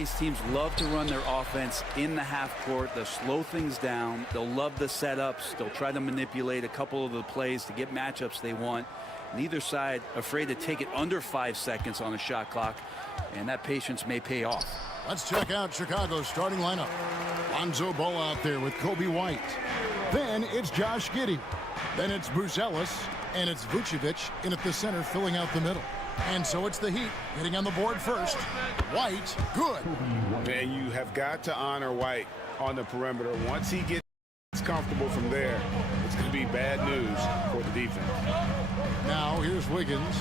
these teams love to run their offense in the half court. They'll slow things down. They'll love the setups. They'll try to manipulate a couple of the plays to get matchups they want. Neither side afraid to take it under 5 seconds on the shot clock, and that patience may pay off. Let's check out Chicago's starting lineup. Lonzo Ball out there with Kobe White. Then it's Josh Giddey. Then it's Buzelis, and it's Vucevic in at the center filling out the middle. And so it's the Heat getting on the board first. White, good. And you have got to honor White on the perimeter. Once he gets comfortable from there, it's going to be bad news for the defense. Now here's Wiggins.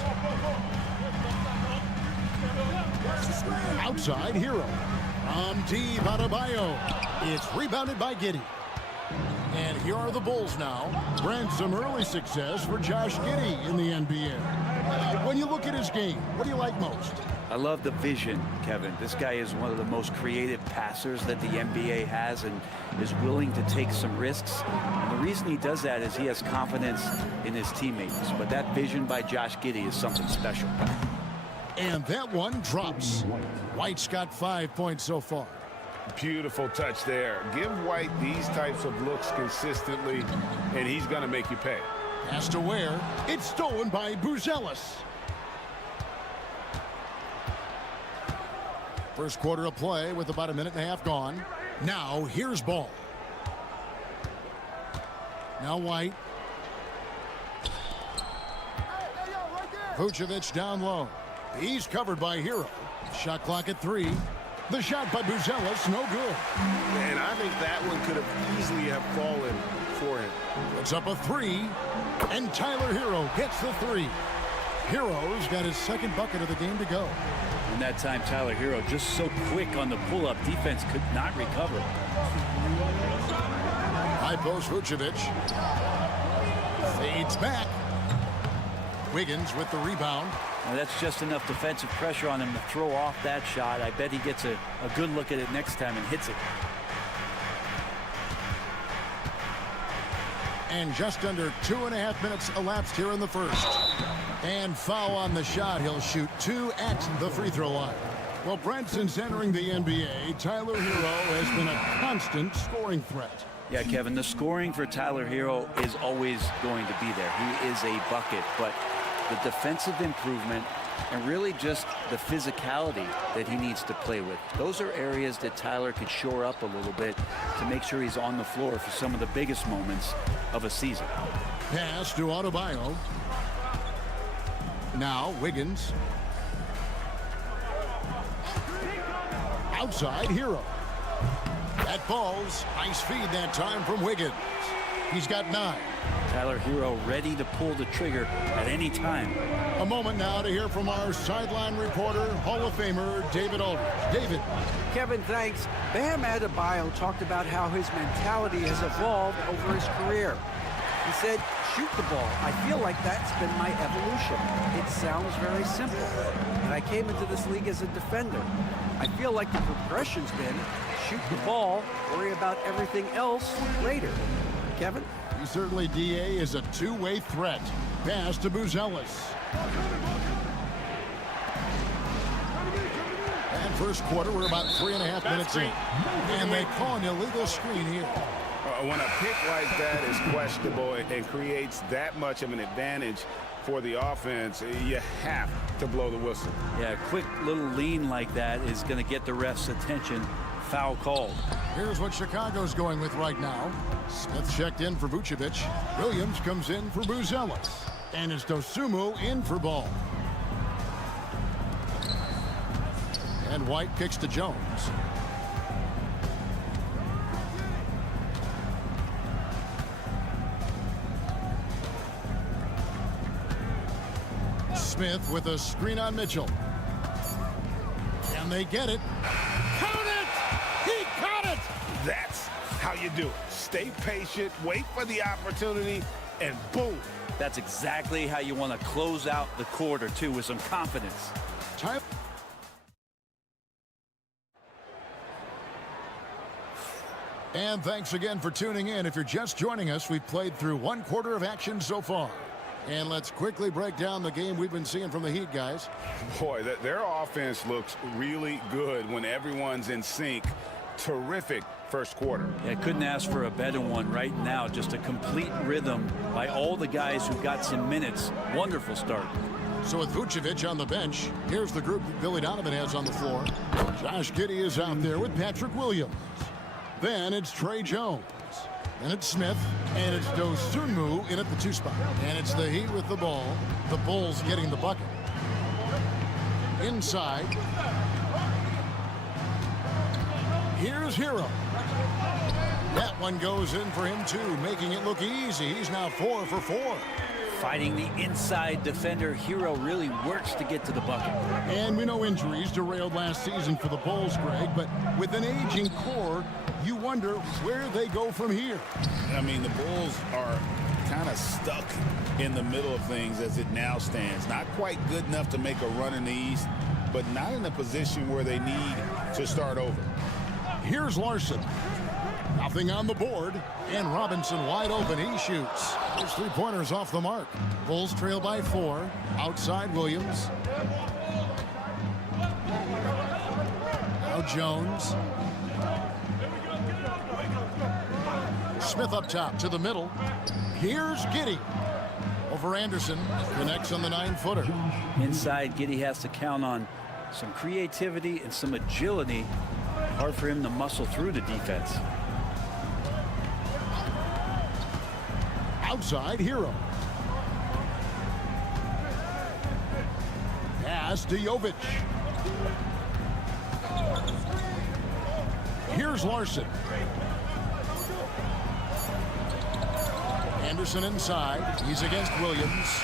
Outside Hero. From deep Adebayo. It's rebounded by Giddey. And here are the Bulls now. Brent, some early success for Josh Giddey in the NBA. When you look at his game, what do you like most? I love the vision, Kevin. This guy is one of the most creative passers that the NBA has and is willing to take some risks. And the reason he does that is he has confidence in his teammates. But that vision by Josh Giddey is something special. And that one drops. White's got 5 points so far. Beautiful touch there. Give White these types of looks consistently, and he's going to make you pay. Pass to Ware. It's stolen by Buzelis. First quarter of play with about a minute and a half gone. Now here's Ball. Now White. Vucevic down low. He's covered by Hero. Shot clock at 3. The shot by Buzelis, no good. And I think that one could have easily have fallen for him. Puts up a 3, and Tyler Hero gets the 3. Hero's got his second bucket of the game to go. And that time, Tyler Hero just so quick on the pull-up. Defense could not recover. High post Vucevic. Fades back. Wiggins with the rebound. Now that's just enough defensive pressure on him to throw off that shot. I bet he gets a good look at it next time and hits it. And just under 2.5 minutes elapsed here in the first. And foul on the shot. He'll shoot 2 at the free throw line. Well, Brent, since entering the NBA, Tyler Hero has been a constant scoring threat. Yeah, Kevin, the scoring for Tyler Hero is always going to be there. He is a bucket, but the defensive improvement and really just the physicality that he needs to play with. Those are areas that Tyler could shore up a little bit to make sure he's on the floor for some of the biggest moments of a season. Pass to Adebayo. Now Wiggins. Outside Hero. That falls. Nice feed that time from Wiggins. He's got 9. Tyler Hero ready to pull the trigger at any time. A moment now to hear from our sideline reporter, Hall of Famer David Aldridge. David. Kevin, thanks. Bam Adebayo talked about how his mentality has evolved over his career. He said, shoot the ball. I feel like that's been my evolution. It sounds very simple. And I came into this league as a defender. I feel like the progression's been shoot the ball, worry about everything else later. Kevin? He certainly, DA, is a two-way threat. Pass to Buzelis. And first quarter, we're about 3.5 minutes in. And they call an illegal screen here. When a pick like that is questionable and creates that much of an advantage for the offense, you have to blow the whistle. Yeah, a quick little lean like that is going to get the ref's attention. Foul called. Here's what Chicago's going with right now. Smith checked in for Vucevic. Williams comes in for Buzelis. And it's Dosunmu in for Ball. And White kicks to Jones. Smith with a screen on Mitchell. And they get it. Count it! He caught it! That's how you do it. Stay patient, wait for the opportunity, and boom. That's exactly how you want to close out the quarter, too, with some confidence. Time. And thanks again for tuning in. If you're just joining us, we've played through 1 quarter of action so far. And let's quickly break down the game we've been seeing from the Heat, guys. Boy, their offense looks really good when everyone's in sync. Terrific first quarter. Yeah, couldn't ask for a better one right now. Just a complete rhythm by all the guys who got some minutes. Wonderful start. So with Vucevic on the bench, here's the group that Billy Donovan has on the floor. Josh Giddey is out there with Patrick Williams. Then it's Trey Jones. Then it's Smith. And it's Dosunmu in at the 2 spot. And it's the Heat with the ball. The Bulls getting the bucket. Inside. Here's Hero. That one goes in for him too, making it look easy. He's now 4 for 4. Fighting the inside defender, Hero really works to get to the bucket. And we know injuries derailed last season for the Bulls, Greg, but with an aging core, you wonder where they go from here. I mean, the Bulls are kind of stuck in the middle of things as it now stands. Not quite good enough to make a run in the East, but not in a position where they need to start over. Here's Larson. Nothing on the board. And Robinson wide open. He shoots. There's 3-pointers off the mark. Bulls trail by 4. Outside Williams. Now Jones. Smith up top to the middle. Here's Giddey. Over Anderson. Connects on the 9-footer. Inside, Giddey has to count on some creativity and some agility. Hard for him to muscle through the defense. Outside Hero. Pass to Jovic. Here's Larson. Anderson inside. He's against Williams.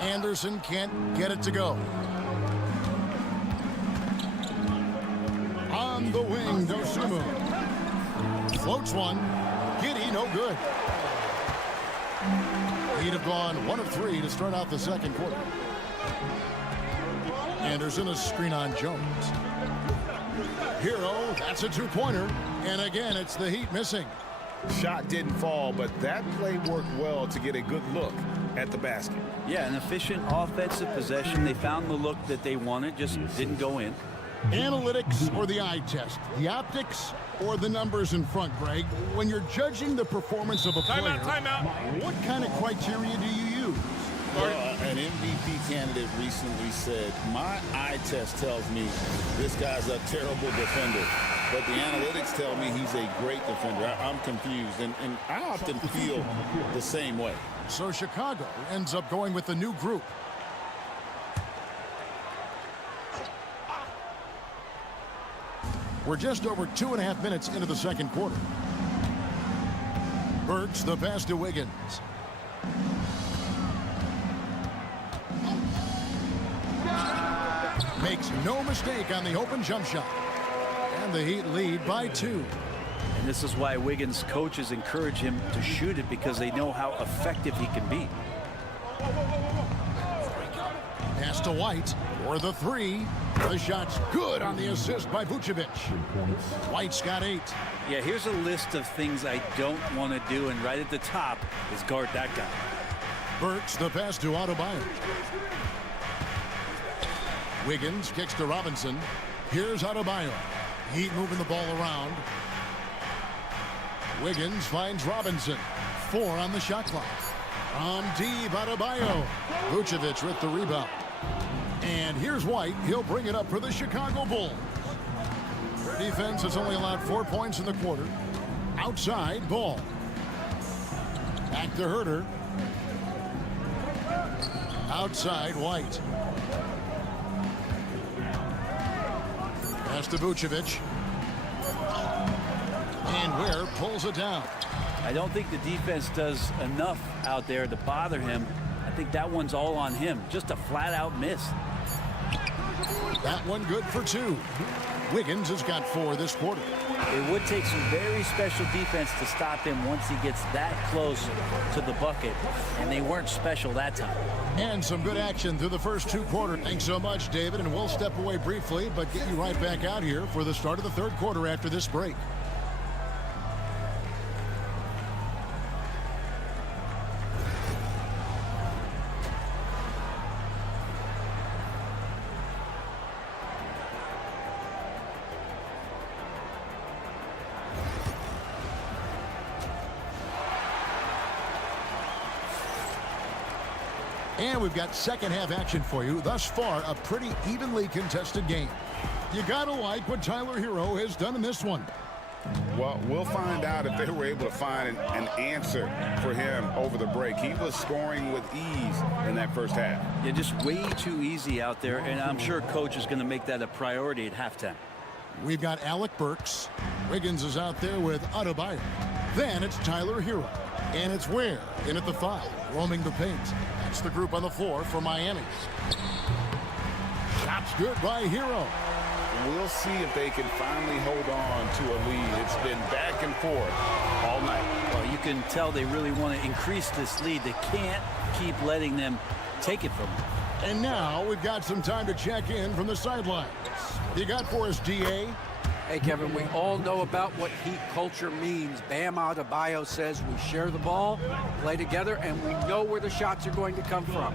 Anderson can't get it to go. On the wing, Dosunmu. Floats one. Giddey, no good. He'd have gone 1 of 3 to start out the second quarter. Anderson, a screen on Jones. Hero, that's a 2-pointer. And again, it's the Heat missing. Shot didn't fall, but that play worked well to get a good look at the basket. Yeah, an efficient offensive possession. They found the look that they wanted, just didn't go in. Analytics or the eye test? The optics or the numbers in front, Greg? When you're judging the performance of a player, what kind of criteria do you use? Well, an MVP candidate recently said, my eye test tells me this guy's a terrible defender, but the analytics tell me he's a great defender. I'm confused, and I often feel the same way. So Chicago ends up going with the new group. We're just over 2.5 minutes into the second quarter. Burks the pass to Wiggins. Makes no mistake on the open jump shot. And the Heat lead by 2. And this is why Wiggins' coaches encourage him to shoot it, because they know how effective he can be. Pass to White for the 3. The shot's good on the assist by Vucevic. White's got 8. Yeah, here's a list of things I don't want to do, and right at the top is guard that guy. Burks the pass to Adebayo. Wiggins kicks to Robinson. Here's Adebayo. Heat moving the ball around. Wiggins finds Robinson. 4 on the shot clock. From deep, Adebayo. Vucevic with the rebound. And here's White. He'll bring it up for the Chicago Bulls. Their defense has only allowed 4 points in the quarter. Outside, Ball. Back to Herter. Outside, White. Pass to Vucevic. And Ware pulls it down. I don't think the defense does enough out there to bother him. I think that one's all on him. Just a flat-out miss. That one good for 2. Wiggins has got 4 this quarter. It would take some very special defense to stop him once he gets that close to the bucket, and they weren't special that time. And some good action through the first 2 quarters. Thanks so much, David, and we'll step away briefly, but get you right back out here for the start of the third quarter after this break. And we've got second half action for you. Thus far, a pretty evenly contested game. You got to like what Tyler Hero has done in this one. Well, we'll find out if they were able to find an answer for him over the break. He was scoring with ease in that first half. Yeah, just way too easy out there, and I'm sure coach is going to make that a priority at halftime. We've got Alec Burks. Wiggins is out there with Adebayo. Then it's Tyler Hero. And it's Ware in at the 5, roaming the paint. That's the group on the floor for Miami. Shot's good by Hero. We'll see if they can finally hold on to a lead. It's been back and forth all night. Well, you can tell they really want to increase this lead. They can't keep letting them take it from them. And now we've got some time to check in from the sidelines. What you got for us, DA? Hey, Kevin, we all know about what Heat culture means. Bam Adebayo says we share the ball, play together, and we know where the shots are going to come from.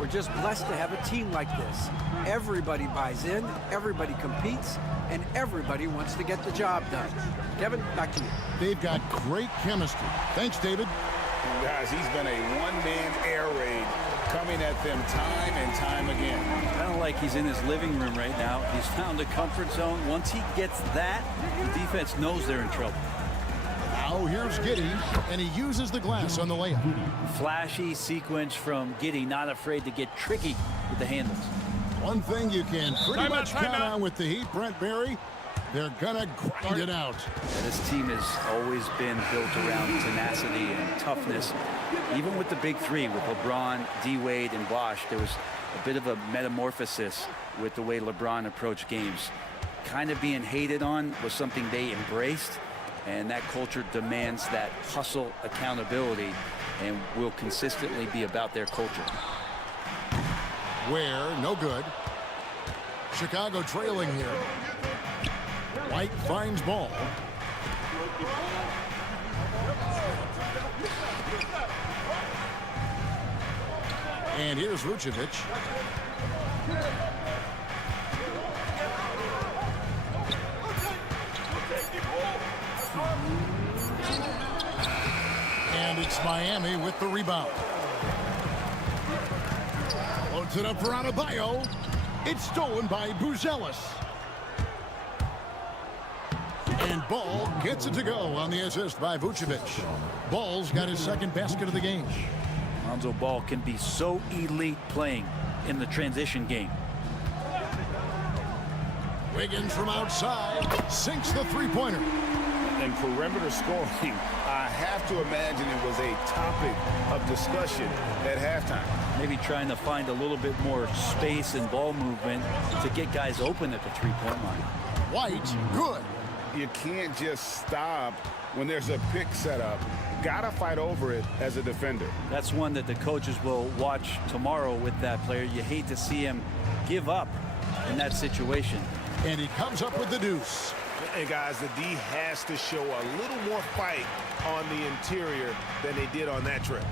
We're just blessed to have a team like this. Everybody buys in, everybody competes, and everybody wants to get the job done. Kevin, back to you. They've got great chemistry. Thanks, David. Guys, he's been a one-man air raid coming at them time and time again. Kind of like he's in his living room right now. He's found a comfort zone. Once he gets that, the defense knows they're in trouble. Now here's Giddey, and he uses the glass on the layup. Flashy sequence from Giddey, not afraid to get tricky with the handles. One thing you can pretty much count on with the Heat, Brent Barry, they're gonna grind it out. Yeah, this team has always been built around tenacity and toughness. Even with the big three, with LeBron, D-Wade, and Bosh, there was a bit of a metamorphosis with the way LeBron approached games. Kind of being hated on was something they embraced, and that culture demands that hustle accountability and will consistently be about their culture. Ware, no good. Chicago trailing here. White finds ball. And here's Vucevic. And it's Miami with the rebound. Loads it up for Adebayo. It's stolen by Buzelis. And Ball gets it to go on the assist by Vucevic. Ball's got his second basket of the game. Lonzo Ball can be so elite playing in the transition game. Wiggins from outside sinks the three-pointer. And perimeter scoring, I have to imagine it was a topic of discussion at halftime. Maybe trying to find a little bit more space and ball movement to get guys open at the three-point line. White, good. You can't just stop when there's a pick set up. Gotta fight over it as a defender. That's one that the coaches will watch tomorrow with that player. You hate to see him give up in that situation. And he comes up with the deuce. Hey, guys, the D has to show a little more fight on the interior than they did on that trip.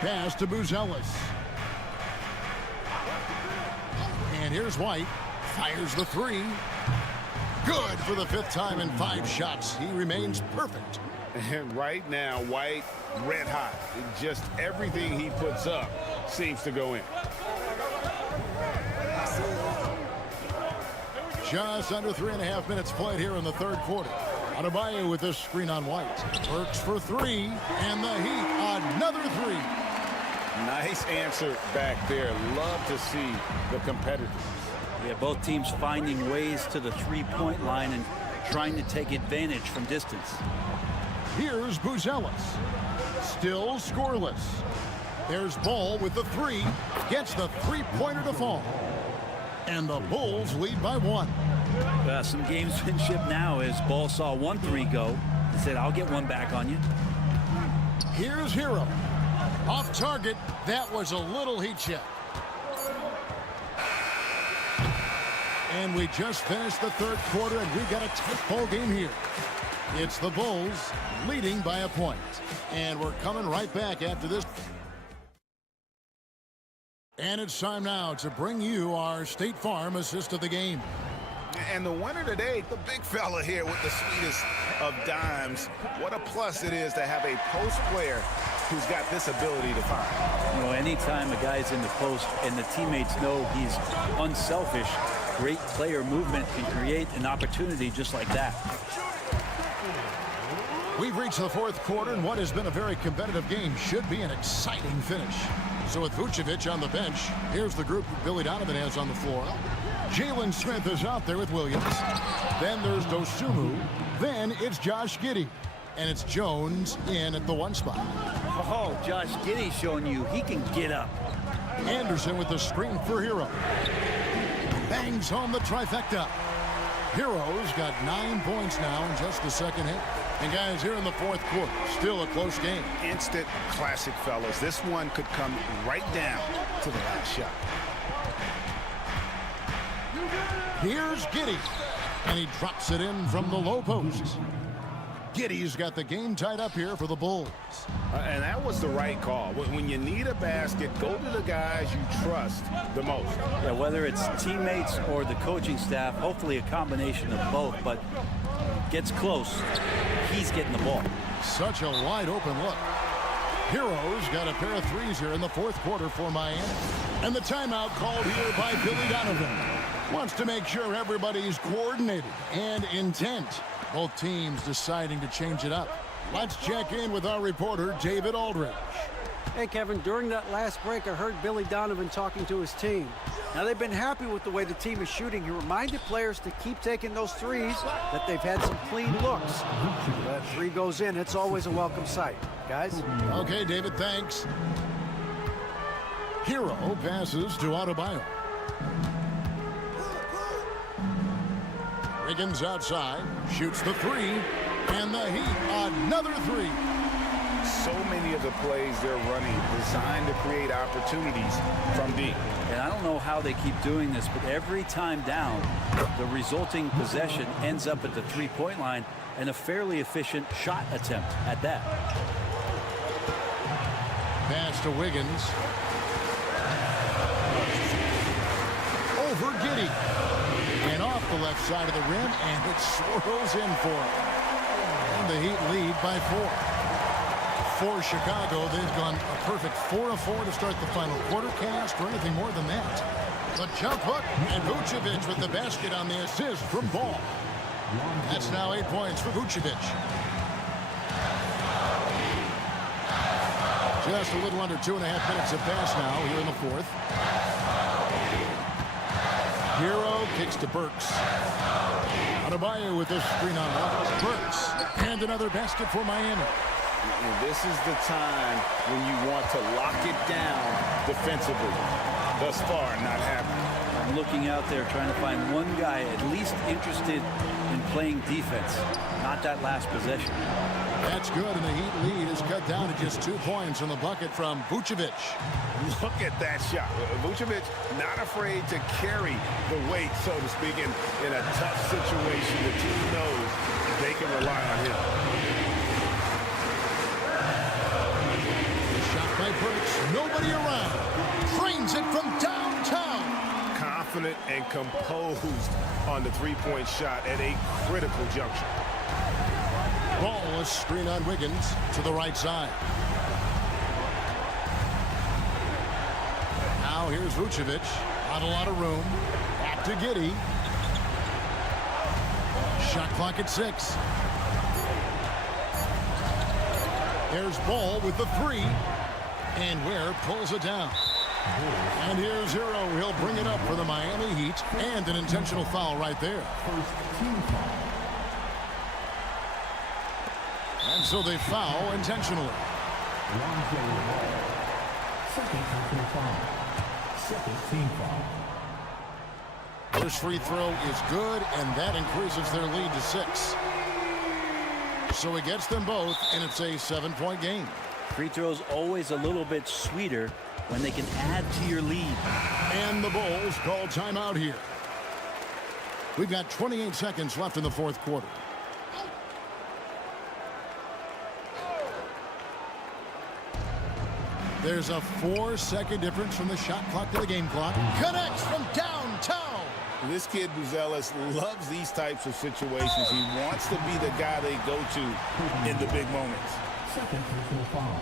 Pass to Buzelis. And here's White. Fires the three. Good for the fifth time in 5 shots. He remains perfect. And right now, White, red hot. Just everything he puts up seems to go in. Just under 3.5 minutes played here in the third quarter. Adebayo with this screen on White. Works for 3, and the Heat, another 3. Nice answer back there. Love to see the competitors. Yeah, both teams finding ways to the three-point line and trying to take advantage from distance. Here's Buzelis. Still scoreless. There's Ball with the 3. Gets the three-pointer to fall. And the Bulls lead by 1. Some gamesmanship now as Ball saw 1 3 go. He said, I'll get 1 back on you. Here's Hero. Off target. That was a little heat check. And we just finished the third quarter, and we've got a tight ball game here. It's the Bulls leading by a point. And we're coming right back after this. And it's time now to bring you our State Farm assist of the game. And the winner today, the big fella here with the sweetest of dimes. What a plus it is to have a post player who's got this ability to find. You know, anytime a guy's in the post and the teammates know he's unselfish, great player movement can create an opportunity just like that. We've reached the fourth quarter, and what has been a very competitive game should be an exciting finish. So with Vucevic on the bench, here's the group Billy Donovan has on the floor. Jalen Smith is out there with Williams. Then there's Dosunmu. Then it's Josh Giddey. And it's Jones in at the 1 spot. Oh, Josh Giddey showing you he can get up. Anderson with the screen for Hero. Bangs home the trifecta. Hero's got 9 points now in just the second half. And guys, here in the fourth quarter, still a close game. Instant classic, fellas. This one could come right down to the last shot. Here's Giddey. And he drops it in from the low post. Giddey's got the game tied up here for the Bulls. And that was the right call. When you need a basket, go to the guys you trust the most. Yeah, whether it's teammates or the coaching staff, hopefully a combination of both, but gets close, he's getting the ball. Such a wide open look. Hero's got a pair of threes here in the fourth quarter for Miami. And the timeout called here by Billy Donovan. Wants to make sure everybody's coordinated and intent. Both teams deciding to change it up. Let's check in with our reporter, David Aldridge. Hey, Kevin, during that last break, I heard Billy Donovan talking to his team. Now, they've been happy with the way the team is shooting. He reminded players to keep taking those threes, that they've had some clean looks. That three goes in, it's always a welcome sight. Guys? Okay, David, thanks. Hero passes to Adebayo. Wiggins outside, shoots the three, and the Heat another three. So many of the plays they're running designed to create opportunities from deep. And I don't know how they keep doing this, but every time down, the resulting possession ends up at the three-point line and a fairly efficient shot attempt at that. Pass to Wiggins. Over Giddey. And off the left side of the rim, and it swirls in for him. And the Heat lead by 4. For Chicago, they've gone a perfect 4 of 4 to start the final quarter. Can't ask for anything more than that. The jump hook, and Vucevic with the basket on the assist from Ball. That's now 8 points for Vucevic. Just a little under 2.5 minutes have passed now here in the fourth. Hero kicks to Burks. Adebayo with this screen on right. Burks. And another basket for Miami. And this is the time when you want to lock it down defensively. Thus far, not happening. I'm looking out there trying to find one guy at least interested in playing defense, not that last possession. That's good, and the Heat lead is cut down to just 2 points on the bucket from Vucevic. Look at that shot. Vucevic not afraid to carry the weight, so to speak, in a tough situation. The team knows they can rely on him. Shot by Burks. Nobody around. Trains it from downtown. Confident and composed on the three-point shot at a critical juncture. Ball is screen on Wiggins to the right side. Now here's Vucevic. Not a lot of room. Back to Giddey. Shot clock at 6. There's Ball with the 3. And Ware pulls it down. And here's Hero. He'll bring it up for the Miami Heat. And an intentional foul right there. And so they foul intentionally. Second team foul. First free throw is good, and that increases their lead to 6. So it gets them both, and it's a 7-point game. Free throws always a little bit sweeter when they can add to your lead. And the Bulls call timeout here. We've got 28 seconds left in the fourth quarter. There's a 4-second difference from the shot clock to the game clock. Connects from downtown. this kid, Buzelis, loves these types of situations. He wants to be the guy they go to in the big moments. Second personal foul.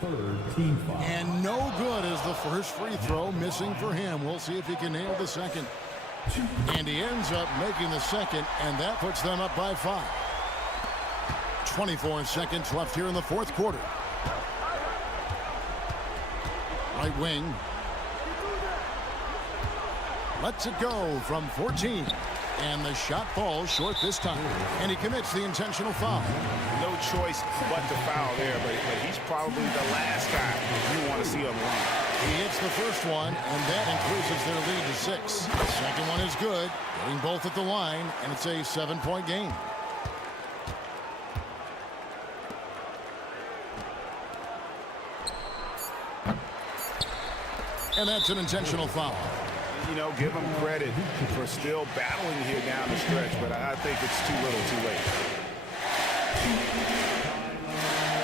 Third team foul. And no good as the first free throw missing for him. We'll see if he can nail the second. And he ends up making the second, and that puts them up by 5. 24 seconds left here in the fourth quarter. Right wing. Lets it go from 14. And the shot falls short this time. And he commits the intentional foul. No choice but to foul there, but he's probably the last guy you want to see on the line. He hits the first one, and that increases their lead to 6. The second one is good, getting both at the line, and it's a 7-point game. And that's an intentional foul. You know, give him credit for still battling here down the stretch, but I think it's too little too late.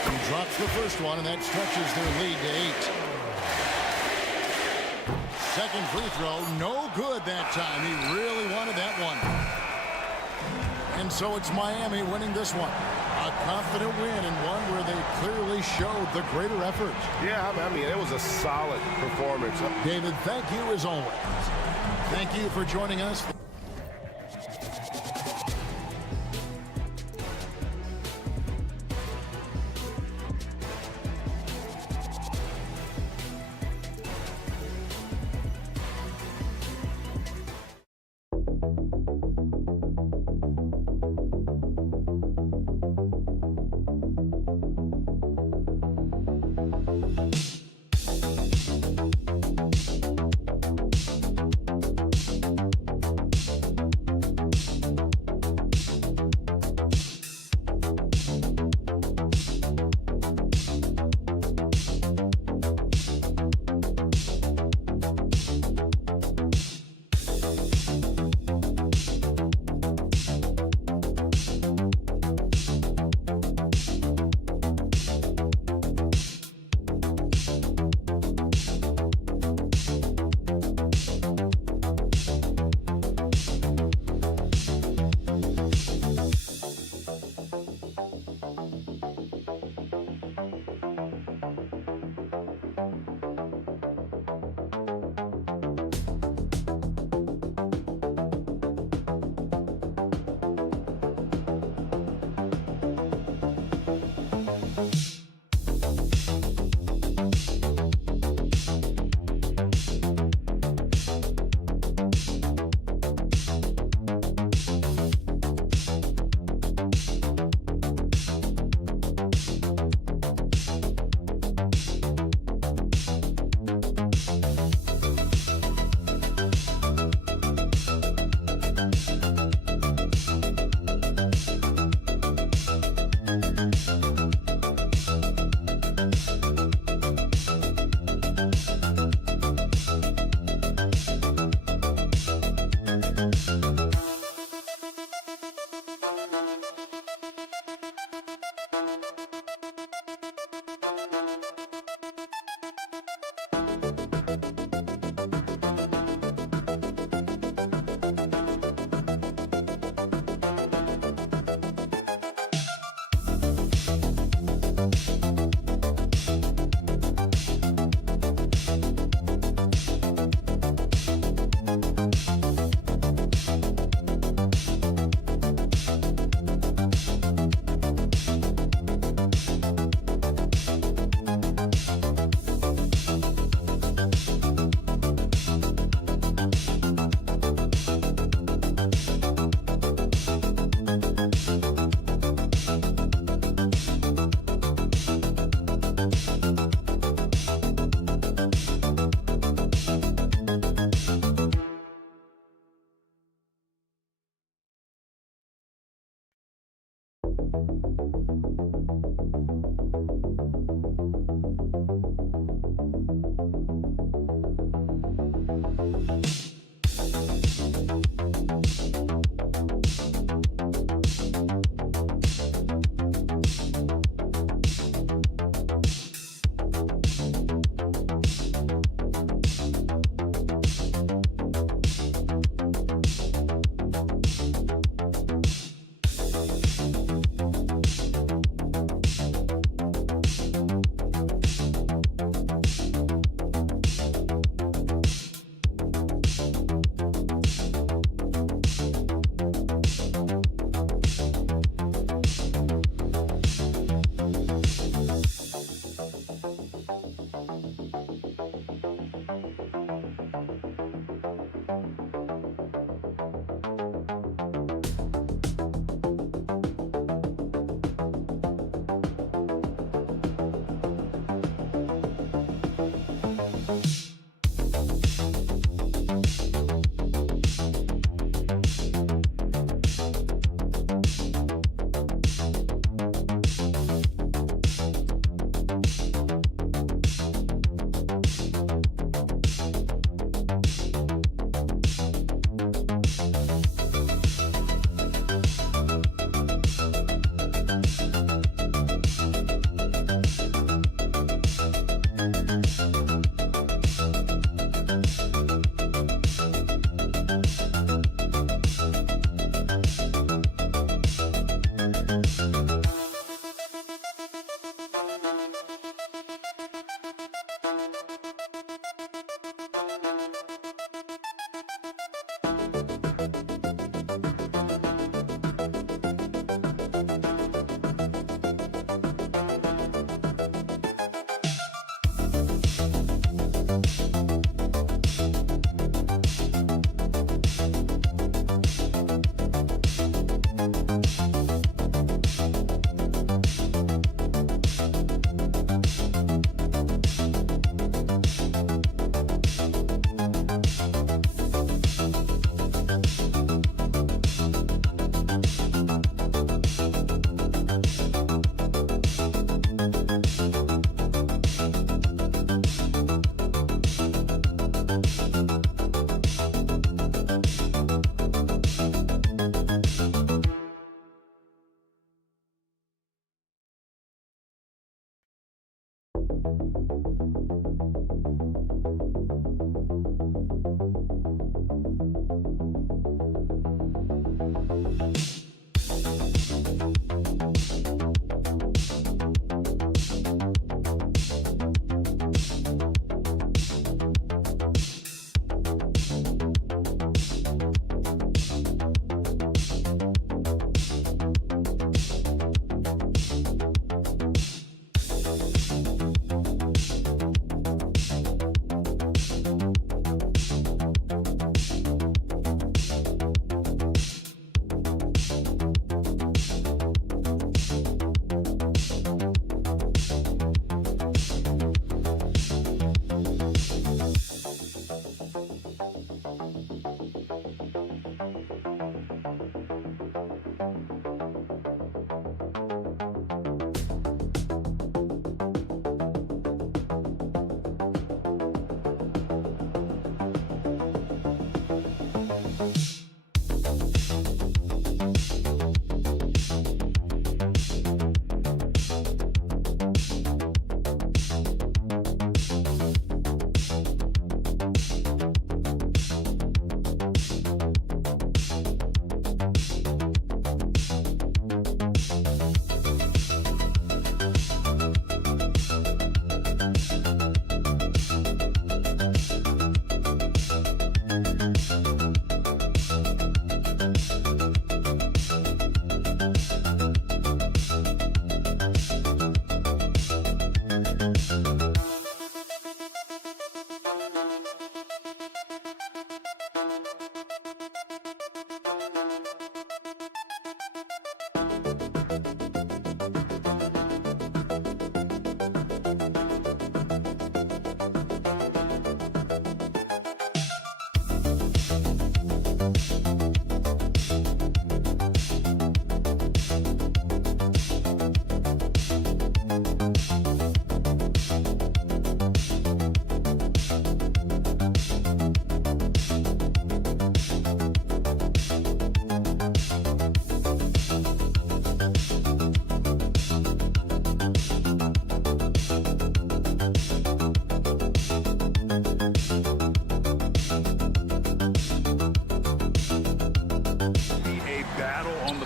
He drops the first one, and that stretches their lead to 8. Second free throw, no good that time. He really wanted that one. And so it's Miami winning this one. A confident win, and one where they clearly showed the greater effort. Yeah, I mean, it was a solid performance. David, thank you as always. Thank you for joining us.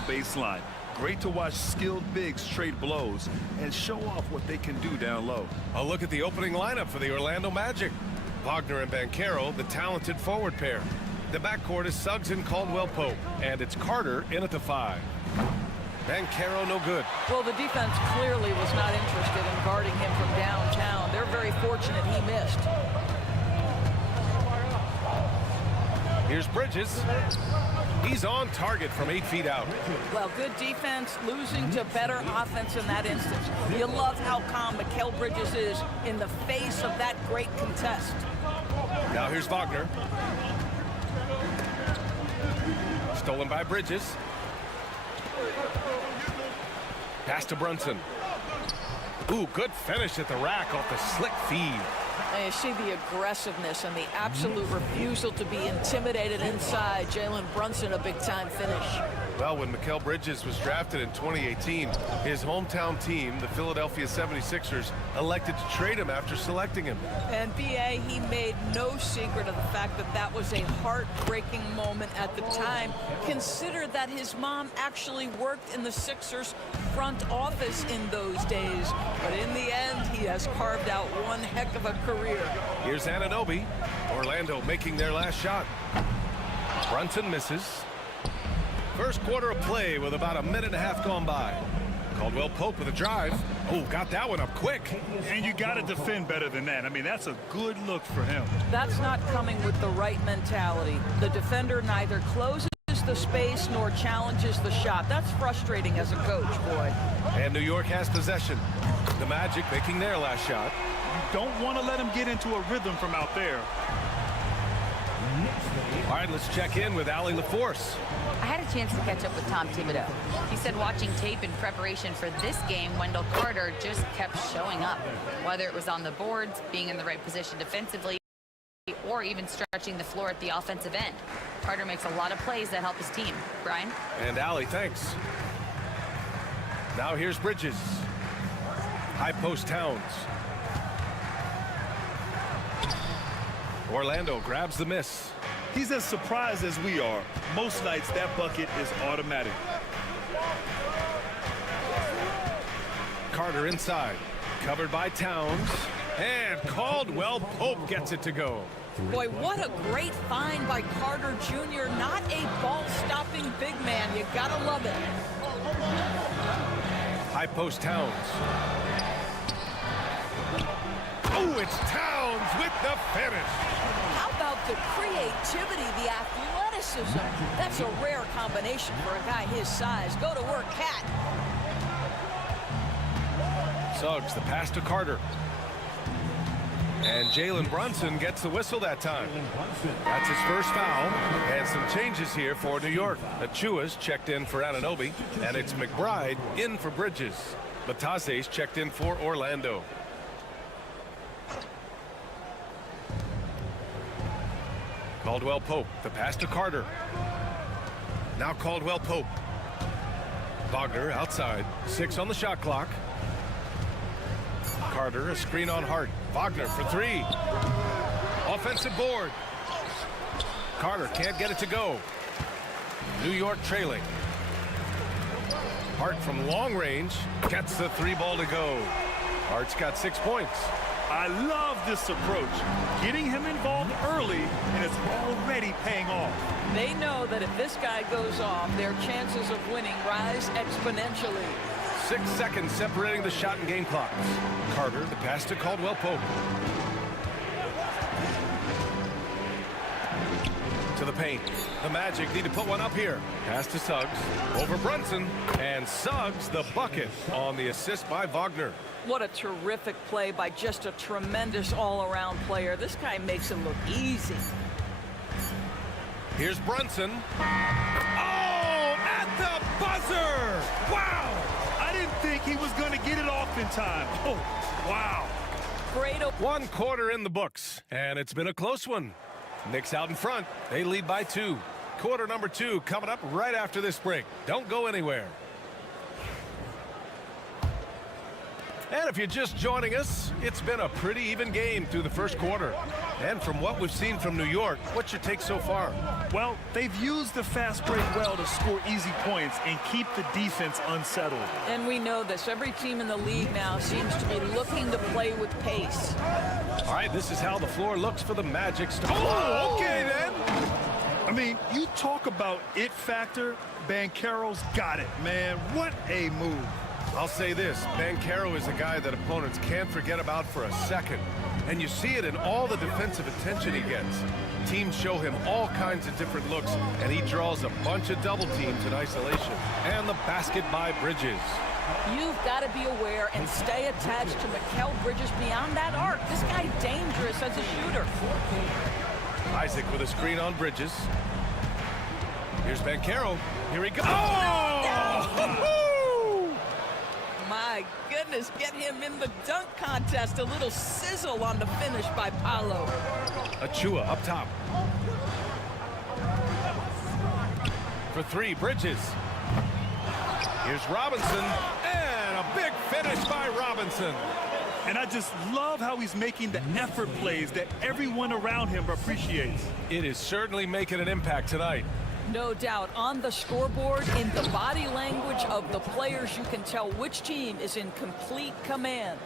baseline. Great to watch skilled bigs trade blows and show off what they can do down low. A look at the opening lineup for the Orlando Magic. Wagner and Banchero, the talented forward pair. The backcourt is Suggs and Caldwell-Pope, and it's Carter in at the 5. Banchero no good. Well, the defense clearly was not interested in guarding him from downtown. They're very fortunate he missed. Here's Bridges. He's on target from 8 feet out. Well, good defense, losing to better offense in that instance. You love how calm Mikal Bridges is in the face of that great contest. Now here's Wagner. Stolen by Bridges. Pass to Brunson. Ooh, good finish at the rack off the slick feed. And you see the aggressiveness and the absolute refusal to be intimidated inside. Jalen Brunson, a big-time finish. Well, when Mikal Bridges was drafted in 2018, his hometown team, the Philadelphia 76ers, elected to trade him after selecting him. And B.A., he made no secret of the fact that that was a heartbreaking moment at the time. Consider that his mom actually worked in the Sixers front office in those days. But in the end, he has carved out one heck of a career. Here's Anunoby. Orlando making their last shot. Brunson misses. First quarter of play with about a minute and a half gone by. Caldwell-Pope with a drive. Oh, got that one up quick. And you got to defend better than that. I mean, that's a good look for him. That's not coming with the right mentality. The defender neither closes the space nor challenges the shot. That's frustrating as a coach, boy. And New York has possession. The Magic making their last shot. You don't want to let him get into a rhythm from out there. All right, let's check in with Allie LaForce. I had a chance to catch up with Tom Thibodeau. He said watching tape in preparation for this game, Wendell Carter just kept showing up. Whether it was on the boards, being in the right position defensively, or even stretching the floor at the offensive end. Carter makes a lot of plays that help his team. Brian? And Allie, thanks. Now here's Bridges. High post Towns. Orlando grabs the miss. He's as surprised as we are. Most nights that bucket is automatic. Carter inside. Covered by Towns. And Caldwell Pope gets it to go. Boy, what a great find by Carter Jr. Not a ball-stopping big man. You gotta love it. High post Towns. Oh, it's Towns with the finish. How about the creativity, the athleticism? That's a rare combination for a guy his size. Go to work, Cat. Suggs, the pass to Carter. And Jalen Brunson gets the whistle that time. That's his first foul. And some changes here for New York. Achua's checked in for Anunoby. And it's McBride in for Bridges. Batase's checked in for Orlando. Caldwell Pope, the pass to Carter. Now Caldwell Pope. Wagner outside. 6 on the shot clock. Carter, a screen on Hart. Wagner for 3. Offensive board. Carter can't get it to go. New York trailing. Hart from long range gets the 3 ball to go. Hart's got 6 points. I love this approach. Getting him involved early, and it's already paying off. They know that if this guy goes off, their chances of winning rise exponentially. 6 seconds separating the shot and game clocks. Carter, the pass to Caldwell Pope. To the paint. The Magic need to put one up here. Pass to Suggs. Over Brunson. And Suggs the bucket on the assist by Wagner. What a terrific play by just a tremendous all-around player. This guy makes it look easy. Here's Brunson. Oh, at the buzzer! Wow! I didn't think he was going to get it off in time. Oh, wow. Great. 1 quarter in the books, and it's been a close one. Knicks out in front. They lead by 2. Quarter number 2 coming up right after this break. Don't go anywhere. And if you're just joining us, it's been a pretty even game through the first quarter. And from what we've seen from New York, what's your take so far? Well, they've used the fast break well to score easy points and keep the defense unsettled. And we know this. Every team in the league now seems to be looking to play with pace. All right, this is how the floor looks for the Magic. Oh, okay then. I mean, you talk about it factor. Banchero's got it, man. What a move. I'll say this, Banchero is a guy that opponents can't forget about for a second. And you see it in all the defensive attention he gets. Teams show him all kinds of different looks, and he draws a bunch of double teams in isolation. And the basket by Bridges. You've got to be aware and stay attached to Mikal Bridges beyond that arc. This guy's dangerous as a shooter. Isaac with a screen on Bridges. Here's Banchero. Here he goes. Oh! My goodness, get him in the dunk contest. A little sizzle on the finish by Paolo. Achua up top. For 3, Bridges. Here's Robinson. And a big finish by Robinson. And I just love how he's making the effort plays that everyone around him appreciates. It is certainly making an impact tonight. No doubt. On the scoreboard, in the body language of the players, you can tell which team is in complete command.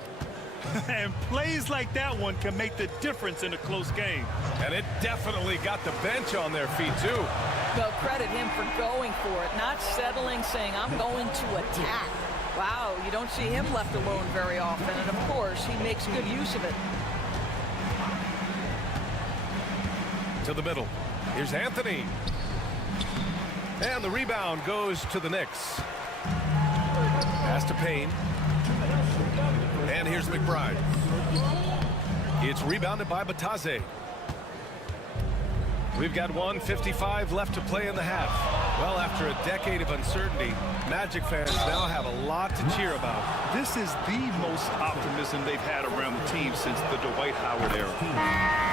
And plays like that one can make the difference in a close game. And it definitely got the bench on their feet, too. Well, credit him for going for it, not settling, saying, I'm going to attack. Wow, you don't see him left alone very often, and of course, he makes good use of it. To the middle. Here's Anthony. And the rebound goes to the Knicks. Pass to Payne. And here's McBride. It's rebounded by Batase. We've got 1:55 left to play in the half. Well, after a decade of uncertainty, Magic fans now have a lot to cheer about. This is the most optimism they've had around the team since the Dwight Howard era.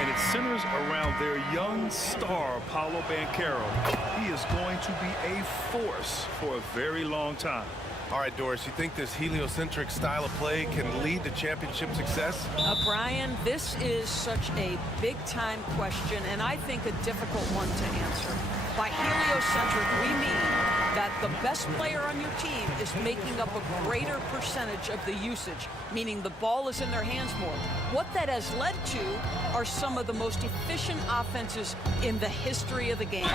And it centers around their young star, Paolo Banchero. He is going to be a force for a very long time. All right, Doris, you think this heliocentric style of play can lead to championship success? Brian, this is such a big-time question, and I think a difficult one to answer. By heliocentric, we mean that the best player on your team is making up a greater percentage of the usage, meaning the ball is in their hands more. What that has led to are some of the most efficient offenses in the history of the game.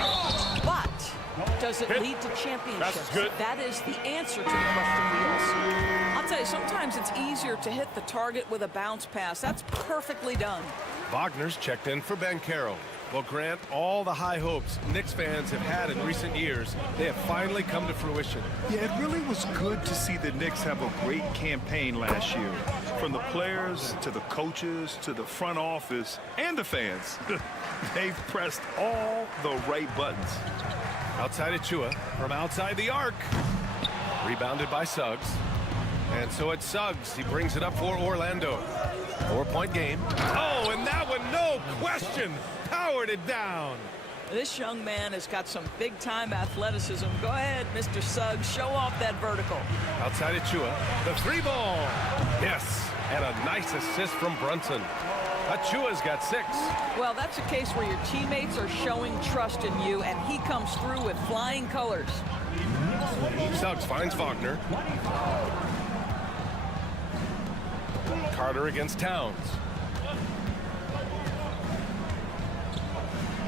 But does it lead to championships? That is the answer to the question we all see. I'll tell you, sometimes it's easier to hit the target with a bounce pass. That's perfectly done. Wagner's checked in for Banchero. Well, Grant, all the high hopes Knicks fans have had in recent years, they have finally come to fruition. Yeah, it really was good to see the Knicks have a great campaign last year. From the players to the coaches to the front office and the fans. They've pressed all the right buttons. Outside Achua from outside the arc. Rebounded by Suggs. And so it's Suggs. He brings it up for Orlando. 4-point game. Oh, and that one, no question, powered it down. This young man has got some big-time athleticism. Go ahead, Mr. Suggs, show off that vertical. Outside Achua, the 3-ball. Yes, and a nice assist from Brunson. Achua's got 6. Well, that's a case where your teammates are showing trust in you, and he comes through with flying colors. Suggs finds Wagner. Carter against Towns.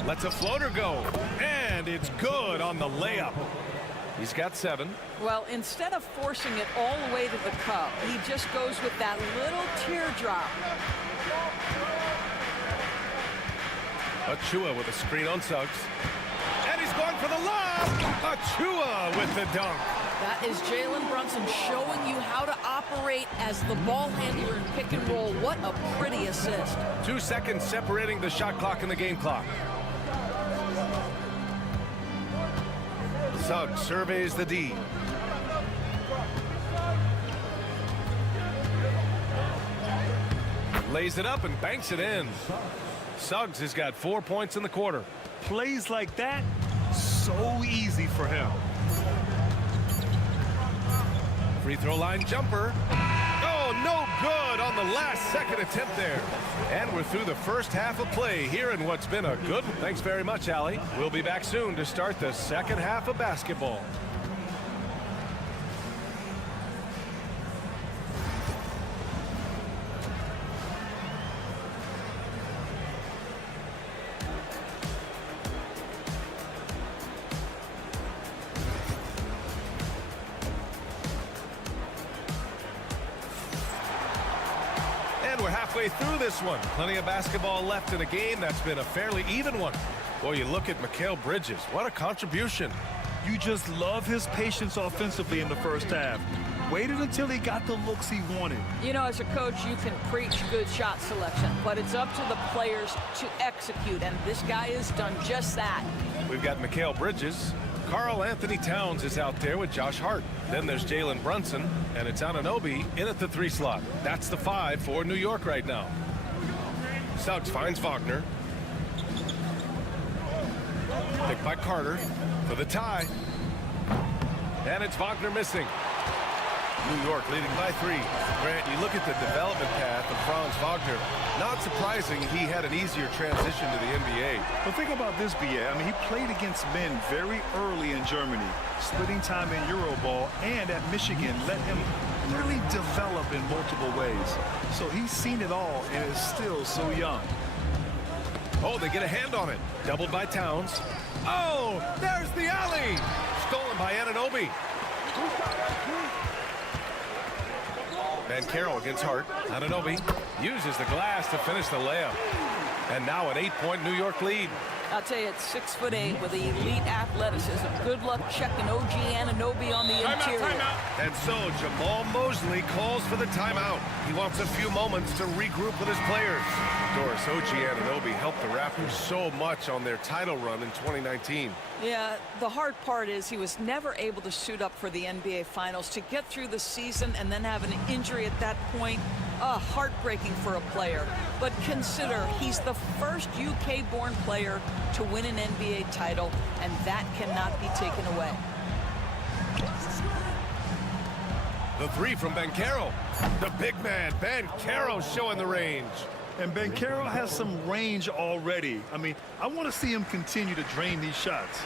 Lets a floater go, and it's good on the layup. He's got 7. Well, instead of forcing it all the way to the cup, he just goes with that little teardrop. Achua with a screen on Suggs. And he's going for the lob. Achua with the dunk. That is Jalen Brunson showing you how to operate as the ball handler in pick and roll. What a pretty assist. 2 seconds separating the shot clock and the game clock. Suggs surveys the D. Lays it up and banks it in. Suggs has got 4 points in the quarter. Plays like that, so easy for him. Free throw line jumper. Oh, no good on the last second attempt there. And we're through the first half of play here in what's been a good one. Thanks very much, Allie. We'll be back soon to start the second half of basketball. We're halfway through this one. Plenty of basketball left in a game that's been a fairly even one. Boy, you look at Mikal Bridges. What a contribution. You just love his patience offensively in the first half. Waited until he got the looks he wanted. You know, as a coach, you can preach good shot selection, but it's up to the players to execute, and this guy has done just that. We've got Mikal Bridges. Karl Anthony Towns is out there with Josh Hart. Then there's Jalen Brunson, and it's Anunoby in at the 3 slot. That's the 5 for New York right now. Suggs finds Wagner. Picked by Carter for the tie. And it's Wagner missing. New York leading by 3. Grant, you look at the development path of Franz Wagner. Not surprising he had an easier transition to the NBA. But think about this, B.A. I mean, he played against men very early in Germany, splitting time in Euroball, and at Michigan let him really develop in multiple ways. So he's seen it all and is still so young. Oh, they get a hand on it. Doubled by Towns. Oh, there's the alley. Stolen by Anunoby. Banchero against Hart. Anunoby uses the glass to finish the layup. And now an 8-point New York lead. I'll tell you, it's 6'8" with elite athleticism. Good luck checking OG Anunoby on the interior. Timeout. And so Jamal Mosley calls for the timeout. He wants a few moments to regroup with his players. Doris, OG Anunoby helped the Raptors so much on their title run in 2019. Yeah, the hard part is he was never able to suit up for the NBA Finals. To get through the season and then have an injury at that point, heartbreaking for a player. But consider, he's the first UK-born player to win an NBA title, and that cannot be taken away. The three from Banchero. The big man, Banchero, showing the range. And Banchero has some range already. I mean, I want to see him continue to drain these shots.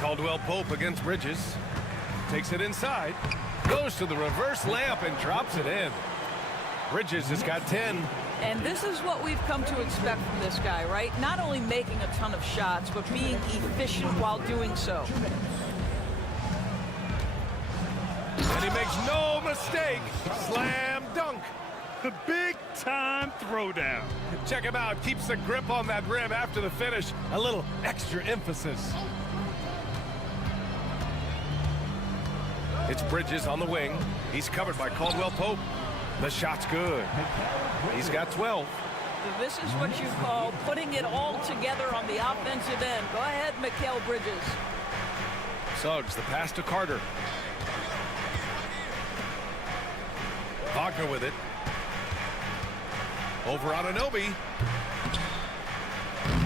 Caldwell Pope against Bridges. Takes it inside. Goes to the reverse layup and drops it in. Bridges has got 10. And this is what we've come to expect from this guy, right? Not only making a ton of shots, but being efficient while doing so. And he makes no mistake. Slam dunk. The big-time throwdown. Check him out. Keeps the grip on that rim after the finish. A little extra emphasis. It's Bridges on the wing. He's covered by Caldwell Pope. The shot's good. He's got 12. This is what you call putting it all together on the offensive end. Go ahead, Mikal Bridges. Suggs, the pass to Carter. Wagner with it. Over on Anunoby.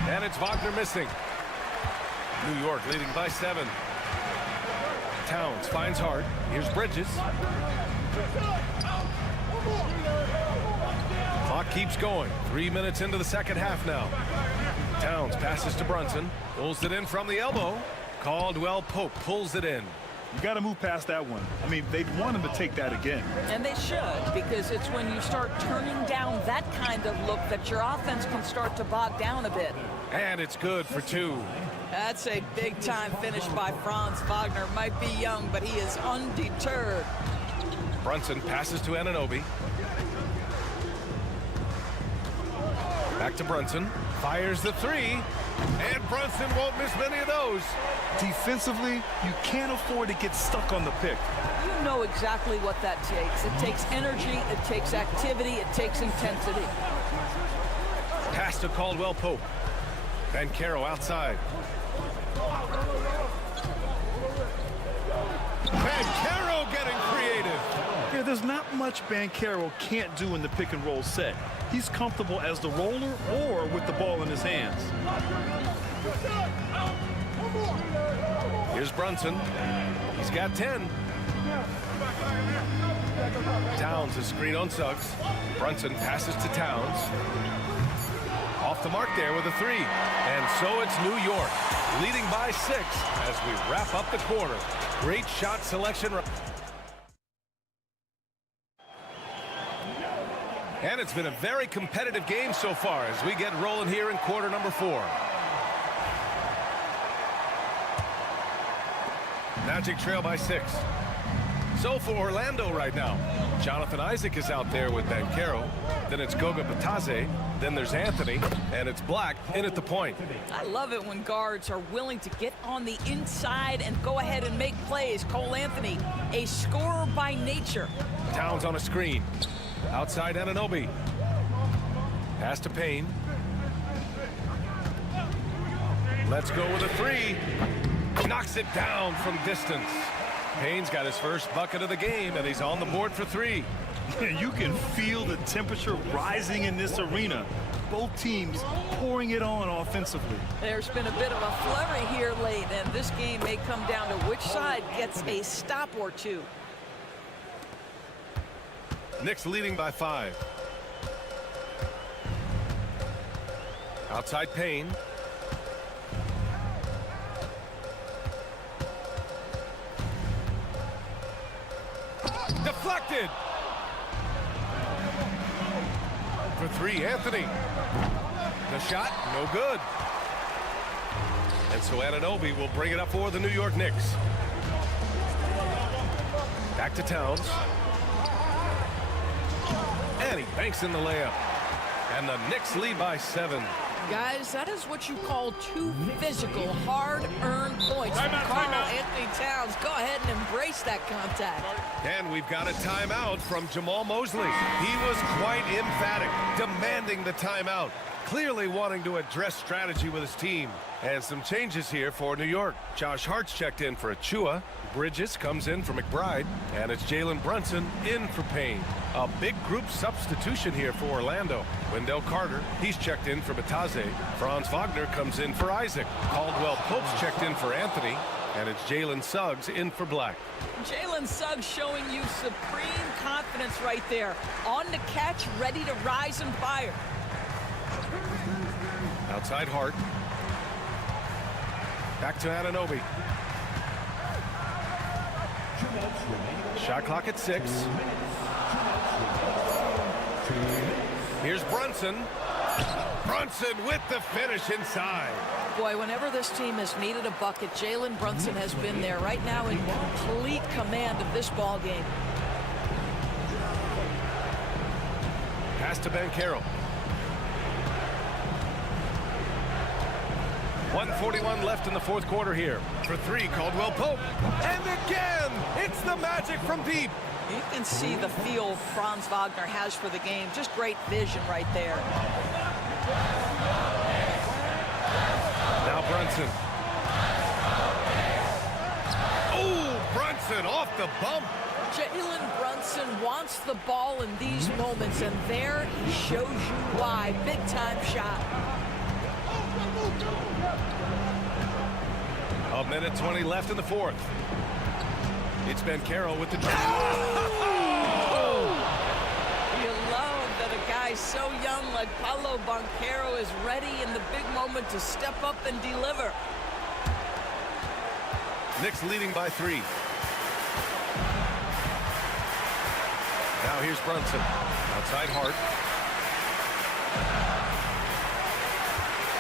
And it's Wagner missing. New York leading by 7. Towns finds Hart. Here's Bridges. Clock keeps going. 3 minutes into the second half now. Towns passes to Brunson. Pulls it in from the elbow. Caldwell Pope pulls it in. You got to move past that one. I mean, they'd want him to take that again. And they should, because it's when you start turning down that kind of look that your offense can start to bog down a bit. And it's good for 2. That's a big-time finish by Franz Wagner. Might be young, but he is undeterred. Brunson passes to Anunoby. Back to Brunson. Fires the 3. And Brunson won't miss many of those. Defensively, you can't afford to get stuck on the pick. You know exactly what that takes. It takes energy, it takes activity, it takes intensity. Pass to Caldwell Pope. Banchero outside. Banchero getting creative. Yeah, there's not much Banchero can't do in the pick and roll set. He's comfortable as the roller or with the ball in his hands. Here's Brunson. He's got 10. Towns is screen on Suggs. Brunson passes to Towns. Off the mark there with a 3. And so it's New York leading by 6 as we wrap up the quarter. Great shot selection. And it's been a very competitive game so far as we get rolling here in quarter number 4. Magic trail by 6. So for Orlando right now, Jonathan Isaac is out there with Banchero. Then it's Goga Batadze. Then there's Anthony. And it's Black in at the point. I love it when guards are willing to get on the inside and go ahead and make plays. Cole Anthony, a scorer by nature. Towns on a screen. Outside Anunoby. Pass to Payne. Let's go with a 3. Knocks it down from distance. Payne's got his first bucket of the game, and he's on the board for 3. You can feel the temperature rising in this arena. Both teams pouring it on offensively. There's been a bit of a flurry here late, and this game may come down to which side gets a stop or 2. Knicks leading by 5. Outside Payne. Deflected. For 3, Anthony. The shot, no good. And so Anunoby will bring it up for the New York Knicks. Back to Towns. And he banks in the layup. And the Knicks lead by 7. Guys, that is what you call 2 physical, hard-earned points. Carl Anthony Towns, go ahead and embrace that contact. And we've got a timeout from Jamal Mosley. He was quite emphatic, demanding the timeout, clearly wanting to address strategy with his team. And some changes here for New York. Josh Hart's checked in for Achua. Bridges comes in for McBride. And it's Jalen Brunson in for Payne. A big group substitution here for Orlando. Wendell Carter, he's checked in for Batadze. Franz Wagner comes in for Isaac. Caldwell Pope's checked in for Anthony. And it's Jalen Suggs in for Black. Jalen Suggs showing you supreme confidence right there. On the catch, ready to rise and fire. Outside Hart. Back to Anunoby. Shot clock at 6. Here's Brunson. Brunson with the finish inside. Boy, whenever this team has needed a bucket, Jalen Brunson has been there right now in complete command of this ball game. Pass to Banchero. 1:41 left in the fourth quarter here. For 3, Caldwell Pope. And again, it's the Magic from deep. You can see the feel Franz Wagner has for the game. Just great vision right there. Now Brunson. Oh, Brunson off the bump. Jalen Brunson wants the ball in these moments, and there he shows you why. Big-time shot. A minute 20 left in the fourth. It's Banchero with the drive. You love that a guy so young like Paolo Banchero is ready in the big moment to step up and deliver. Knicks leading by 3. Now here's Brunson. Outside Hart.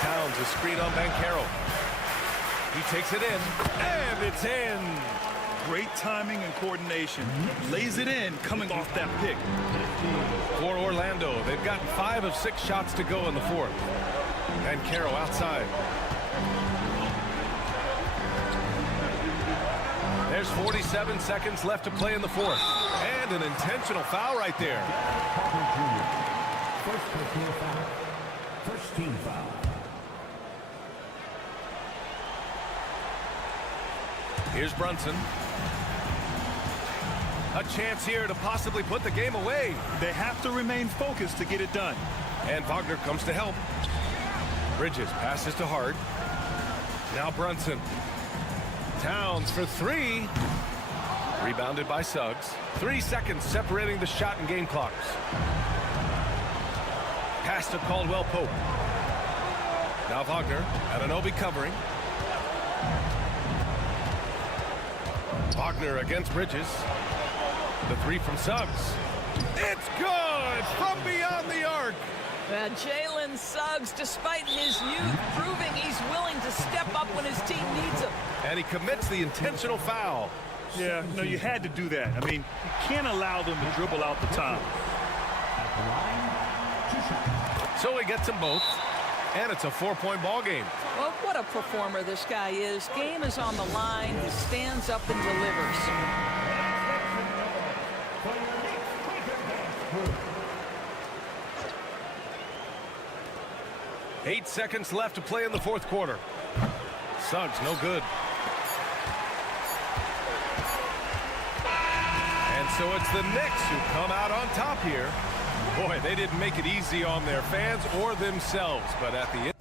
Towns a screen on Banchero. He takes it in, and it's in. Great timing and coordination. Lays it in coming off that pick. For Orlando, they've got 5 of 6 shots to go in the fourth. Banchero outside. There's 47 seconds left to play in the fourth. And an intentional foul right there. First team foul. Here's Brunson. A chance here to possibly put the game away. They have to remain focused to get it done. And Wagner comes to help. Bridges passes to Hart. Now Brunson. Towns for 3. Rebounded by Suggs. 3 seconds separating the shot and game clocks. Pass to Caldwell Pope. Now Wagner. Anunoby covering. Wagner against Bridges. The 3 from Suggs. It's good from beyond the arc. Jalen Suggs, despite his youth, proving he's willing to step up when his team needs him. And he commits the intentional foul. Yeah, no, you had to do that. I mean, you can't allow them to dribble out the time. So he gets them both. And it's a 4-point ball game. Well, what a performer this guy is. Game is on the line. He stands up and delivers. Eight seconds left to play in the fourth quarter. Suggs, no good. And so it's the Knicks who come out on top here. Boy, they didn't make it easy on their fans or themselves, but at the end.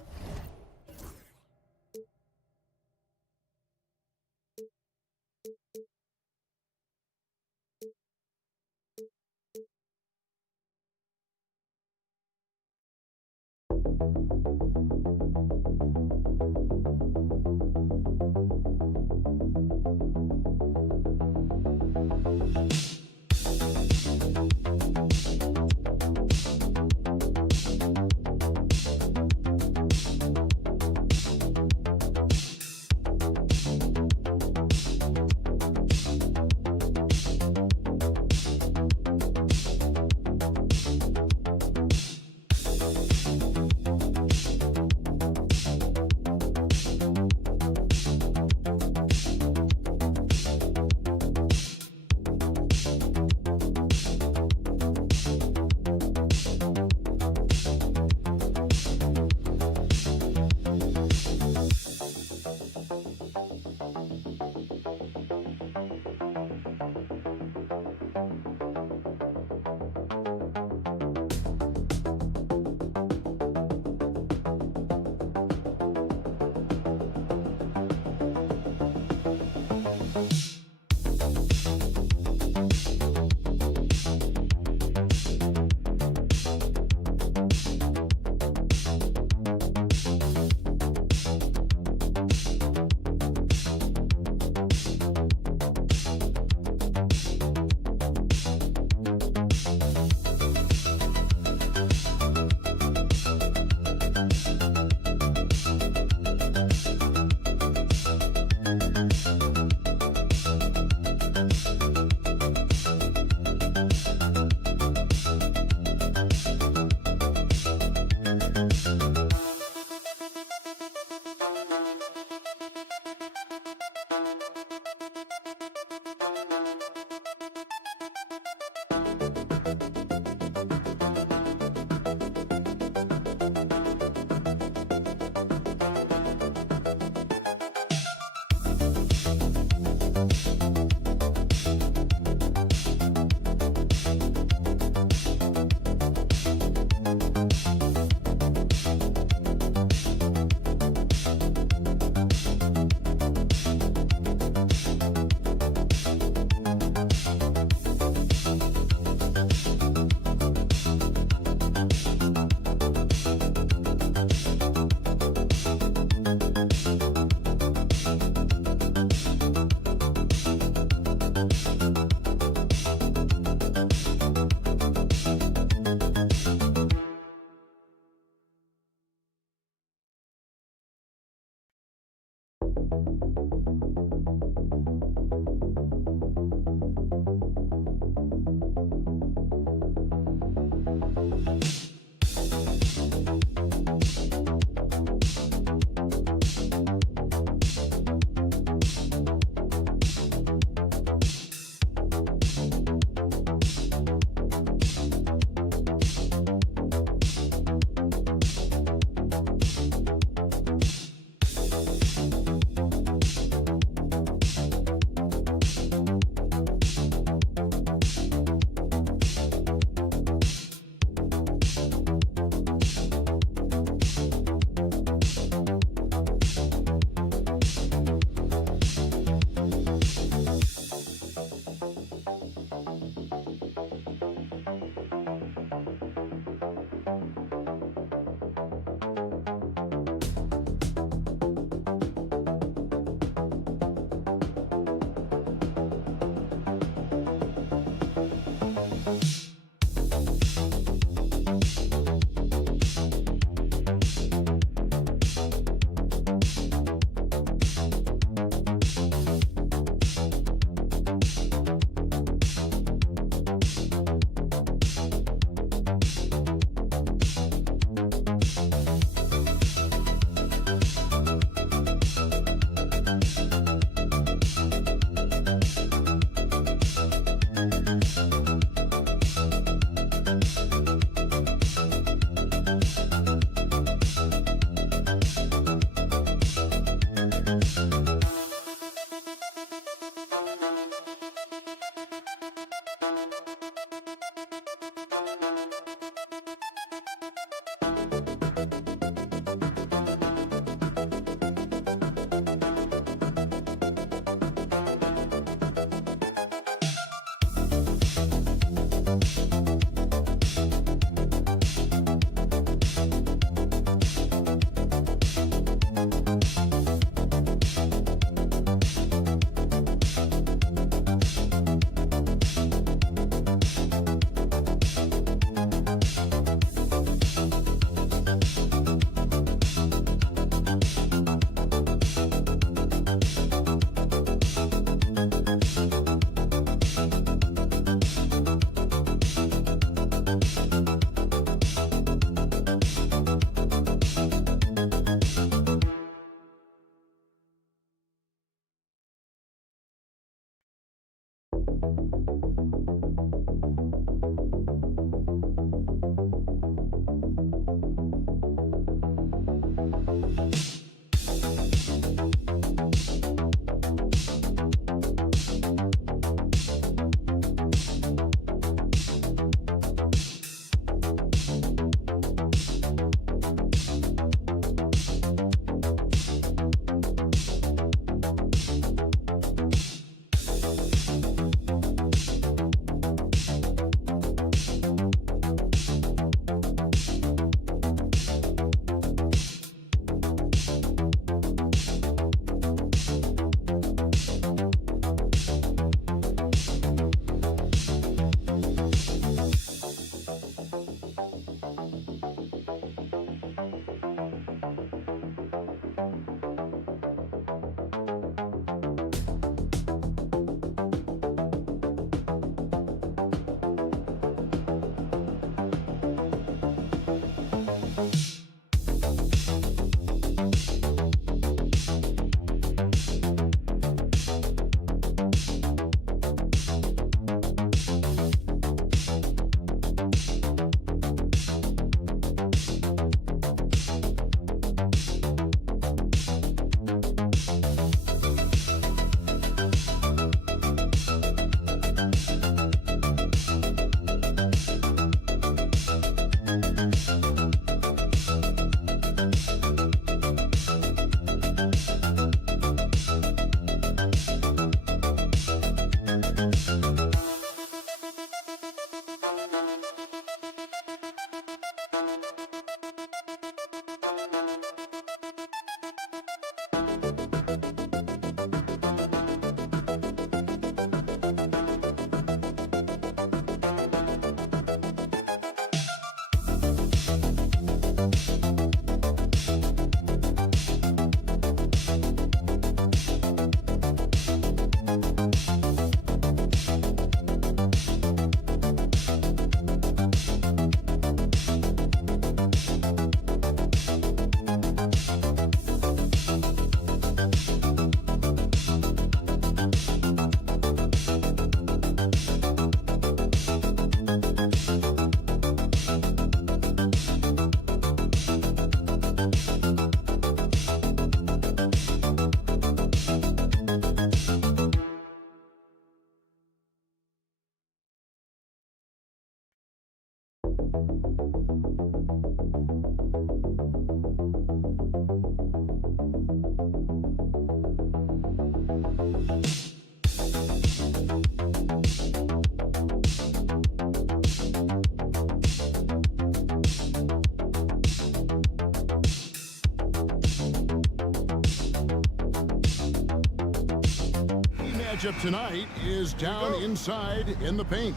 Matchup tonight is down inside in the paint.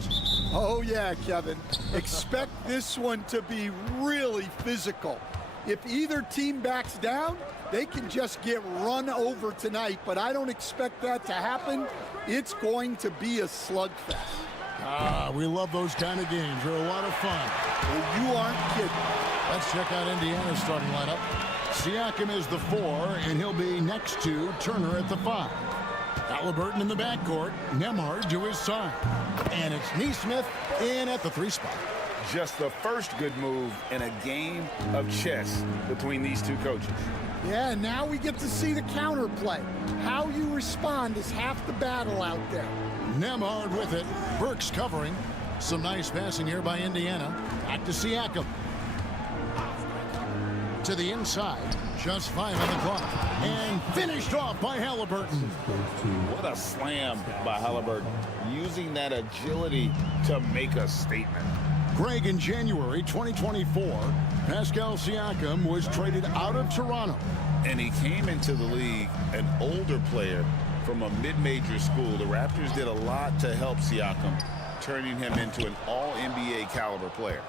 Oh, yeah, Kevin. Expect this one to be really physical. If either team backs down, they can just get run over tonight, but I don't expect that to happen. It's going to be a slugfest. We love those kind of games. They're a lot of fun. Well, you aren't kidding. Let's check out Indiana's starting lineup. Siakam is the 4, and he'll be next to Turner at the 5. Halliburton in the backcourt, Nembhard to his side. And it's Nesmith in at the 3 spot. Just the first good move in a game of chess between these two coaches. Yeah, now we get to see the counterplay. How you respond is half the battle out there. Nembhard with it. Burks covering. Some nice passing here by Indiana. Back to Siakam. To the inside. Just 5 on the clock. And finished off by Halliburton. What a slam by Halliburton. Using that agility to make a statement. Greg, in January 2024, Pascal Siakam was traded out of Toronto. And he came into the league an older player from a mid-major school. The Raptors did a lot to help Siakam, turning him into an all-NBA caliber player.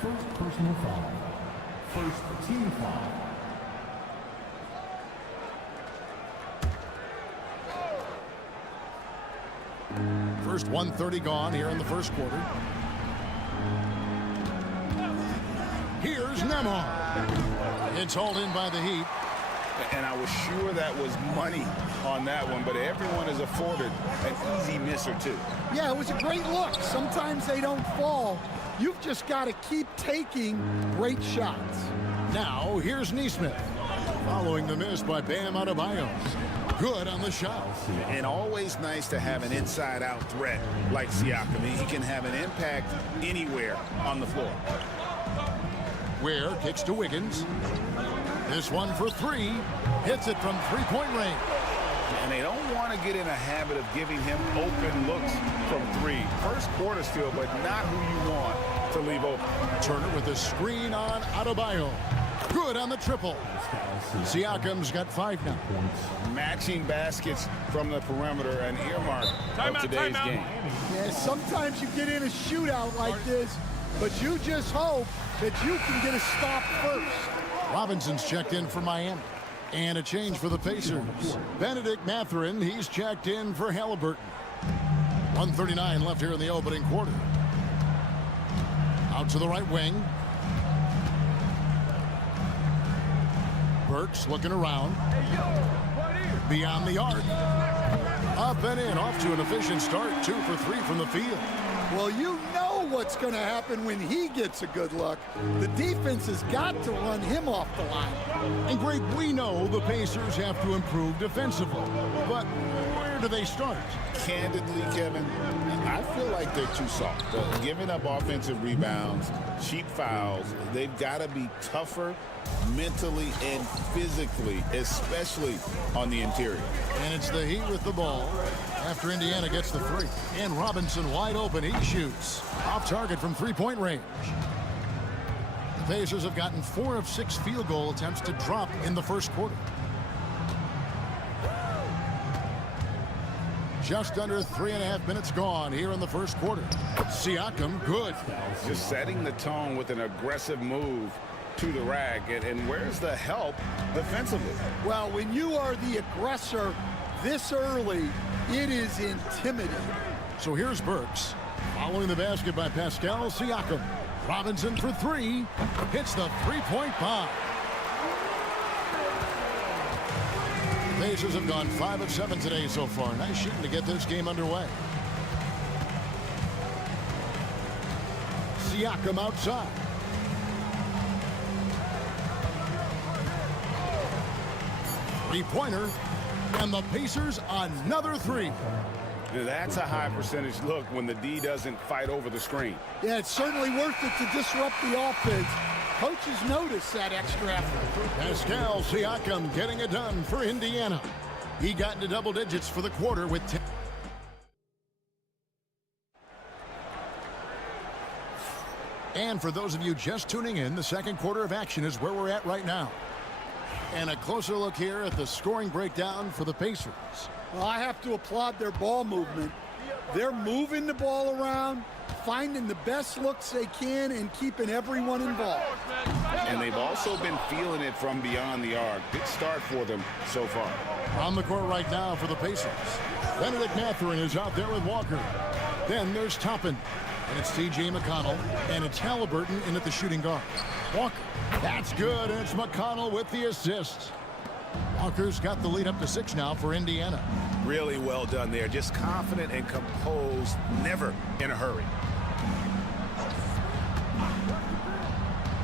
First personal foul. First team foul. First 1:30 gone here in the first quarter. Here's Nembhard. It's hauled in by the Heat. And I was sure that was money on that one, but everyone is afforded an easy miss or two. Yeah, it was a great look. Sometimes they don't fall. You've just got to keep taking great shots. Now, here's Nesmith. Following the miss by Bam Adebayo. Good on the shot. And always nice to have an inside-out threat like Siakam. He can have an impact anywhere on the floor. Ware kicks to Wiggins. This one for 3. Hits it from 3-point range. And they don't want to get in a habit of giving him open looks from 3. First quarter still, but not who you want to leave open. Turner with a screen on Adebayo. Good on the triple. Siakam's got 5 now. Matching baskets from the perimeter, an earmark of today's game. Yeah, sometimes you get in a shootout like this, but you just hope that you can get a stop first. Robinson's checked in for Miami. And a change for the Pacers. Benedict Mathurin, he's checked in for Halliburton. 1:39 left here in the opening quarter. Out to the right wing. Burks looking around. Beyond the arc. Up and in, off to an efficient start. 2 for 3 from the field. Well, you know what's going to happen when he gets a good look. The defense has got to run him off the line. And Greg, we know the Pacers have to improve defensively. But where do they start? Candidly, Kevin, I feel like they're too soft. They're giving up offensive rebounds, cheap fouls. They've got to be tougher mentally and physically, especially on the interior. And it's the Heat with the ball after Indiana gets the 3. And Robinson wide open. He shoots. Off target from 3-point range. The Pacers have gotten 4 of 6 field goal attempts to drop in the first quarter. Just under 3.5 minutes gone here in the first quarter. Siakam, good. Just setting the tone with an aggressive move to the rack. And where's the help defensively? Well, when you are the aggressor this early, it is intimidating. So here's Burks. Following the basket by Pascal Siakam. Robinson for 3. Hits the 3-point bomb. The Pacers have gone 5 of 7 today so far. Nice shooting to get this game underway. Siakam outside. Three-pointer. And the Pacers another three. That's a high percentage look when the D doesn't fight over the screen. Yeah, it's certainly worth it to disrupt the offense. Coaches notice that extra effort. Pascal Siakam getting it done for Indiana. He got into double digits for the quarter with 10. And for those of you just tuning in, the second quarter of action is where we're at right now. And a closer look here at the scoring breakdown for the Pacers. Well, I have to applaud their ball movement. They're moving the ball around, finding the best looks they can, and keeping everyone involved. And they've also been feeling it from beyond the arc. Good start for them so far. On the court right now for the Pacers. Benedict Mathurin is out there with Walker. Then there's Toppin. And it's T.J. McConnell. And it's Halliburton in at the shooting guard. Walker. That's good. And it's McConnell with the assist. Walker's got the lead up to 6 now for Indiana. Really well done there. Just confident and composed. Never in a hurry.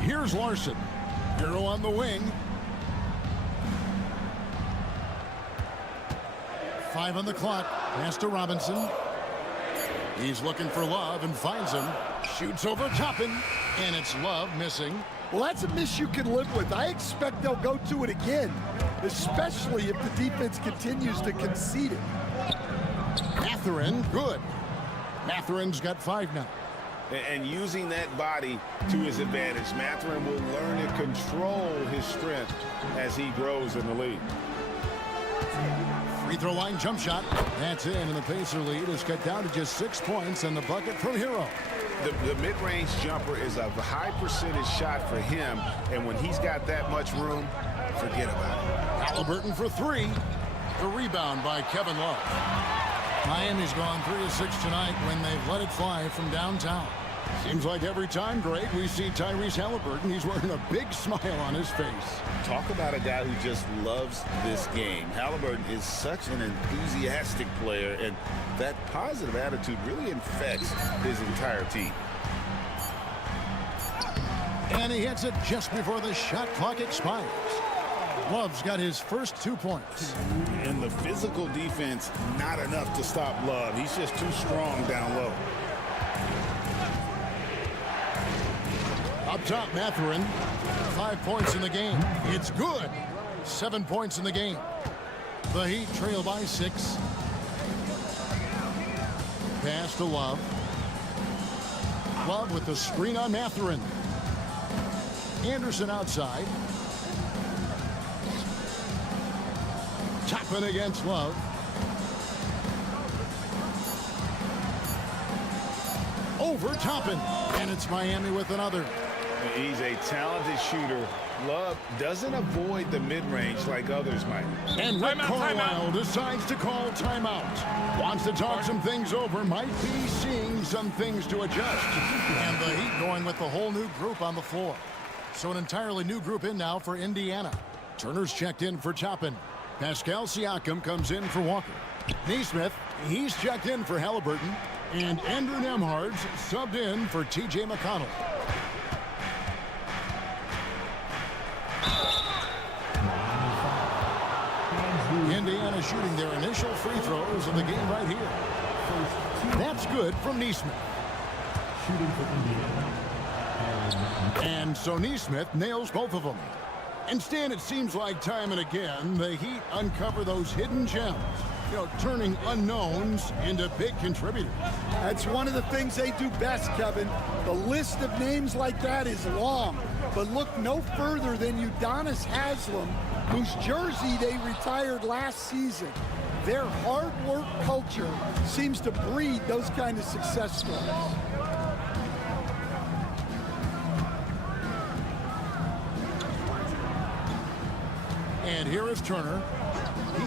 Here's Larson. Hero on the wing. 5 on the clock. Pass to Robinson. He's looking for Love and finds him. Shoots over Toppin. And it's Love missing. Well, that's a miss you can live with. I expect they'll go to it again, especially if the defense continues to concede it. Mathurin, good. Mathurin's got 5 now. And using that body to his advantage, Mathurin will learn to control his strength as he grows in the league. Free throw line jump shot. That's in, and the Pacer lead is cut down to just 6 points, and the bucket from Hero. The mid-range jumper is a high percentage shot for him, and when he's got that much room, forget about it. Halliburton for 3. The rebound by Kevin Love. Miami's gone 3 of 6 tonight when they've let it fly from downtown. Seems like every time, Greg, we see Tyrese Halliburton, he's wearing a big smile on his face. Talk about a guy who just loves this game. Halliburton is such an enthusiastic player, and that positive attitude really infects his entire team. And he hits it just before the shot clock expires. Love's got his first 2 points. And the physical defense, not enough to stop Love. He's just too strong down low. Up top, Mathurin. 5 points in the game. It's good. 7 points in the game. The Heat trail by 6. Pass to Love. Love with the screen on Mathurin. Anderson outside. Toppin against Love. Over Toppin. And it's Miami with another. He's a talented shooter. Love doesn't avoid the mid-range like others might. And Rick Carlisle decides to call timeout. Wants to talk some things over. Might be seeing some things to adjust. And the Heat going with the whole new group on the floor. So an entirely new group in now for Indiana. Turner's checked in for Toppin. Pascal Siakam comes in for Walker. Nesmith, he's checked in for Halliburton. And Andrew Nembhard's subbed in for T.J. McConnell. Indiana shooting their initial free throws of the game right here. That's good from Nesmith. Shooting for Indiana. And so Nesmith nails both of them. And Stan, it seems like time and again, the Heat uncover those hidden gems. You know, turning unknowns into big contributors. That's one of the things they do best, Kevin. The list of names like that is long. But look no further than Udonis Haslem, whose jersey they retired last season. Their hard work culture seems to breed those kind of success stories. And here is Turner.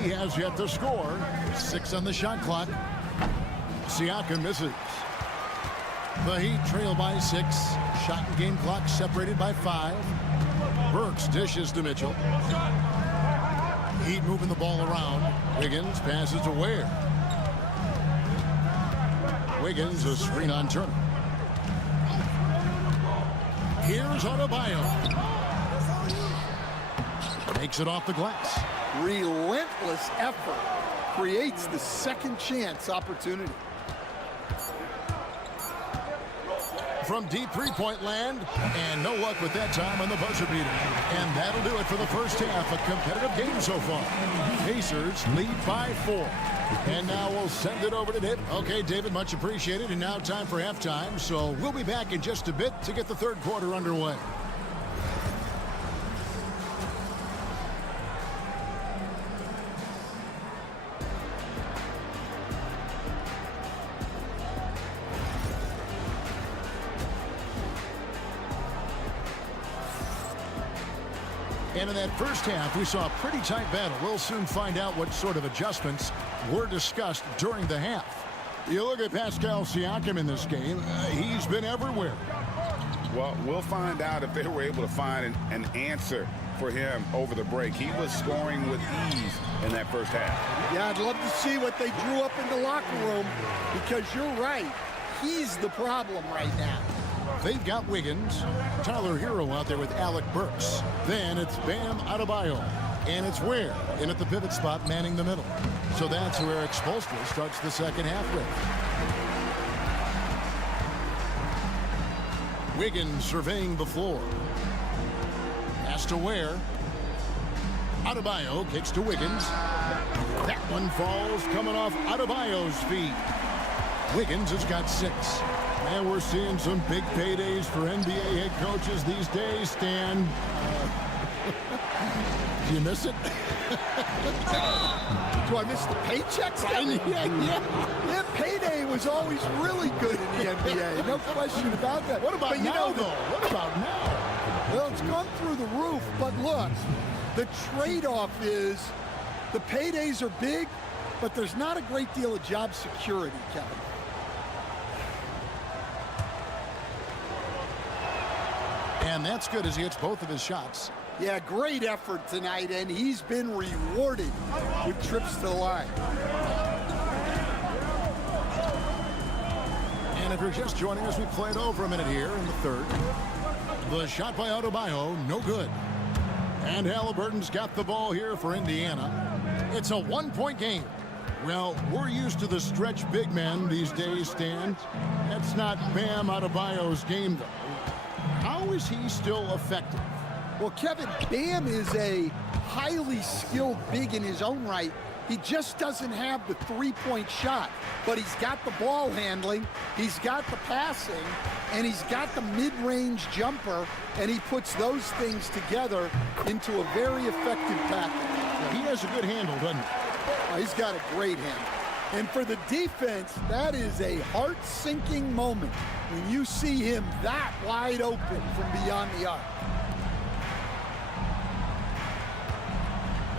He has yet to score. 6 on the shot clock. Siakam misses. The Heat trail by 6. Shot and game clock separated by 5. Burks dishes to Mitchell. Heat moving the ball around. Wiggins passes to Ware. Wiggins a screen on Turner. Here's Adebayo. Makes it off the glass. relentless effort creates the second chance opportunity. From deep three-point land, and no luck with that time on the buzzer beater. And that'll do it for the first half. A competitive game so far. Pacers lead by 4. And now we'll send it over to David. Okay, David, much appreciated. And now time for halftime. So we'll be back in just a bit to get the third quarter underway. And in that first half, we saw a pretty tight battle. We'll soon find out what sort of adjustments were discussed during the half. You look at Pascal Siakam in this game, he's been everywhere. Well, we'll find out if they were able to find an answer for him over the break. He was scoring with ease in that first half. Yeah, I'd love to see what they drew up in the locker room, because you're right. He's the problem right now. They've got Wiggins, Tyler Hero out there with Alec Burks. Then it's Bam Adebayo, and it's Ware in at the pivot spot manning the middle. So that's where Eric Spoelstra starts the second half with. Wiggins surveying the floor. Pass to Ware. Adebayo kicks to Wiggins. That one falls coming off Adebayo's feet. Wiggins has got 6. And we're seeing some big paydays for NBA head coaches these days, Stan. Do you miss it? Do I miss the paychecks? Yeah, payday was always really good in the NBA. No question about that. What about now, though? What about now? Well, it's gone through the roof. But look, the trade-off is the paydays are big, but there's not a great deal of job security, Kevin. And that's good as he hits both of his shots. Yeah, great effort tonight, and he's been rewarded with trips to the line. And if you're just joining us, we played over a minute here in the third. The shot by Adebayo, no good. And Halliburton's got the ball here for Indiana. It's a 1-point game. Well, we're used to the stretch big men these days, Stan. That's not Bam Adebayo's game, though. How is he still effective? Well, Kevin, Bam is a highly skilled big in his own right. He just doesn't have the three-point shot, but he's got the ball handling, he's got the passing, and he's got the mid-range jumper, and he puts those things together into a very effective package. He has a good handle, doesn't he? Oh, he's got a great handle. And for the defense, that is a heart-sinking moment when you see him that wide open from beyond the arc.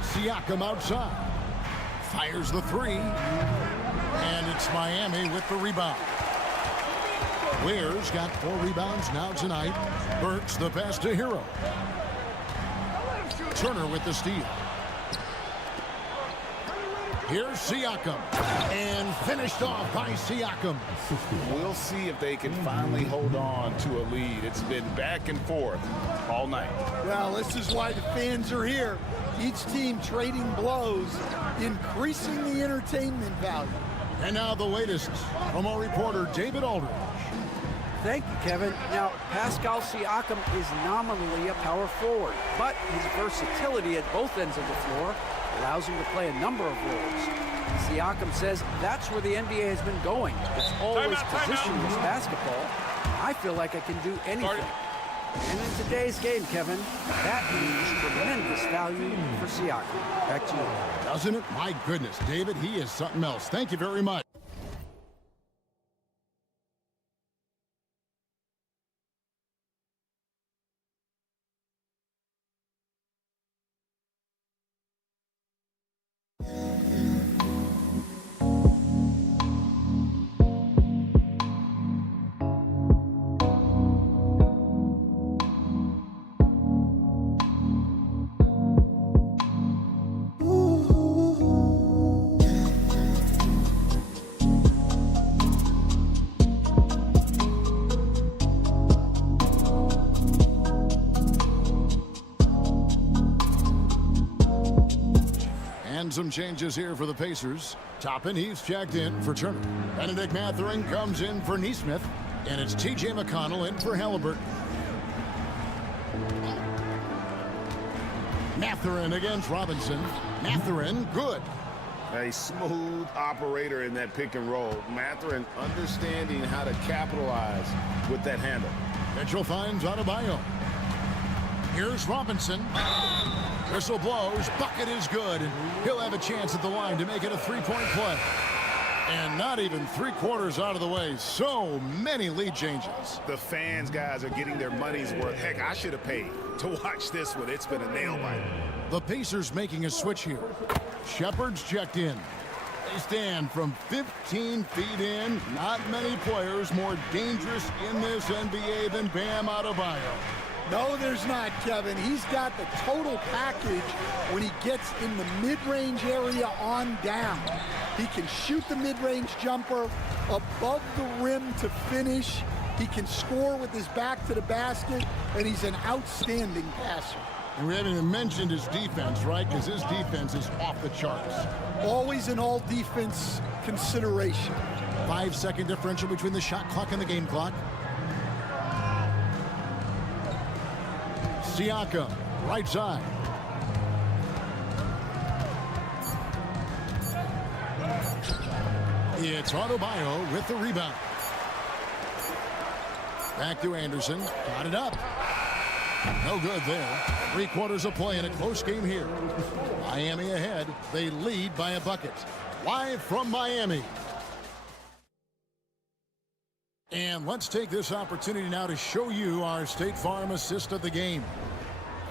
Siakam outside. Fires the 3. And it's Miami with the rebound. Ware's got 4 rebounds now tonight. Burks the pass to Hero. Turner with the steal. Here's Siakam. And finished off by Siakam. We'll see if they can finally hold on to a lead. It's been back and forth all night. Well, this is why the fans are here. Each team trading blows, increasing the entertainment value. And now the latest from our reporter, David Aldridge. Thank you, Kevin. Now, Pascal Siakam is nominally a power forward, but his versatility at both ends of the floor allows him to play a number of roles. Siakam says that's where the NBA has been going. It's always positionless basketball. I feel like I can do anything. And in today's game, Kevin, that means tremendous value for Siakam. Back to you. Doesn't it? My goodness, David, he is something else. Thank you very much. And some changes here for the Pacers. Toppin, he's checked in for Turner. Benedict Mathurin comes in for Neesmith. And it's T.J. McConnell in for Halliburton. Mathurin against Robinson. Mathurin, good. A smooth operator in that pick and roll. Mathurin understanding how to capitalize with that handle. Mitchell finds Adebayo. Here's Robinson. Whistle blows. Bucket is good. He'll have a chance at the line to make it a three-point play. And not even three-quarters out of the way. So many lead changes. The fans, guys, are getting their money's worth. Heck, I should have paid to watch this one. It's been a nail-biter. The Pacers making a switch here. Shepard's checked in. They stand from 15 feet in. Not many players more dangerous in this NBA than Bam Adebayo. No, there's not, Kevin. He's got the total package when he gets in the mid-range area on down. He can shoot the mid-range jumper above the rim to finish. He can score with his back to the basket, and he's an outstanding passer. And we haven't even mentioned his defense, right? Because his defense is off the charts. Always an all-defense consideration. 5-second differential between the shot clock and the game clock. Siakam, right side. It's Adebayo with the rebound. Back to Anderson. Got it up. No good there. 3/4 of play in a close game here. Miami ahead. They lead by a bucket. Live from Miami. And let's take this opportunity now to show you our State Farm assist of the game.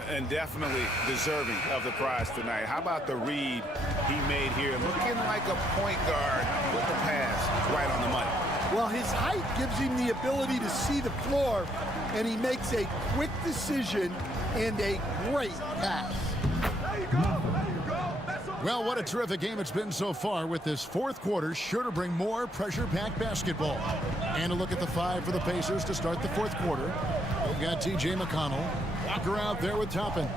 And definitely deserving of the prize tonight. How about the read he made here? Looking like a point guard with the pass right on the money. Well, his height gives him the ability to see the floor, and he makes a quick decision and a great pass. Well, what a terrific game it's been so far, with this fourth quarter sure to bring more pressure-packed basketball. And a look at the five for the Pacers to start the fourth quarter. We've got T.J. McConnell. Walker out there with Toppin.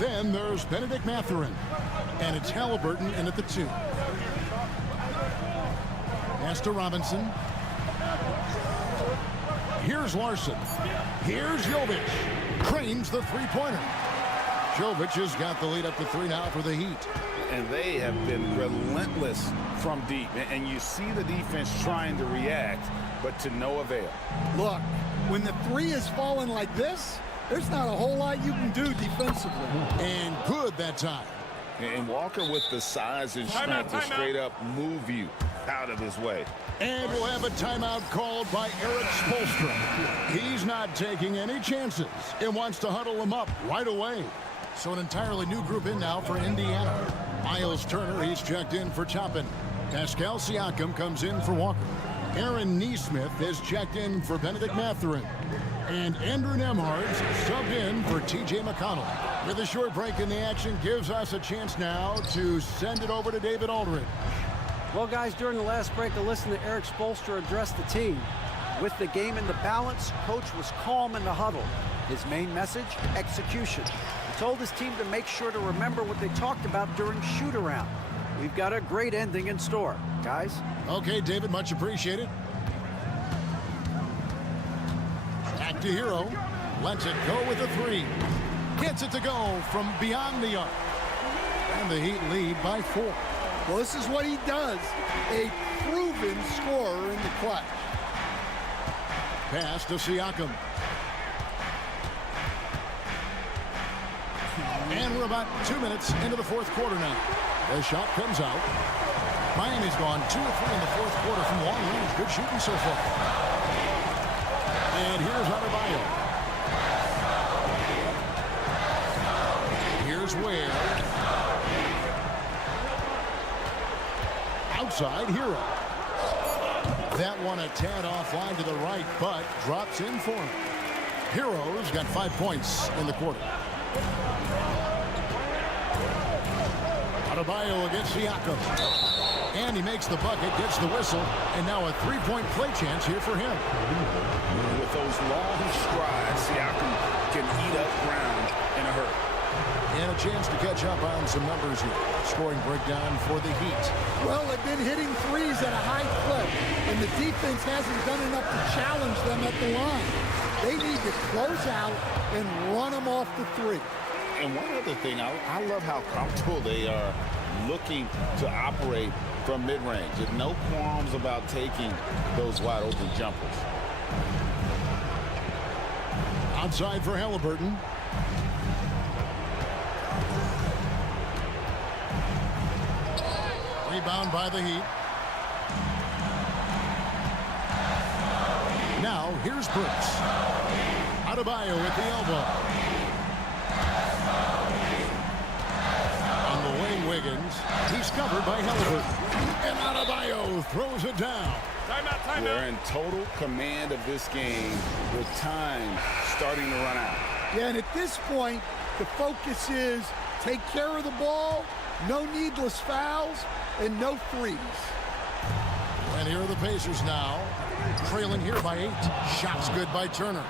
Then there's Benedict Mathurin. And it's Halliburton in at the 2. Pass to Robinson. Here's Larson. Here's Jovic. Cranes the three-pointer. Jovic has got the lead up to 3 now for the Heat. And they have been relentless from deep. And you see the defense trying to react, but to no avail. Look, when the 3 is falling like this, there's not a whole lot you can do defensively. And good that time. And Walker with the size and strength to straight up move you out of his way. And we'll have a timeout called by Eric Spoelstra. He's not taking any chances and wants to huddle them up right away. So an entirely new group in now for Indiana. Miles Turner, he's checked in for Toppin. Pascal Siakam comes in for Walker. Aaron Neesmith is checked in for Benedict Mathurin. And Andrew Nembhard's subbed in for T.J. McConnell. With a short break in the action, gives us a chance now to send it over to David Aldridge. Well, guys, during the last break, I listened to Eric Spoelstra address the team. With the game in the balance, coach was calm in the huddle. His main message, execution. He told his team to make sure to remember what they talked about during shoot-around. We've got a great ending in store, guys. Okay, David, much appreciated. Back to Hero. Lets it go with a 3. Gets it to go from beyond the arc. And the Heat lead by 4. Well, this is what he does. A proven scorer in the clutch. Pass to Siakam. And we're about 2 minutes into the fourth quarter now. The shot comes out. Miami's gone 2 of 3 in the fourth quarter from long range. Good shooting so far. And here's Adebayo. Here's Ware. Outside, Hero. That one a tad offline to the right, but drops in for him. Hero's got 5 points in the quarter. Adebayo against Siakam. And he makes the bucket, gets the whistle, and now a 3-point play chance here for him. With those long strides, Siakam can eat up ground in a hurry. And a chance to catch up on some numbers here. Scoring breakdown for the Heat. Well, they've been hitting threes at a high clip, and the defense hasn't done enough to challenge them at the line. They need to close out and run them off the three. And one other thing, I love how comfortable they are looking to operate from mid-range. There's no qualms about taking those wide-open jumpers. Outside for Halliburton. Rebound by the Heat. Now, here's Brooks. Adebayo at the elbow. On the wing, Wiggins. He's covered by Halliburton. And Adebayo throws it down. We're in total command of this game with time starting to run out. Yeah, and at this point, the focus is take care of the ball, no needless fouls, and no threes. And here are the Pacers now, trailing here by 8. Shots good by Turner.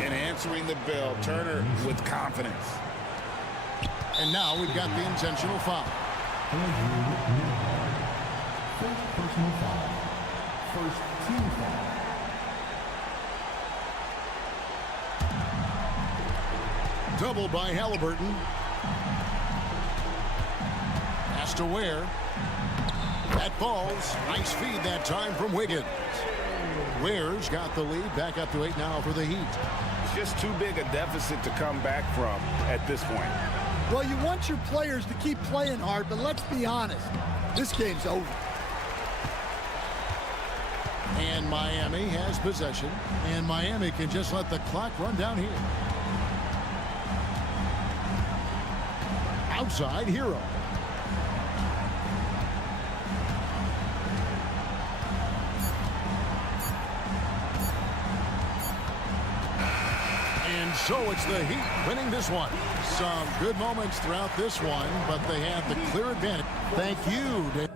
And answering the bell, Turner with confidence. And now we've got the intentional foul. First personal foul. First team foul. Double by Halliburton. Has to Ware. That falls. Nice feed that time from Wiggins. Ware's got the lead. Back up to 8 now for the Heat. It's just too big a deficit to come back from at this point. Well, you want your players to keep playing hard, but let's be honest, this game's over. And Miami has possession. And Miami can just let the clock run down here. Outside, Hero. And so it's the Heat winning this one. Some good moments throughout this one, but they have the clear advantage. Thank you, Dave.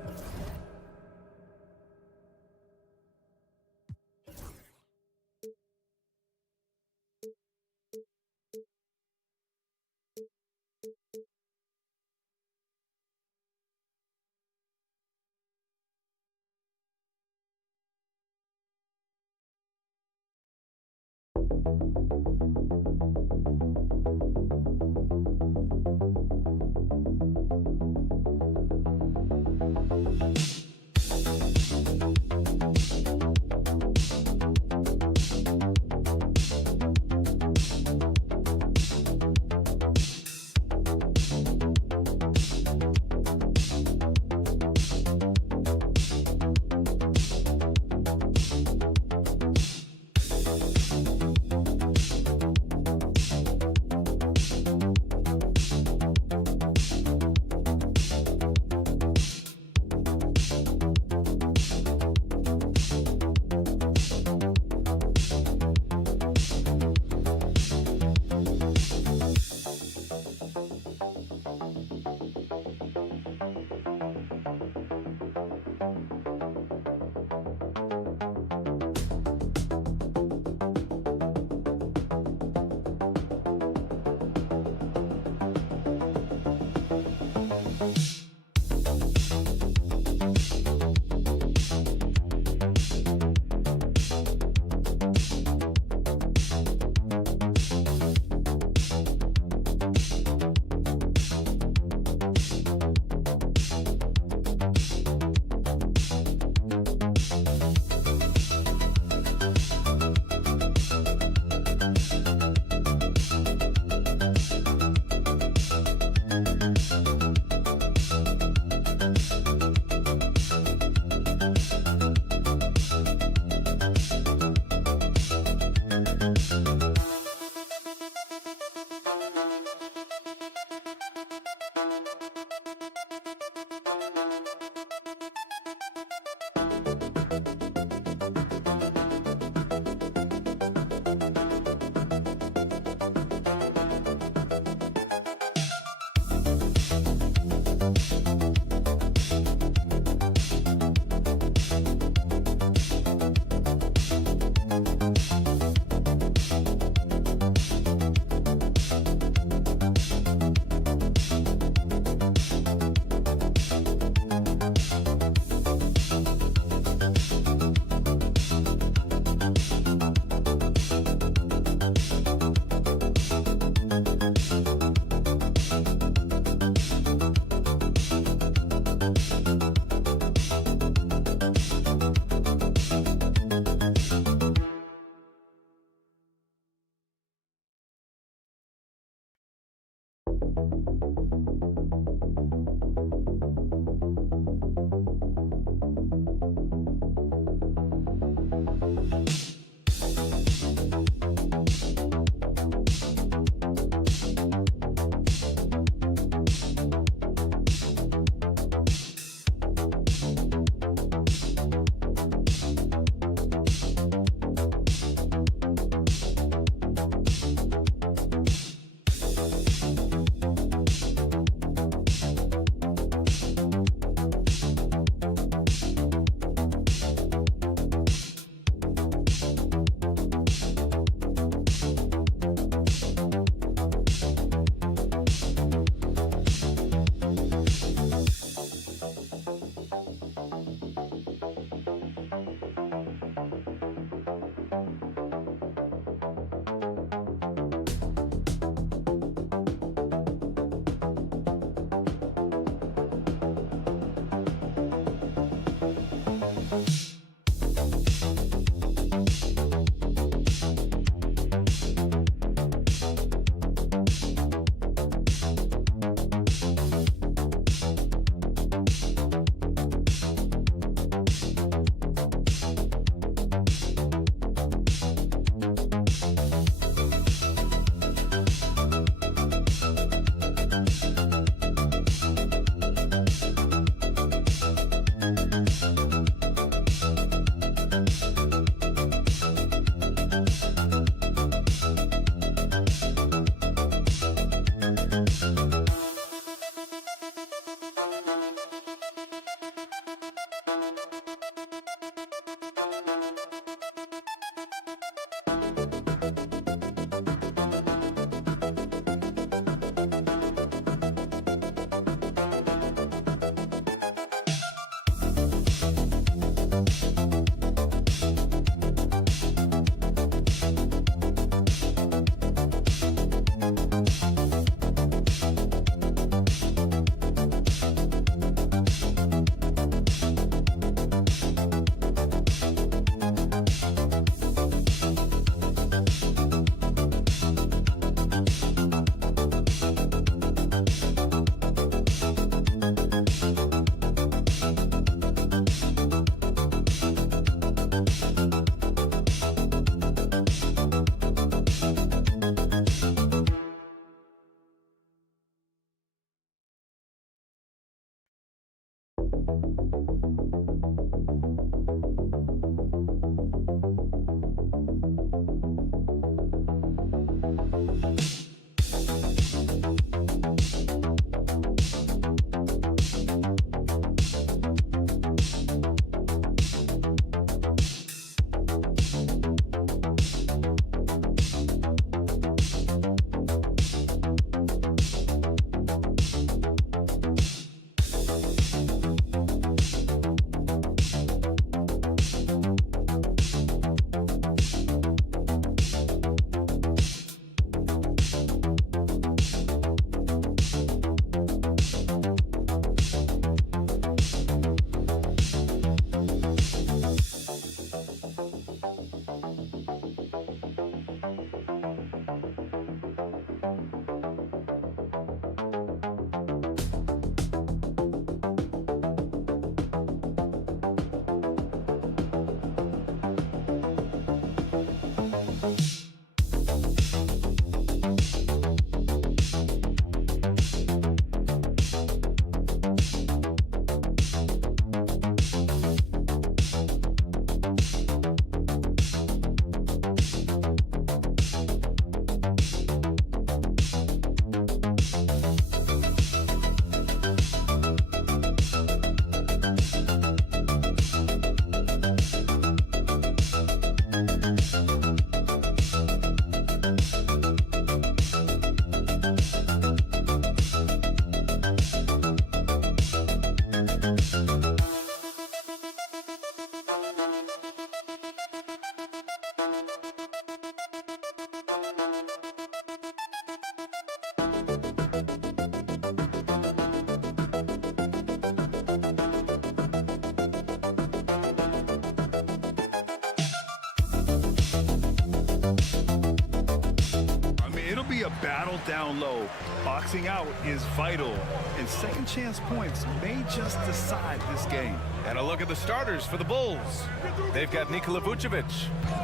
down low. Boxing out is vital, and second chance points may just decide this game. And a look at the starters for the Bulls. They've got Nikola Vucevic,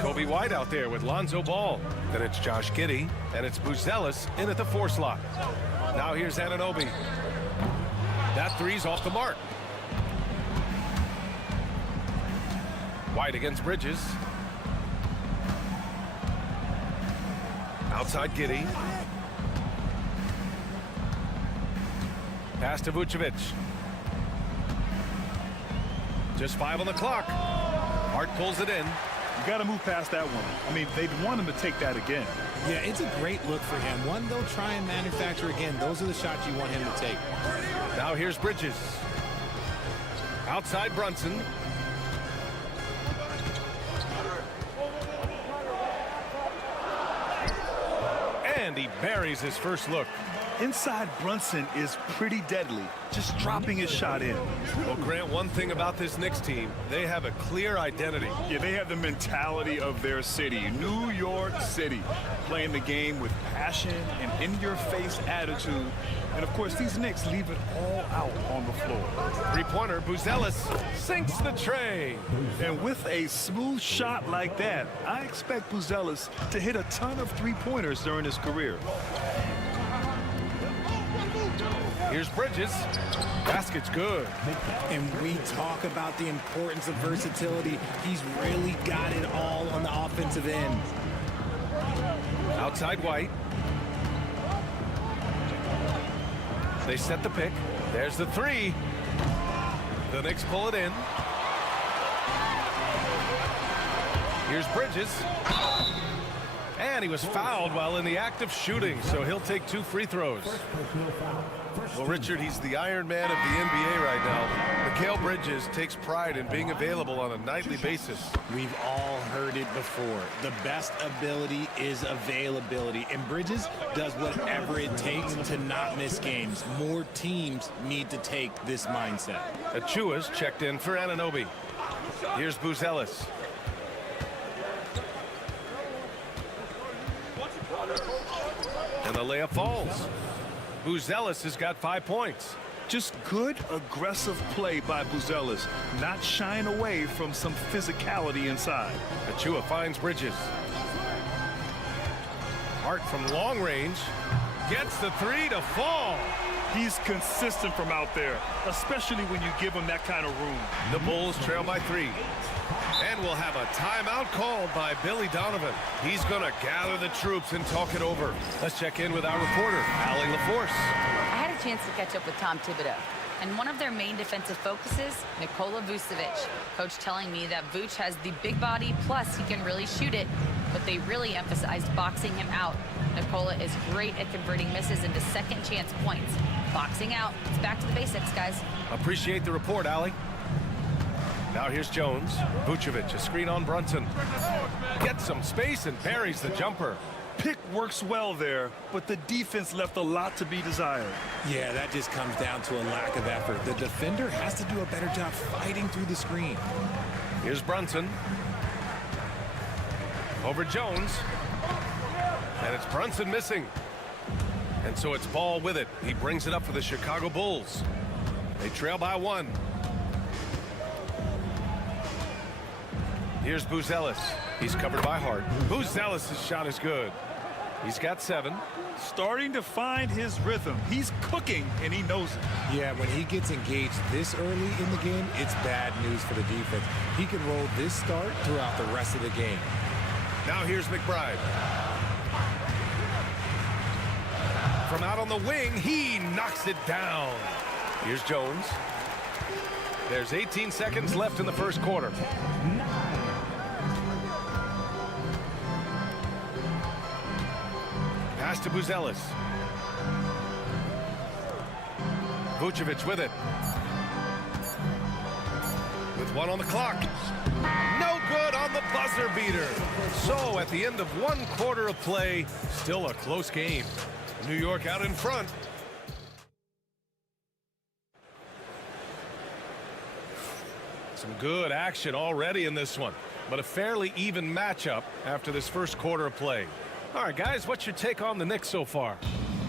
Kobe White out there with Lonzo Ball. Then it's Josh Giddey, and it's Buzelis in at the 4 slot. Now here's Anunoby. That three's off the mark. White against Bridges. Outside Giddey. Pass to Vucevic. Just 5 on the clock. Hart pulls it in. You got to move past that one. I mean, they'd want him to take that again. Yeah, it's a great look for him. One they'll try and manufacture again. Those are the shots you want him to take. Now here's Bridges. Outside Brunson. And he buries his first look. Inside Brunson is pretty deadly, just dropping his shot in. Well, Grant, one thing about this Knicks team, they have a clear identity. Yeah, they have the mentality of their city, New York City, playing the game with passion and in-your-face attitude. And, of course, these Knicks leave it all out on the floor. Three-pointer, Buzelis sinks the tray. And with a smooth shot like that, I expect Buzelis to hit a ton of three-pointers during his career. Here's Bridges. Basket's good. And we talk about the importance of versatility. He's really got it all on the offensive end. Outside White. They set the pick. There's the three. The Knicks pull it in. Here's Bridges. And he was fouled while in the act of shooting, so he'll take 2 free throws. Well, Richard, he's the Iron Man of the NBA right now. Mikal Bridges takes pride in being available on a nightly basis. We've all heard it before. The best ability is availability, and Bridges does whatever it takes to not miss games. More teams need to take this mindset. Achua's checked in for Anunoby. Here's Buzelis. And the layup falls. Buzelis has got 5 points. Just good, aggressive play by Buzelis, not shying away from some physicality inside. Achua finds Bridges. Hart from long range gets the three to fall. He's consistent from out there, especially when you give him that kind of room. The Bulls trail by 3. And we'll have a timeout called by Billy Donovan. He's going to gather the troops and talk it over. Let's check in with our reporter, Allie LaForce. I had a chance to catch up with Tom Thibodeau, and one of their main defensive focuses, Nikola Vucevic. Coach telling me that Vuce has the big body, plus he can really shoot it, but they really emphasized boxing him out. Nikola is great at converting misses into second chance points. Boxing out. It's back to the basics, guys. Appreciate the report, Allie. Now here's Jones. Vucevic, a screen on Brunson. Gets some space and buries the jumper. Pick works well there, but the defense left a lot to be desired. Yeah, that just comes down to a lack of effort. The defender has to do a better job fighting through the screen. Here's Brunson. Over Jones. And it's Brunson missing. And so it's Ball with it. He brings it up for the Chicago Bulls. They trail by 1. Here's Buzelis. He's covered by Hart. Buzelis' shot is good. He's got 7. Starting to find his rhythm. He's cooking, and he knows it. Yeah, when he gets engaged this early in the game, it's bad news for the defense. He can roll this start throughout the rest of the game. Now here's McBride. From out on the wing, he knocks it down. Here's Jones. There's 18 seconds left in the first quarter. Pass to Buzelis. Vucevic with it. With 1 on the clock. No good on the buzzer beater. So at the end of 1 quarter of play, still a close game. New York out in front. Some good action already in this one, but a fairly even matchup after this first quarter of play. All right, guys, what's your take on the Knicks so far?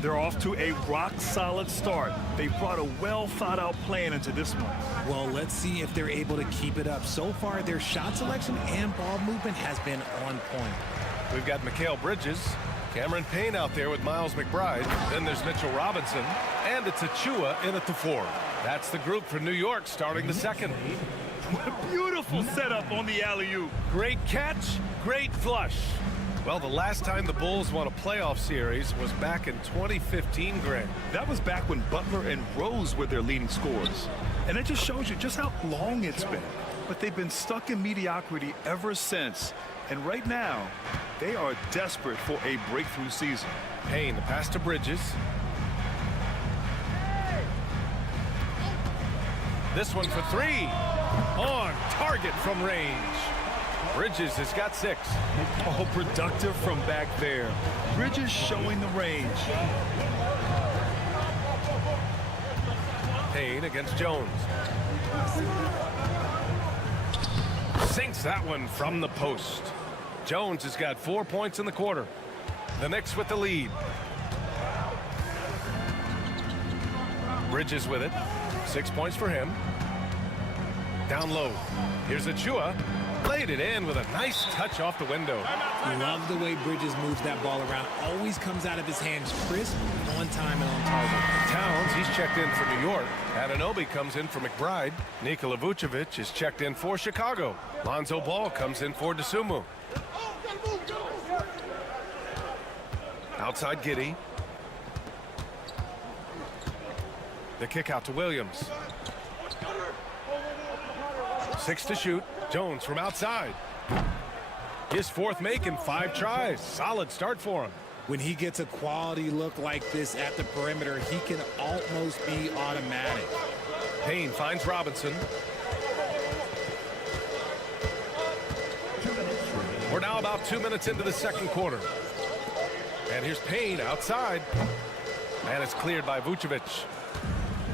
They're off to a rock-solid start. They brought a well-thought-out plan into this one. Well, let's see if they're able to keep it up. So far, their shot selection and ball movement has been on point. We've got Mikal Bridges, Cameron Payne out there with Miles McBride. Then there's Mitchell Robinson, and it's Achua in at the 4. That's the group for New York starting the second. Beautiful setup on the alley-oop. Great catch, great flush. Well, the last time the Bulls won a playoff series was back in 2015, Greg. That was back when Butler and Rose were their leading scorers. And it just shows you just how long it's been. But they've been stuck in mediocrity ever since. And right now, they are desperate for a breakthrough season. Payne, the pass to Bridges. This one for 3. On target from range. Bridges has got 6. Oh, productive from back there. Bridges showing the range. Payne against Jones. Sinks that one from the post. Jones has got 4 points in the quarter. The Knicks with the lead. Bridges with it. 6 points for him. Down low. Here's Achua. Laid it in with a nice touch off the window. Love the way Bridges moves that ball around. Always comes out of his hands crisp, on time, and on target. Towns, he's checked in for New York. Anunoby comes in for McBride. Nikola Vucevic is checked in for Chicago. Lonzo Ball comes in for Dosunmu. Outside Giddey. The kick out to Williams. 6 to shoot. Jones from outside. His 4th make in 5 tries. Solid start for him. When he gets a quality look like this at the perimeter, he can almost be automatic. Payne finds Robinson. We're now about 2 minutes into the second quarter. And here's Payne outside. And it's cleared by Vucevic.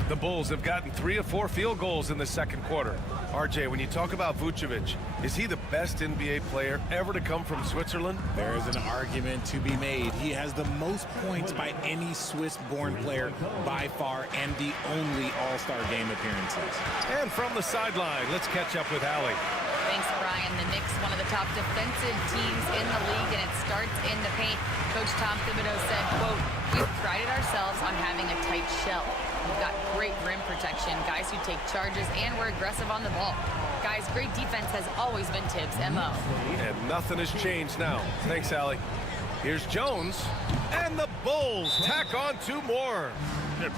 The Bulls have gotten 3 of 4 field goals in the second quarter. RJ, when you talk about Vucevic, is he the best NBA player ever to come from Switzerland? There is an argument to be made. He has the most points by any Swiss-born player by far and the only All-Star game appearances. And from the sideline, let's catch up with Allie. Thanks, Brian. The Knicks, one of the top defensive teams in the league, and it starts in the paint. Coach Tom Thibodeau said, quote, "We've prided ourselves on having a tight shell. We've got great rim protection, guys who take charges, and we're aggressive on the ball. Guys, great defense has always been Tibbs' MO." And nothing has changed now. Thanks, Allie. Here's Jones, and the Bulls tack on 2 more.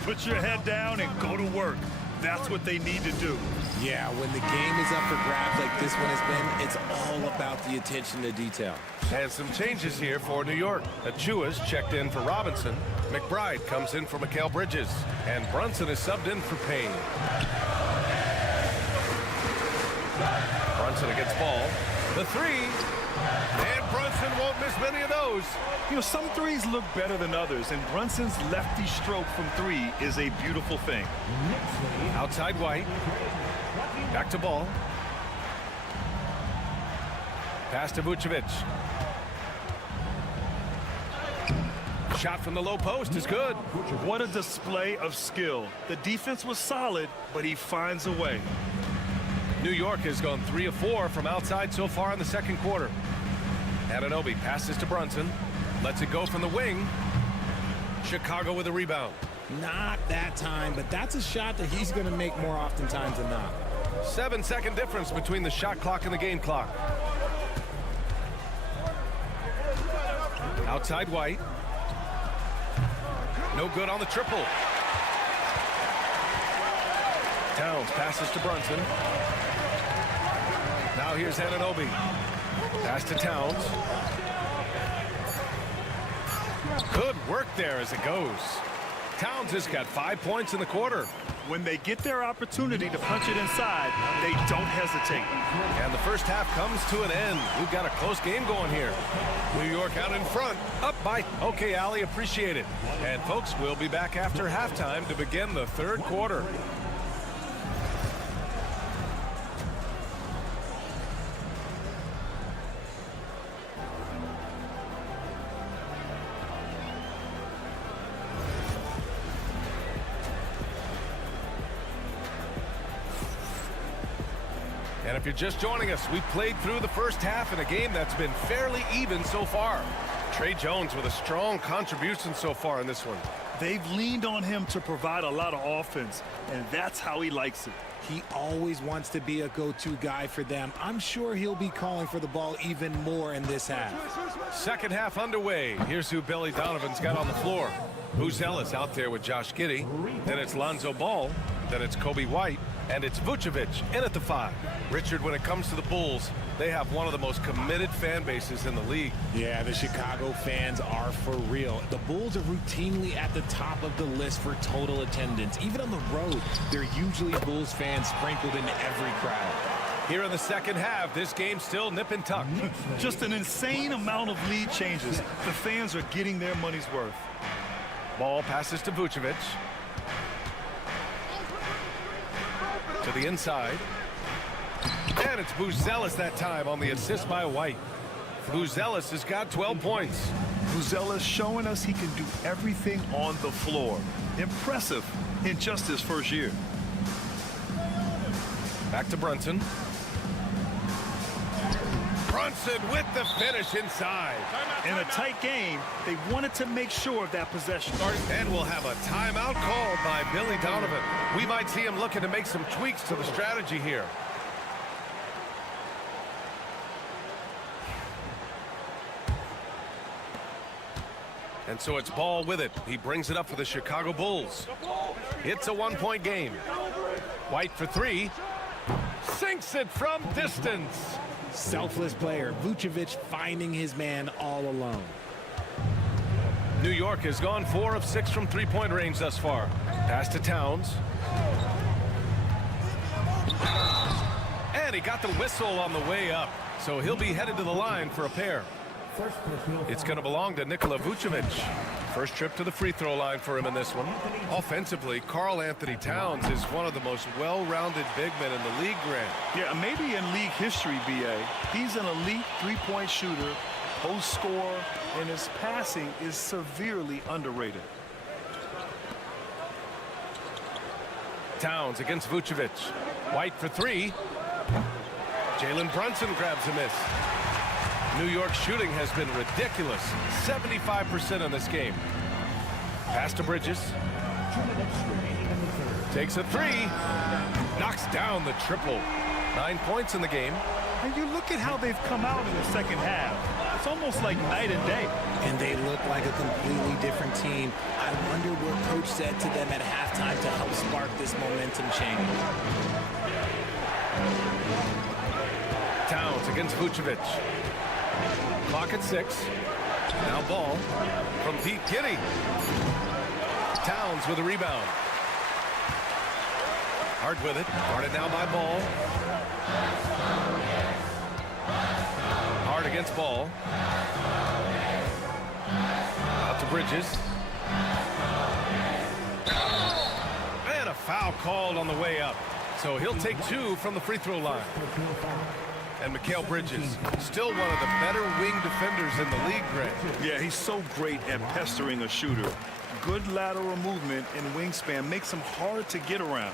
Put your head down and go to work. That's what they need to do. Yeah, when the game is up for grabs like this one has been, it's all about the attention to detail. And some changes here for New York. Achua's checked in for Robinson. McBride comes in for Mikal Bridges. And Brunson is subbed in for Payne. Brunson against Ball. The 3. And Brunson won't miss many of those. You know, some threes look better than others, and Brunson's lefty stroke from 3 is a beautiful thing. Outside White. Back to Ball. Pass to Vucevic. Shot from the low post is good. What a display of skill. The defense was solid, but he finds a way. New York has gone 3 of 4 from outside so far in the second quarter. Anunoby passes to Brunson. Lets it go from the wing. Chicago with a rebound. Not that time, but that's a shot that he's going to make more oftentimes than not. 7-second difference between the shot clock and the game clock. Outside White. No good on the triple. Towns passes to Brunson. Now here's Anunoby. Pass to Towns. Good work there as it goes. Towns has got 5 points in the quarter. When they get their opportunity to punch it inside, they don't hesitate. And the first half comes to an end. We've got a close game going here. New York out in front, up by... Okay, Allie, appreciate it. And folks, we'll be back after halftime to begin the third quarter. And if you're just joining us, we played through the first half in a game that's been fairly even so far. Trey Jones with a strong contribution so far in this one. They've leaned on him to provide a lot of offense, and that's how he likes it. He always wants to be a go-to guy for them. I'm sure he'll be calling for the ball even more in this half. Second half underway. Here's who Billy Donovan's got on the floor. Buzelis out there with Josh Giddey. Then it's Lonzo Ball. Then it's Kobe White. And it's Vucevic in at the 5. Richard, when it comes to the Bulls, they have one of the most committed fan bases in the league. Yeah, the Chicago fans are for real. The Bulls are routinely at the top of the list for total attendance. Even on the road, they're usually Bulls fans sprinkled in every crowd. Here in the second half, this game's still nip and tuck. Just an insane amount of lead changes. The fans are getting their money's worth. Ball passes to Vucevic. To the inside. And it's Buzelis that time on the assist by White. Buzelis has got 12 points. Buzelis showing us he can do everything on the floor. Impressive in just his first year. Back to Brunson. Brunson with the finish inside. In a tight game, they wanted to make sure of that possession. And we'll have a timeout called by Billy Donovan. We might see him looking to make some tweaks to the strategy here. And so it's Ball with it. He brings it up for the Chicago Bulls. It's a one-point game. White for 3. Sinks it from distance. Selfless player. Vucevic finding his man all alone. New York has gone 4 of 6 from three-point range thus far. Pass to Towns. And he got the whistle on the way up. So he'll be headed to the line for a pair. It's going to belong to Nikola Vucevic. First trip to the free throw line for him in this one. Offensively, Karl Anthony Towns is one of the most well-rounded big men in the league, Grant. Yeah, maybe in league history, BA. He's an elite three-point shooter, post scorer, and his passing is severely underrated. Towns against Vucevic. White for 3. Jalen Brunson grabs a miss. New York's shooting has been ridiculous. 75% in this game. Pass to Bridges. Takes a 3. Knocks down the triple. 9 points in the game. And you look at how they've come out in the second half. It's almost like night and day. And they look like a completely different team. I wonder what coach said to them at halftime to help spark this momentum change. Towns against Vucevic. Clock at 6. Now Ball from Pete Giddey. Towns with a rebound. Hard with it. Guarded now by Ball. Hard against Ball. Out to Bridges. And a foul called on the way up. So he'll take 2 from the free throw line. And Mikal Bridges, still one of the better wing defenders in the league, Grant. Yeah, he's so great at pestering a shooter. Good lateral movement and wingspan makes him hard to get around.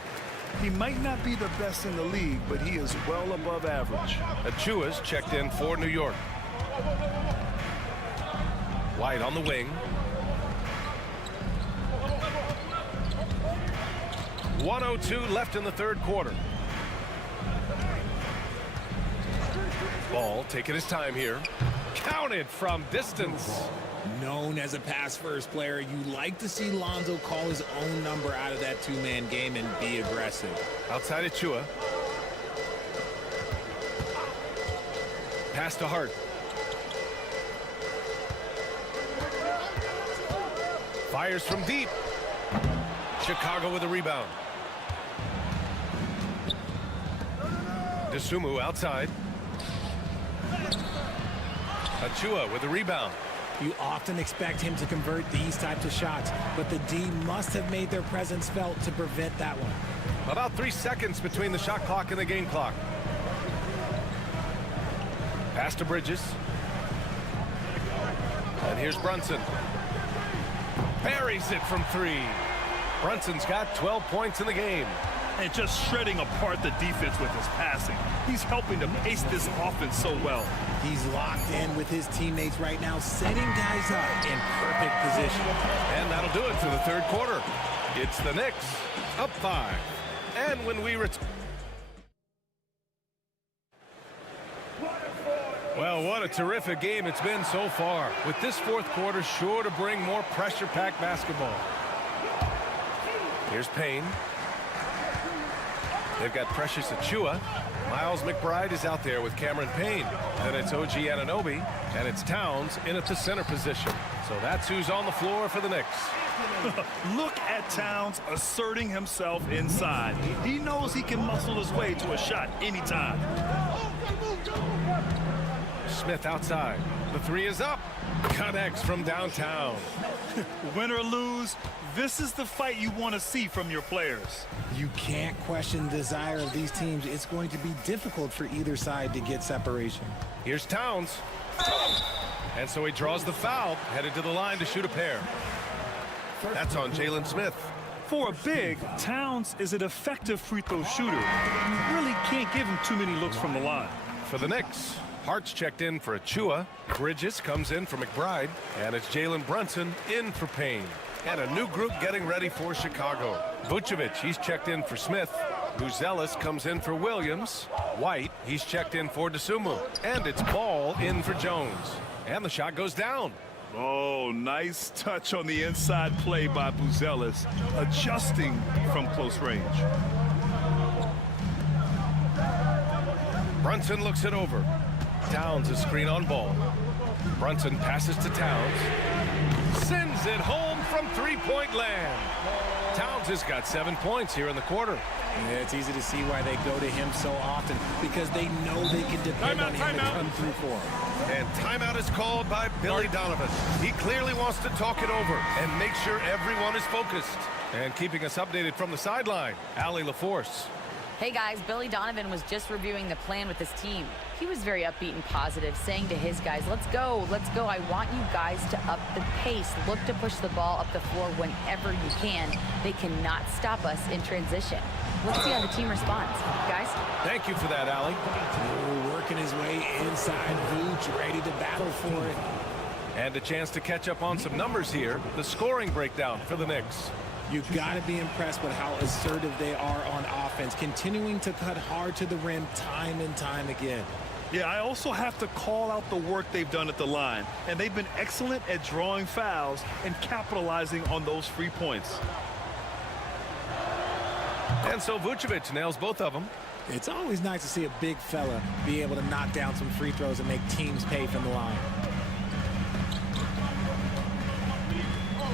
He might not be the best in the league, but he is well above average. Achua's checked in for New York. White on the wing. .102 left in the third quarter. Ball taking his time here. Counted from distance. Known as a pass-first player, you like to see Lonzo call his own number out of that two-man game and be aggressive. Outside Achua. Pass to Hart. Fires from deep. Chicago with a rebound. Dosunmu outside. Achua with a rebound. You often expect him to convert these types of shots, but the D must have made their presence felt to prevent that one. About 3 seconds between the shot clock and the game clock. Pass to Bridges. And here's Brunson. Buries it from 3. Brunson's got 12 points in the game. and just shredding apart the defense with his passing. He's helping to pace this offense so well. He's locked in with his teammates right now, setting guys up in perfect position. And that'll do it for the third quarter. It's the Knicks up 5. And when we return... Well, what a terrific game it's been so far, with this fourth quarter sure to bring more pressure-packed basketball. Here's Payne. They've got Precious Achiuwa. Miles McBride is out there with Cameron Payne. Then it's OG Anunoby, and it's Towns in at the center position. So that's who's on the floor for the Knicks. Look at Towns asserting himself inside. He knows he can muscle his way to a shot anytime. Smith outside. The three is up. Connects from downtown. Win or lose, this is the fight you want to see from your players. You can't question the desire of these teams. It's going to be difficult for either side to get separation. Here's Towns. And so he draws the foul, headed to the line to shoot a pair. That's on Jalen Smith. For a big, Towns is an effective free throw shooter. You really can't give him too many looks from the line. For the Knicks, Hart's checked in for Achiuwa. Bridges comes in for McBride. And it's Jalen Brunson in for Payne. And a new group getting ready for Chicago. Vucevic, he's checked in for Smith. Buzelis comes in for Williams. White, he's checked in for Dosunmu. And it's Ball in for Jones. And the shot goes down. Oh, nice touch on the inside play by Buzelis, adjusting from close range. Brunson looks it over. Towns is screen on Ball. Brunson passes to Towns. Sends it home from three-point land. Towns has got 7 points here in the quarter. Yeah, it's easy to see why they go to him so often, because they know they can depend on him to come through for them. And timeout is called by Billy Donovan. He clearly wants to talk it over and make sure everyone is focused. And keeping us updated from the sideline, Allie LaForce. Hey guys, Billy Donovan was just reviewing the plan with his team. He was very upbeat and positive, saying to his guys, let's go. I want you guys to up the pace. Look to push the ball up the floor whenever you can. They cannot stop us in transition. Let's see how the team responds. Guys? Thank you for that, Allie. Working his way inside. Vooch ready to battle for it. And a chance to catch up on some numbers here. The scoring breakdown for the Knicks. You've got to be impressed with how assertive they are on offense, continuing to cut hard to the rim time and time again. Yeah, I also have to call out the work they've done at the line. And they've been excellent at drawing fouls and capitalizing on those free points. And so Vucevic nails both of them. It's always nice to see a big fella be able to knock down some free throws and make teams pay from the line.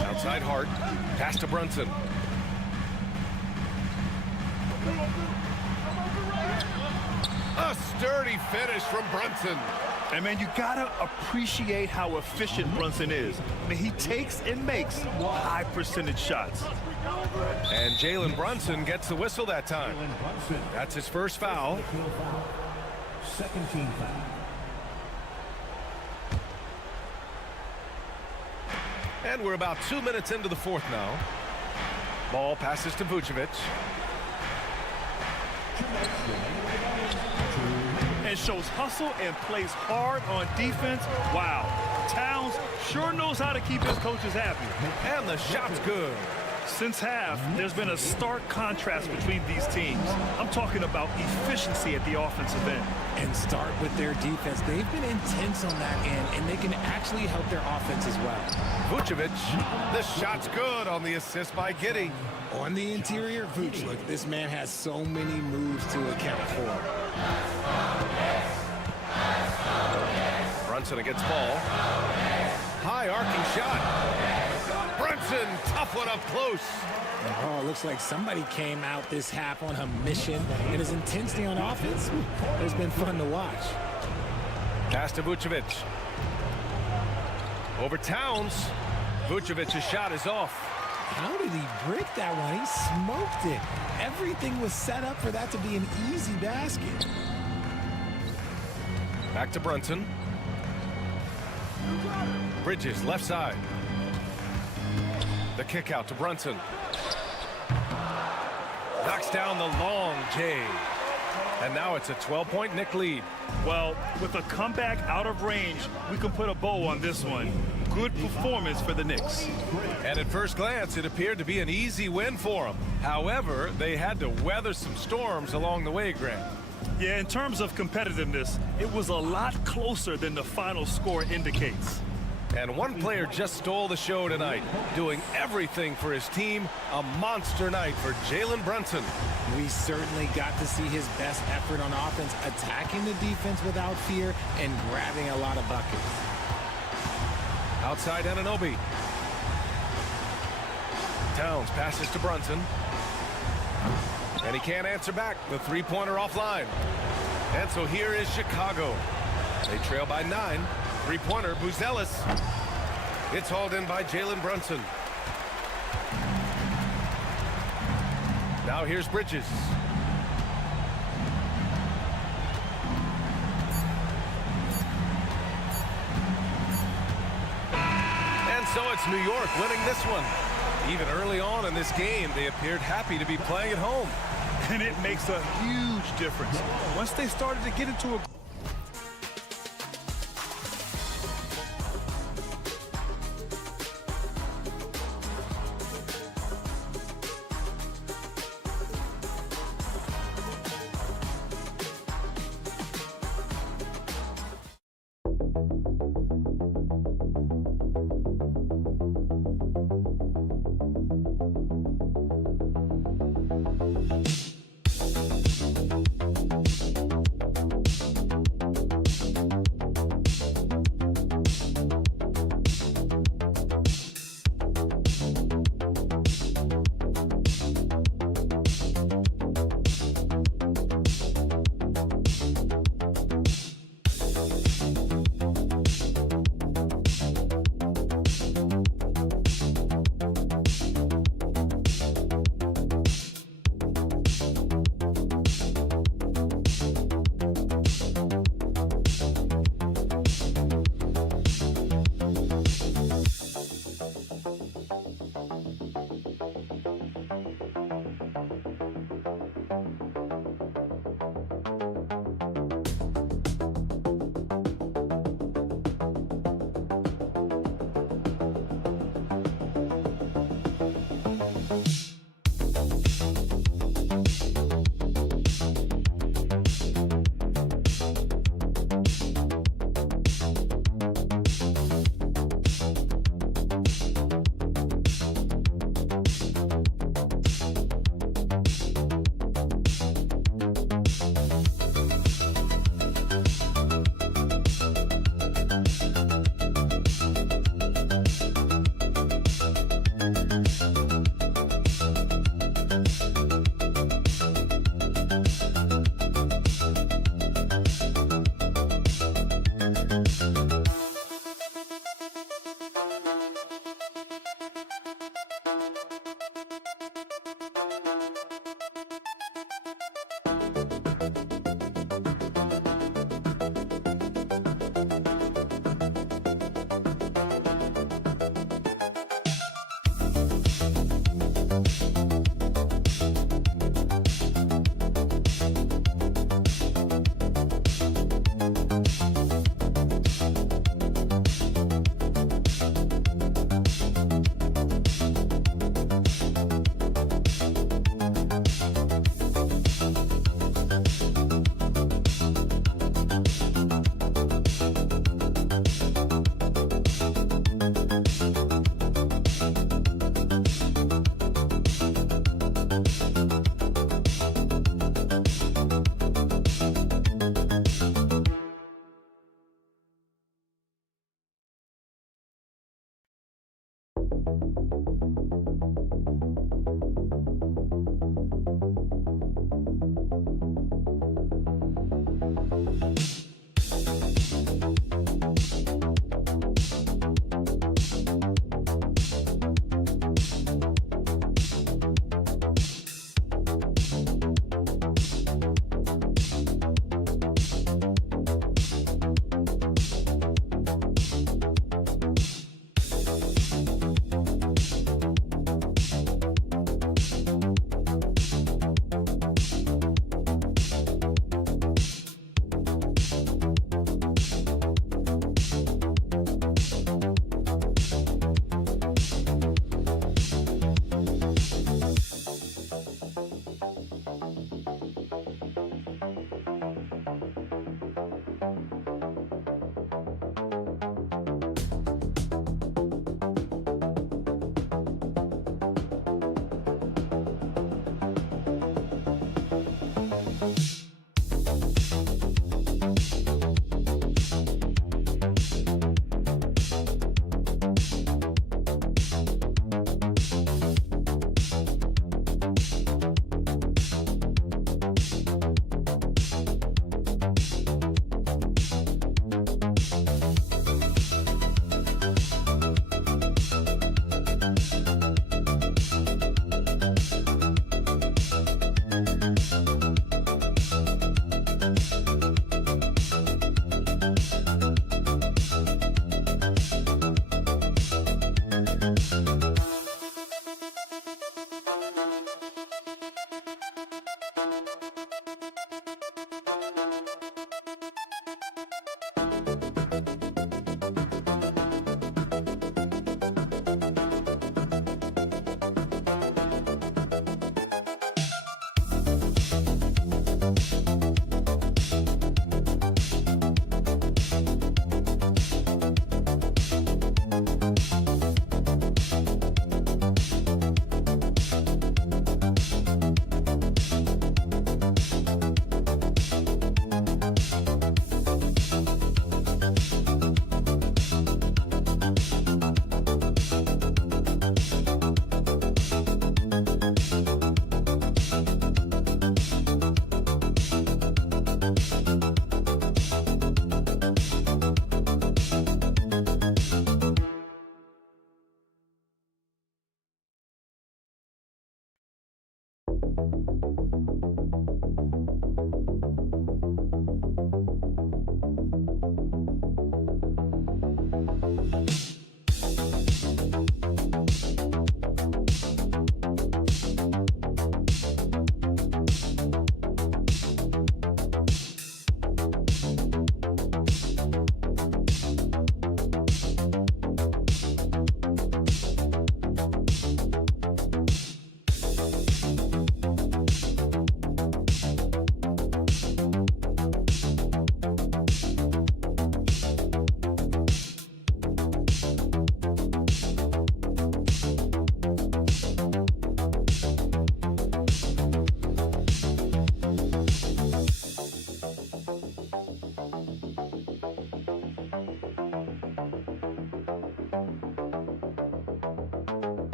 Outside Hart. Pass to Brunson. A sturdy finish from Brunson. And man, you gotta appreciate how efficient Brunson is. I mean, he takes and makes high percentage shots. And Jalen Brunson gets the whistle that time. That's his first foul. Second team foul. And we're about 2 minutes into the fourth now. Ball passes to Vucevic. And shows hustle and plays hard on defense. Wow. Towns sure knows how to keep his coaches happy. And the shot's good. Since half, there's been a stark contrast between these teams. I'm talking about efficiency at the offensive end. And start with their defense. They've been intense on that end, and they can actually help their offense as well. Vucevic, the shot's good on the assist by Giddey. On the interior, Vooch, look, this man has so many moves to account for. Brunson against Ball. High arcing shot. Brunson, tough one up close. Oh, looks like somebody came out this half on a mission, and his intensity on offense has been fun to watch. Pass to Vucevic. Over Towns. Vucevic's shot is off. How did he break that one? He smoked it. Everything was set up for that to be an easy basket. Back to Brunson. Bridges, left side. The kick out to Brunson. Knocks down the long J. And now it's a 12-point Knick lead. Well, with a comeback out of range, we can put a bow on this one. Good performance for the Knicks. And at first glance, it appeared to be an easy win for them. However, they had to weather some storms along the way, Grant. Yeah, in terms of competitiveness, it was a lot closer than the final score indicates. And one player just stole the show tonight, doing everything for his team. A monster night for Jalen Brunson. We certainly got to see his best effort on offense, attacking the defense without fear and grabbing a lot of buckets. Outside Anunoby. Towns passes to Brunson. And he can't answer back. The three-pointer offline. And so here is Chicago. They trail by 9. Three-pointer, Buzelis. It's hauled in by Jalen Brunson. Now here's Bridges. And so it's New York winning this one. Even early on in this game, they appeared happy to be playing at home. And it makes a huge difference. Once they started to get into a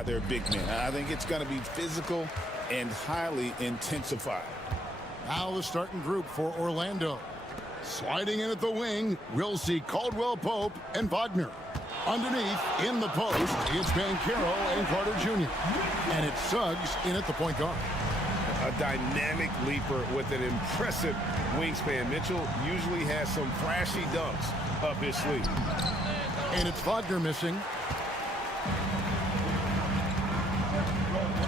by their big men. I think it's going to be physical and highly intensified. Now the starting group for Orlando. Sliding in at the wing, we'll see Caldwell Pope and Wagner. Underneath, in the post, it's Banchero and Carter Jr. And it's Suggs in at the point guard. A dynamic leaper with an impressive wingspan. Mitchell usually has some flashy dunks up his sleeve. And it's Wagner missing.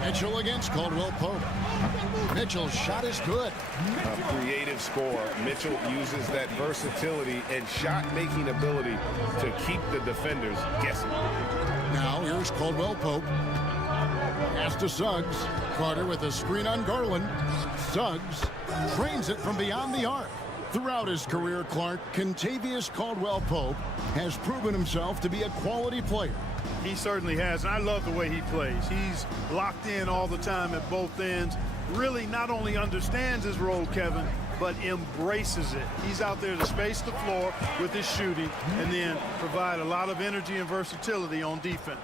Mitchell against Caldwell Pope. Mitchell's shot is good. A creative scorer. Mitchell uses that versatility and shot-making ability to keep the defenders guessing. Now here's Caldwell Pope. Pass to Suggs. Carter with a screen on Garland. Suggs trains it from beyond the arc. Throughout his career, Clark, Kentavious Caldwell-Pope has proven himself to be a quality player. He certainly has, and I love the way he plays. He's locked in all the time at both ends. Really not only understands his role, Kevin, but embraces it. He's out there to space the floor with his shooting and then provide a lot of energy and versatility on defense.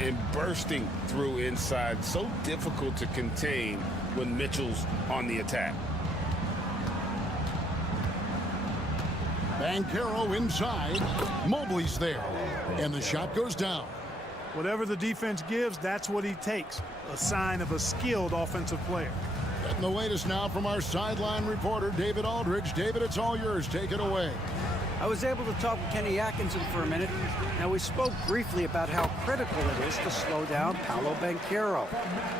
And bursting through inside, so difficult to contain when Mitchell's on the attack. Banchero inside. Mobley's there. And the shot goes down. Whatever the defense gives, that's what he takes. A sign of a skilled offensive player. Getting the latest now from our sideline reporter, David Aldridge. David, it's all yours. Take it away. I was able to talk with Kenny Atkinson for a minute. Now, we spoke briefly about how critical it is to slow down Paolo Banchero.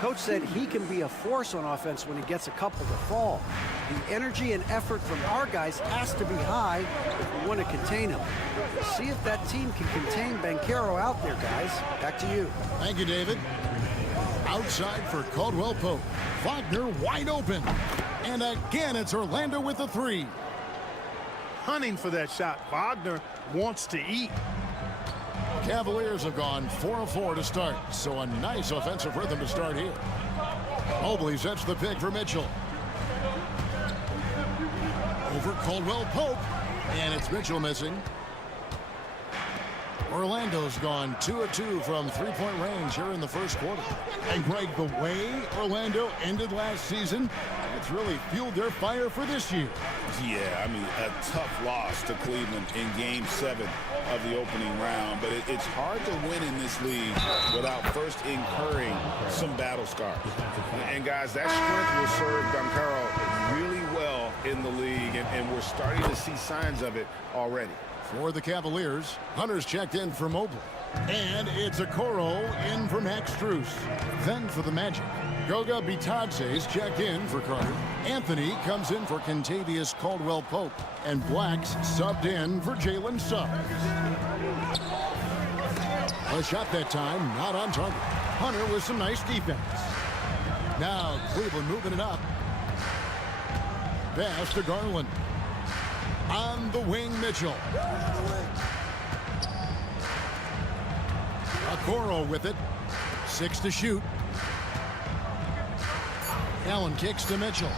Coach said he can be a force on offense when he gets a couple to fall. The energy and effort from our guys has to be high if we want to contain him. See if that team can contain Banchero out there, guys. Back to you. Thank you, David. Outside for Caldwell Pope. Wagner wide open. And again, it's Orlando with the three. Hunting for that shot. Wagner wants to eat. Cavaliers have gone 4 of 4 to start, so a nice offensive rhythm to start here. Mobley sets the pick for Mitchell. Over Caldwell Pope, and it's Mitchell missing. Orlando's gone 2 of 2 from three-point range here in the first quarter. And Greg, the way Orlando ended last season, it's really fueled their fire for this year. Yeah, I mean, a tough loss to Cleveland in Game 7 of the opening round. But it's hard to win in this league without first incurring some battle scars. And guys, that strength will serve Banchero really well in the league. And we're starting to see signs of it already. For the Cavaliers, Hunter's checked in for Mobley. And it's Okoro in for Max Strus. Then for the Magic, Goga Bitadze's checked in for Carter. Anthony comes in for Kentavious Caldwell-Pope. And Black's subbed in for Jalen Suggs. A shot that time, not on target. Hunter with some nice defense. Now Cleveland moving it up. Pass to Garland. On the wing, Mitchell. Okoro with it. 6 to shoot. Allen kicks to Mitchell.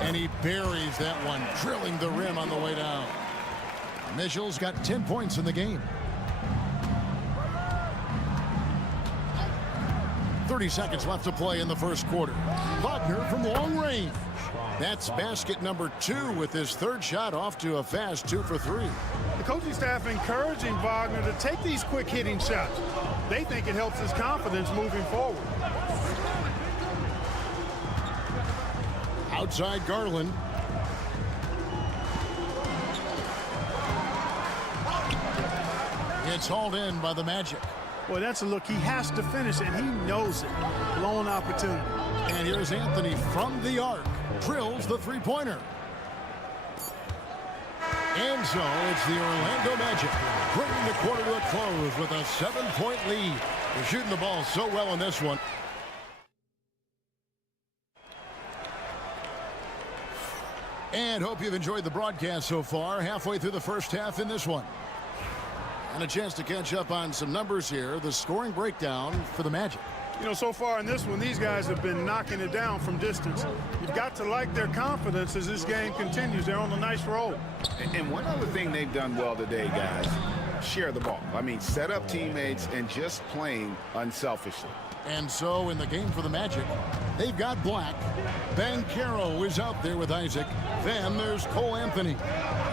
And he buries that one, drilling the rim on the way down. Mitchell's got 10 points in the game. 30 seconds left to play in the first quarter. Wagner from long range. That's basket number 2 with his third shot off to a fast 2 for 3. The coaching staff encouraging Wagner to take these quick hitting shots. They think it helps his confidence moving forward. Outside Garland. It's hauled in by the Magic. Boy, that's a look. He has to finish it, and he knows it. Blown opportunity. And here's Anthony from the arc. Drills the three-pointer. And so it's the Orlando Magic bringing the quarter to a close with a 7-point lead. They're shooting the ball so well in this one. And hope you've enjoyed the broadcast so far. Halfway through the first half in this one. And a chance to catch up on some numbers here. The scoring breakdown for the Magic. You know, so far in this one, these guys have been knocking it down from distance. You've got to like their confidence as this game continues. They're on a nice roll. And one other thing they've done well today, guys, share the ball. I mean, set up teammates and just playing unselfishly. And so in the game for the Magic, they've got Black. Banchero is out there with Isaac. Then there's Cole Anthony.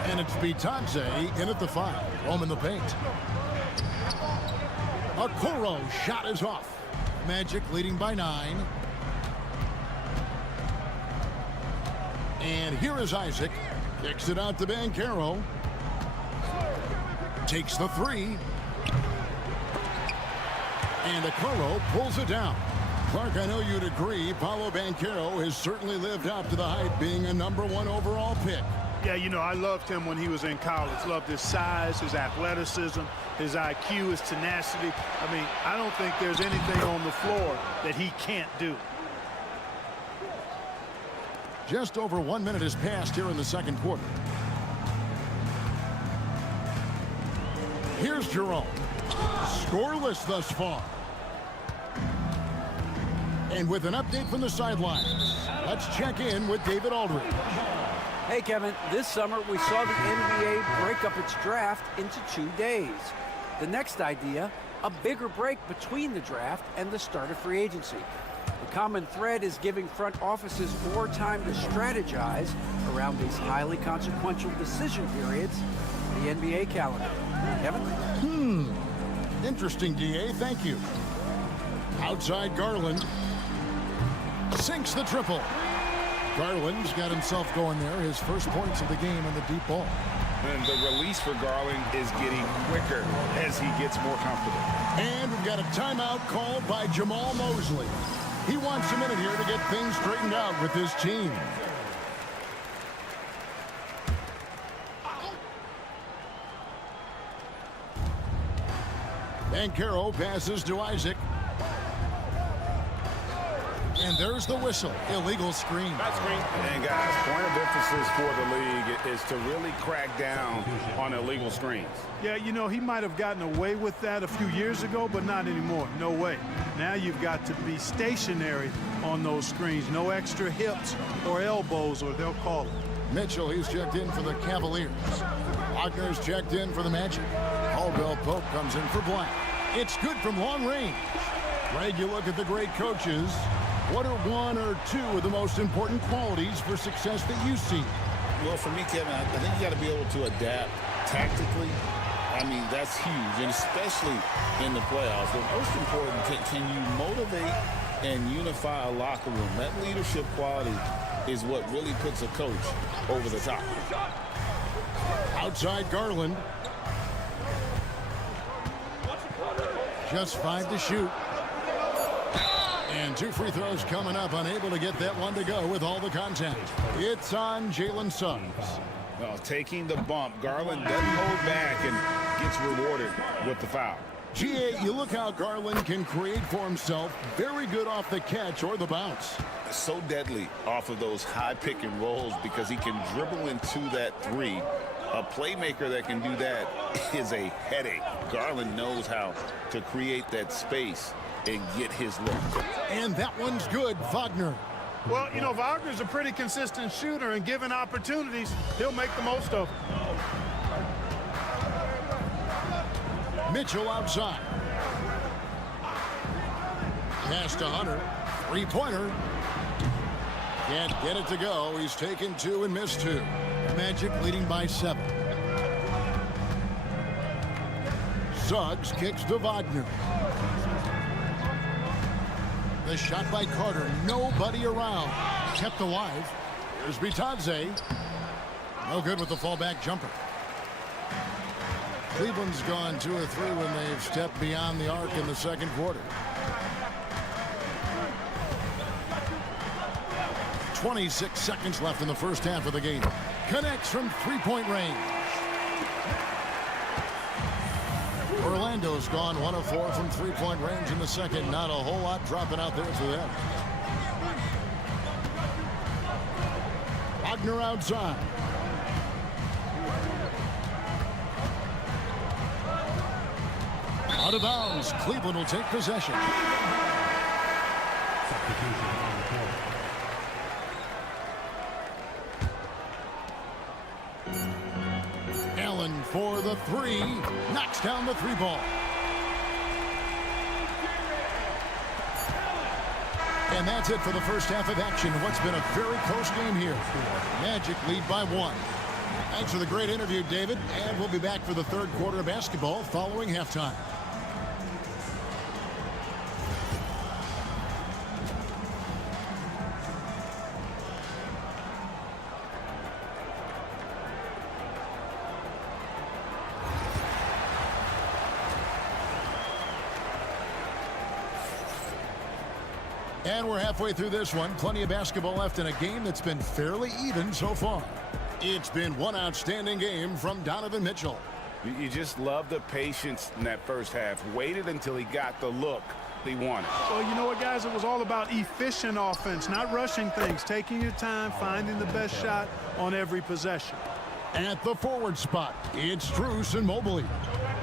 And it's Bitadze in at the 5. Home in the paint. Okoro shot is off. Magic leading by 9. And here is Isaac. Kicks it out to Banchero. Takes the 3. And Okoro pulls it down. Clark, I know you'd agree, Paolo Banchero has certainly lived up to the hype, being a #1 overall pick. Yeah, you know, I loved him when he was in college. Loved his size, his athleticism, his IQ, his tenacity. I mean, I don't think there's anything on the floor that he can't do. Just over 1 minute has passed here in the second quarter. Here's Jerome. Scoreless thus far. And with an update from the sidelines, let's check in with David Aldridge. Hey, Kevin, this summer we saw the NBA break up its draft into 2 days. The next idea, a bigger break between the draft and the start of free agency. The common thread is giving front offices more time to strategize around these highly consequential decision periods in the NBA calendar. Kevin? Interesting, DA. Thank you. Outside Garland. Sinks the triple. Garland's got himself going there. His first points of the game on the deep ball. And the release for Garland is getting quicker as he gets more comfortable. And we've got a timeout called by Jamal Mosley. He wants a minute here to get things straightened out with his team. Banchero passes to Isaac. And there's the whistle. Illegal screen. And guys, point of emphasis for the league is to really crack down on illegal screens. Yeah, you know, he might have gotten away with that a few years ago, but not anymore. No way. Now you've got to be stationary on those screens. No extra hips or elbows, or they'll call it. Mitchell, he's checked in for the Cavaliers. Wagner's checked in for the Magic. Caldwell Pope comes in for Black. It's good from long range. Greg, you look at the great coaches. What are one or two of the most important qualities for success that you see? Well, for me, Kevin, I think you got to be able to adapt tactically. I mean, that's huge, and especially in the playoffs. But most important, can you motivate and unify a locker room? That leadership quality is what really puts a coach over the top. Outside Garland. Just 5 to shoot. And 2 free throws coming up, unable to get that one to go with all the contact. It's on Jalen Suggs. Well, taking the bump, Garland doesn't hold back and gets rewarded with the foul. GA, you look how Garland can create for himself. Very good off the catch or the bounce. So deadly off of those high pick and rolls because he can dribble into that three. A playmaker that can do that is a headache. Garland knows how to create that space and get his look. And that one's good, Wagner. Well, you know, Wagner's a pretty consistent shooter, and given opportunities, he'll make the most of them. Mitchell outside. Pass to Hunter. Three-pointer. Can't get it to go. He's taken 2 and missed 2. Magic leading by 7. Suggs kicks to Wagner. The shot by Carter. Nobody around. Kept alive. Here's Bitadze. No good with the fallback jumper. Cleveland's gone 2 or 3 when they've stepped beyond the arc in the second quarter. 26 seconds left in the first half of the game. Connects from three-point range. Orlando's gone 1 of 4 from three-point range in the second. Not a whole lot dropping out there for them. Wagner outside. Out of bounds. Cleveland will take possession. Allen for the 3. Knocks down the 3 ball. And that's it for the first half of action. What's been a very close game here. Magic lead by 1. Thanks for the great interview, David. And we'll be back for the third quarter of basketball following halftime. And we're halfway through this one. Plenty of basketball left in a game that's been fairly even so far. It's been one outstanding game from Donovan Mitchell. You just love the patience in that first half. Waited until he got the look he wanted. Well, you know what, guys? It was all about efficient offense, not rushing things, taking your time, finding the best shot on every possession. At the forward spot, it's Strus and Mobley.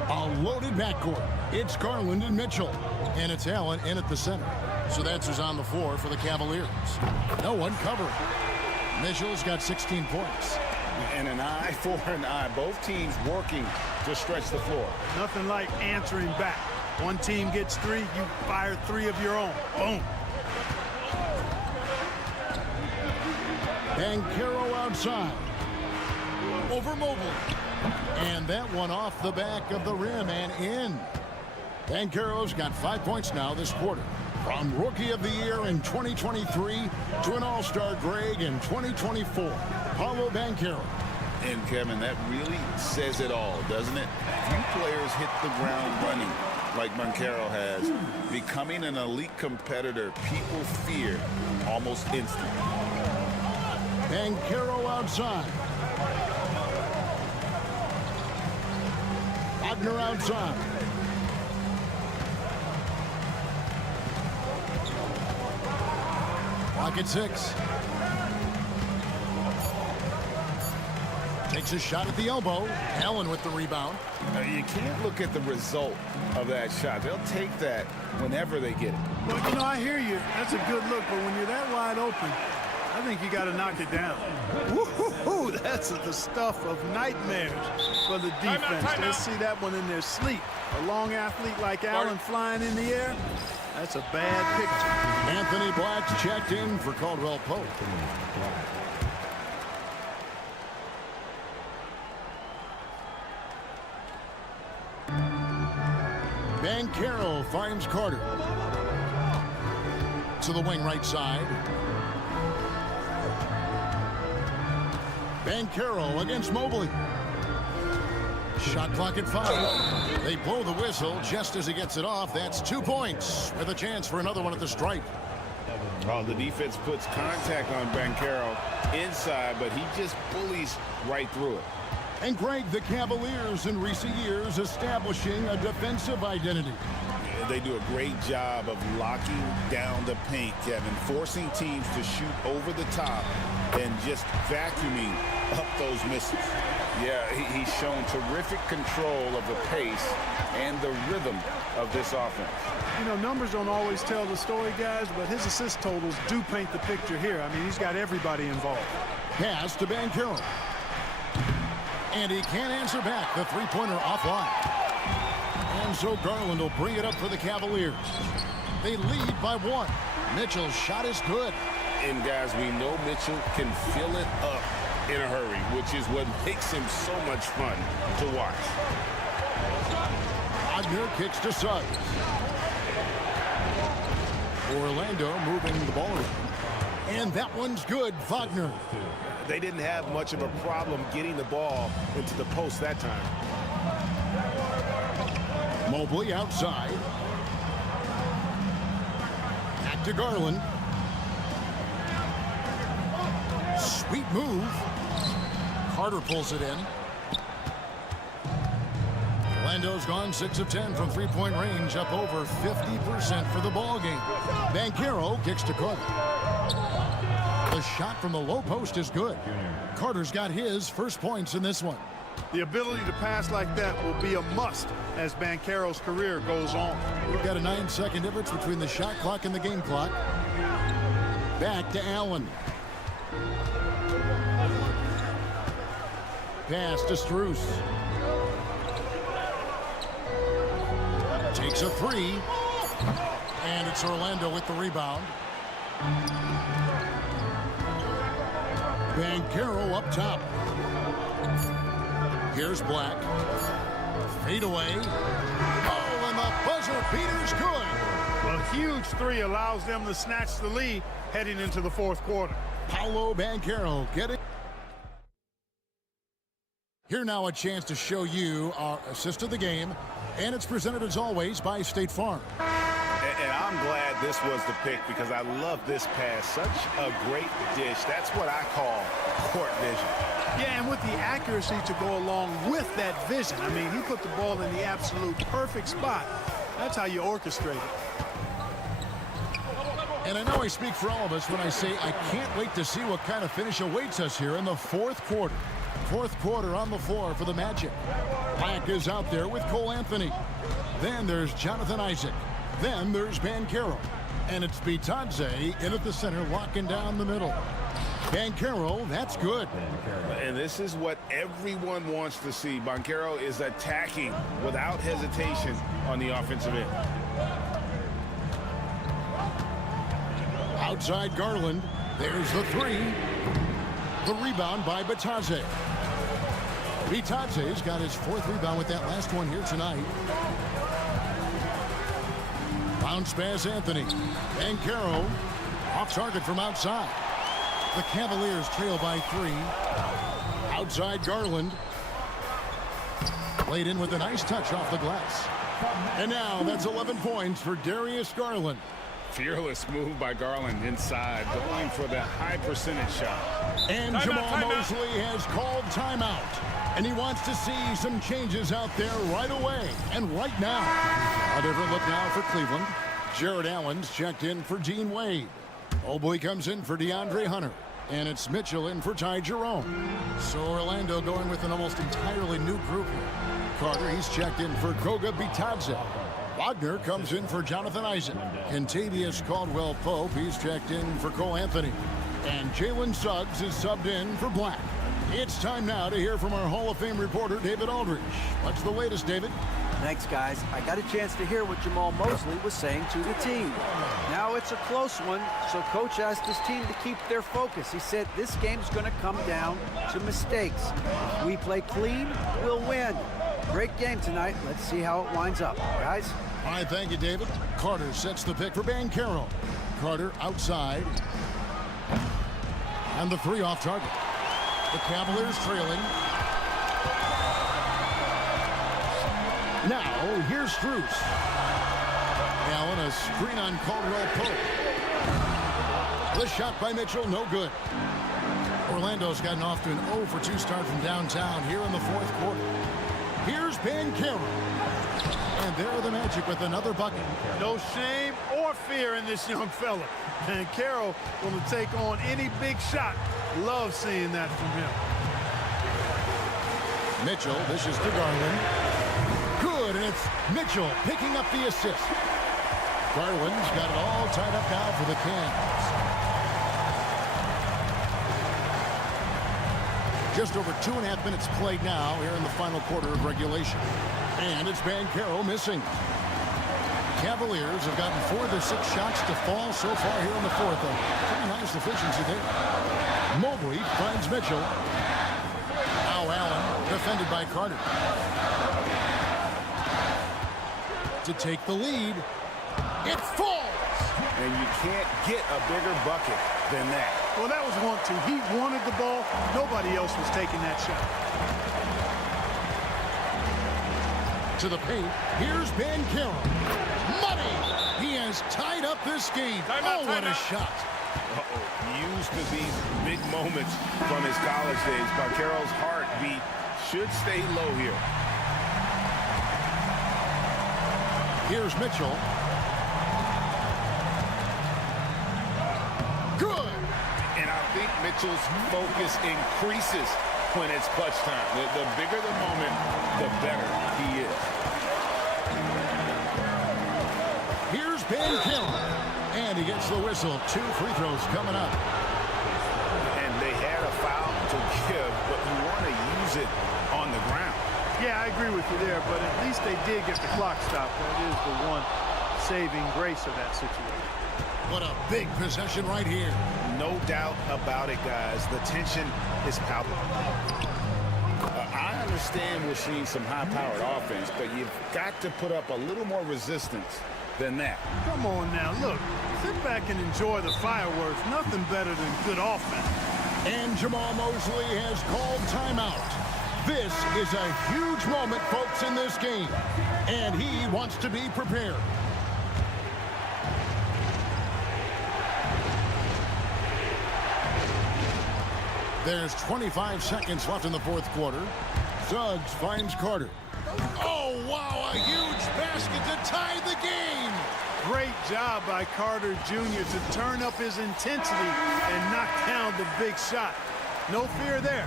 A loaded backcourt. It's Garland and Mitchell. And it's Allen in at the center. So that's who's on the floor for the Cavaliers. No one covering. Mitchell's got 16 points. And an eye for an eye. Both teams working to stretch the floor. Nothing like answering back. One team gets 3, you fire 3 of your own. Boom. Banchero outside. Over Mobley. And that one off the back of the rim and in. Banchero's got 5 points now this quarter. From Rookie of the Year in 2023 to an All-Star grade in 2024, Paolo Banchero. And, Kevin, that really says it all, doesn't it? Few players hit the ground running like Banchero has. Becoming an elite competitor, people fear almost instantly. Banchero outside. Wagner outside. Clock at 6. Takes a shot at the elbow. Allen with the rebound. You can't look at the result of that shot. They'll take that whenever they get it. Well, you know, I hear you. That's a good look, but when you're that wide open, I think you got to knock it down. Woo-hoo-hoo, that's the stuff of nightmares for the defense. They'll see that one in their sleep. A long athlete like Allen flying in the air, that's a bad picture. Anthony Black's checked in for Caldwell Pope. Banchero finds Carter. To the wing right side. Banchero against Mobley. Shot clock at 5. They blow the whistle just as he gets it off. That's 2 points with a chance for another one at the stripe. Oh, the defense puts contact on Banchero inside, but he just bullies right through it. And Greg, the Cavaliers in recent years establishing a defensive identity. They do a great job of locking down the paint, Kevin, forcing teams to shoot over the top and just vacuuming up those misses. Yeah, he's shown terrific control of the pace and the rhythm of this offense. You know, numbers don't always tell the story, guys, but his assist totals do paint the picture here. I mean, he's got everybody involved. Pass to Banchero. And he can't answer back. The three-pointer offline. And so Garland will bring it up for the Cavaliers. They lead by 1. Mitchell's shot is good. And, guys, we know Mitchell can fill it up in a hurry, which is what makes him so much fun to watch. Wagner kicks to Suggs. Orlando moving the ball around. And that one's good. Wagner. They didn't have much of a problem getting the ball into the post that time. Mobley outside. Back to Garland. Sweet move. Carter pulls it in. Orlando's gone 6 of 10 from three-point range, up over 50% for the ball game. Banchero kicks to Carter. The shot from the low post is good. Carter's got his first points in this one. The ability to pass like that will be a must as Banchero's career goes on. We've got a 9-second difference between the shot clock and the game clock. Back to Allen. Pass to Strus. Takes a 3. And it's Orlando with the rebound. Banchero up top. Here's Black. Fade away. Oh, and the buzzer beater's good. A huge 3 allows them to snatch the lead heading into the fourth quarter. Paolo Banchero getting. Here now a chance to show you our assist of the game. And it's presented as always by State Farm. And I'm glad this was the pick because I love this pass. Such a great dish. That's what I call court vision. Yeah, and with the accuracy to go along with that vision. I mean, he put the ball in the absolute perfect spot. That's how you orchestrate it. And I know I speak for all of us when I say I can't wait to see what kind of finish awaits us here in the fourth quarter. Fourth quarter on the floor for the Magic. Black is out there with Cole Anthony. Then there's Jonathan Isaac. Then there's Banchero. And it's Bitadze in at the center, locking down the middle. Banchero, that's good. And this is what everyone wants to see. Banchero is attacking without hesitation on the offensive end. Outside Garland. There's the three. The rebound by Bitadze. Bitadze's got his fourth rebound with that last one here tonight. Bounce pass Anthony. Banchero off target from outside. The Cavaliers trail by 3. Outside Garland. Played in with a nice touch off the glass. And now that's 11 points for Darius Garland. Fearless move by Garland inside, going for the high percentage shot. And Jamal Mosley has called timeout. And he wants to see some changes out there right away and right now. A different look now for Cleveland. Jared Allen's checked in for Dean Wade. Mobley comes in for DeAndre Hunter. And it's Mitchell in for Ty Jerome. So Orlando going with an almost entirely new group here. Carter, he's checked in for Goga Bitadze. Wagner comes in for Jonathan Isaac. Kentavious Caldwell-Pope, he's checked in for Cole Anthony. And Jalen Suggs is subbed in for Black. It's time now to hear from our Hall of Fame reporter, David Aldridge. What's the latest, David? Thanks, guys. I got a chance to hear what Jamal Mosley was saying to the team. Now it's a close one, so Coach asked his team to keep their focus. He said this game's going to come down to mistakes. If we play clean, we'll win. Great game tonight. Let's see how it winds up, guys. All right, thank you, David. Carter sets the pick for Banchero. Carter outside. And the three off target. The Cavaliers trailing. Now, here's Strus. Allen, a screen on Caldwell-Pope. The shot by Mitchell, no good. Orlando's gotten off to an 0 for 2 start from downtown here in the fourth quarter. Here's Banchero. And there are the Magic with another bucket. No shame or fear in this young fella. And Carroll going to take on any big shot. Love seeing that from him. Mitchell, this is to Garland. Good, and it's Mitchell picking up the assist. Garland's got it all tied up now for the Cavs. Just over 2.5 minutes played now here in the final quarter of regulation. And it's Banchero missing. Cavaliers have gotten 4 of their 6 shots to fall so far here in the fourth. Pretty nice efficiency there. Mobley finds Mitchell. Now Allen, defended by Carter. To take the lead. It falls! And you can't get a bigger bucket than that. Well, that was 1-2. He wanted the ball. Nobody else was taking that shot. To the paint. Here's Banchero. Money! He has tied up this game. What a shot. Used to these big moments from his college days. Banchero's heartbeat should stay low here. Here's Mitchell. Good! And I think Mitchell's focus increases when it's clutch time. The bigger the moment, the better he is. Here's Banchero. And he gets the whistle. 2 free throws coming up. And they had a foul to give, but you want to use it on the ground. Yeah, I agree with you there, but at least they did get the clock stopped. That is the one saving grace of that situation. What a big possession right here. No doubt about it, guys. The tension is palpable. I understand we're seeing some high-powered offense, but you've got to put up a little more resistance than that. Come on now, look. Sit back and enjoy the fireworks. Nothing better than good offense. And Jamal Mosley has called timeout. This is a huge moment, folks, in this game. And he wants to be prepared. There's 25 seconds left in the fourth quarter. Suggs finds Carter. Oh, wow, a huge basket to tie the game. Great job by Carter Jr. to turn up his intensity and knock down the big shot. No fear there.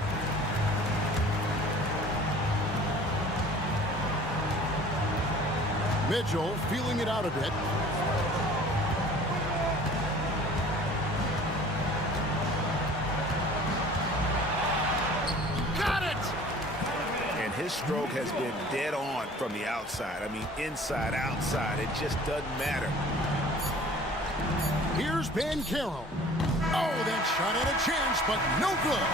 Mitchell feeling it out a bit. Got it! And his stroke has been dead on from the outside. I mean, inside, outside, it just doesn't matter. Here's Banchero. Oh, that shot had a chance, but no good.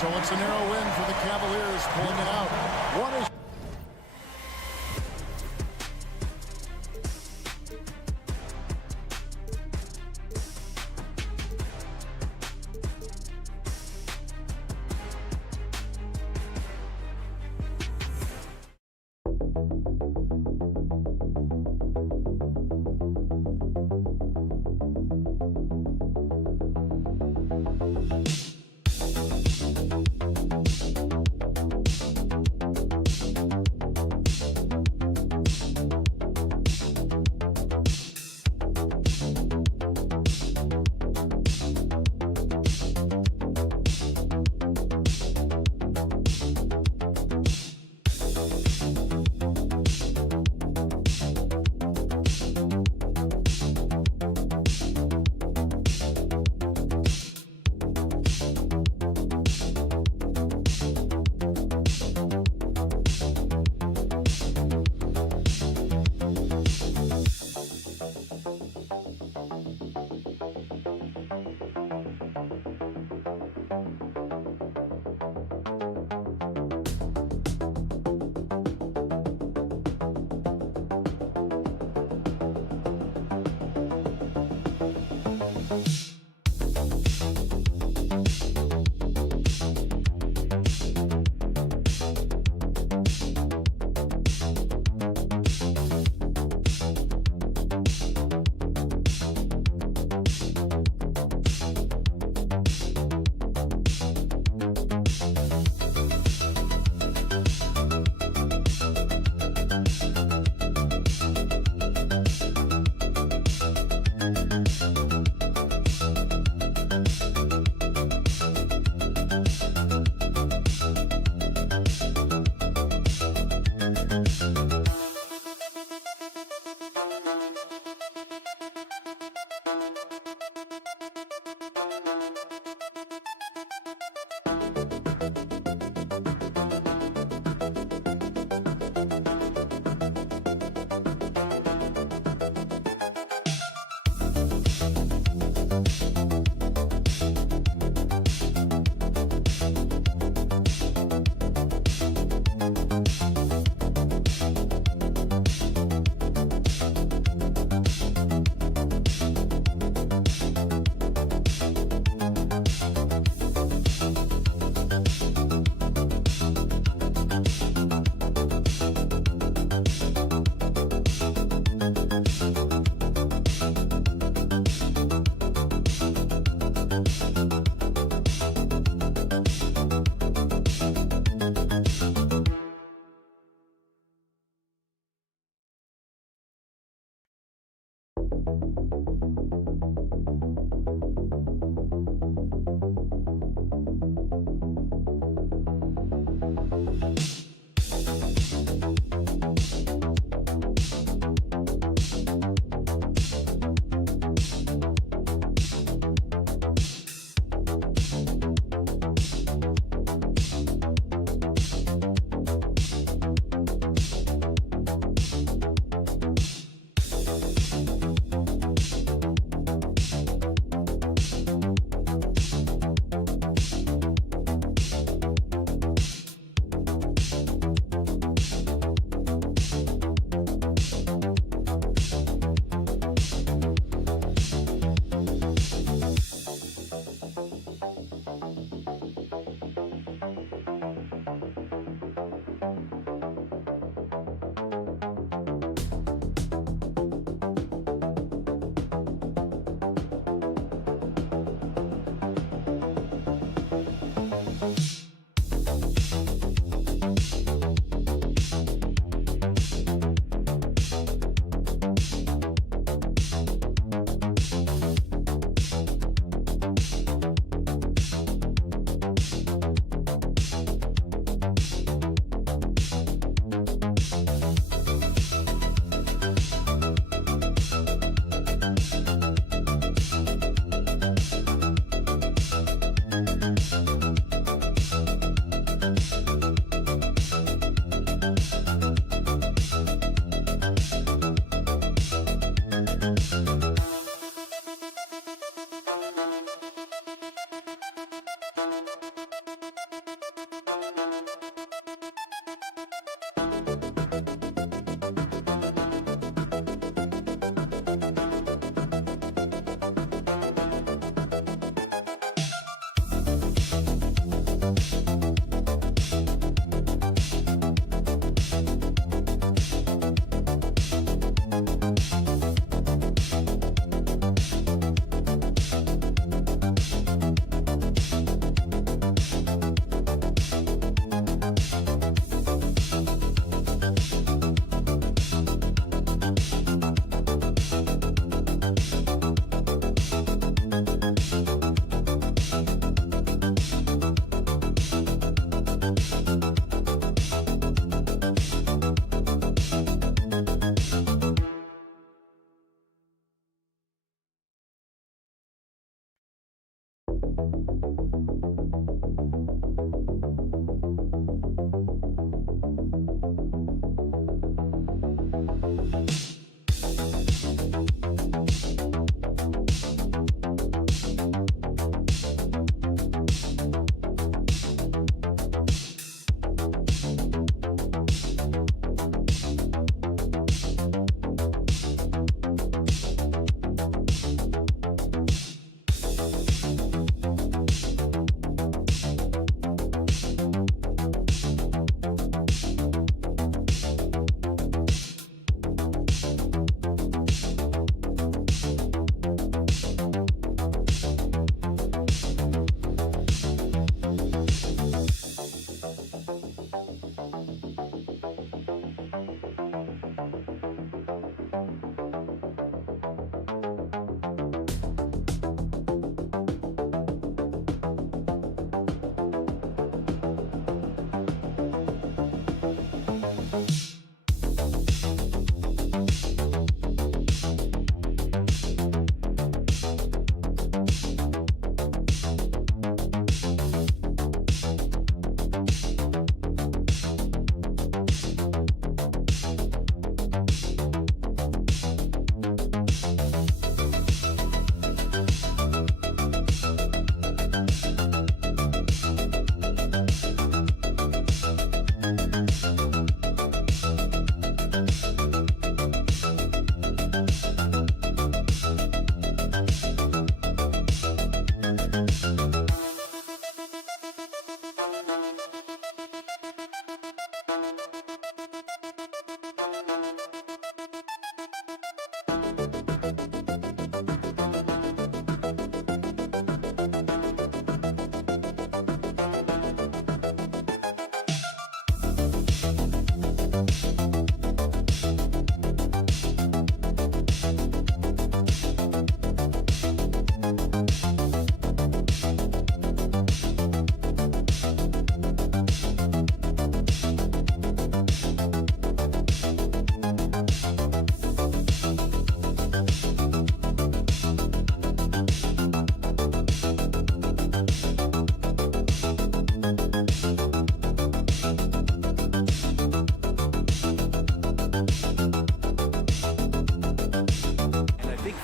So it's a narrow win for the Cavaliers, pulling it out. What is...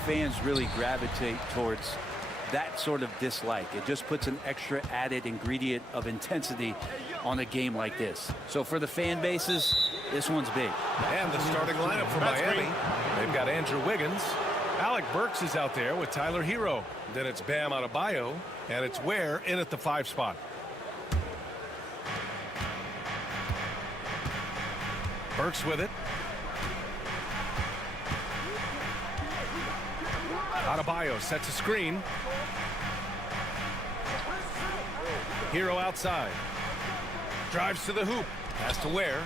fans really gravitate towards that sort of dislike. It just puts an extra added ingredient of intensity on a game like this. So for the fan bases, this one's big. And the starting lineup for Miami. They've got Andrew Wiggins. Alec Burks is out there with Tyler Hero. Then it's Bam Adebayo, and it's Ware in at the 5 spot. Burks with it. Adebayo sets a screen. Hero outside. Drives to the hoop. Pass to Ware.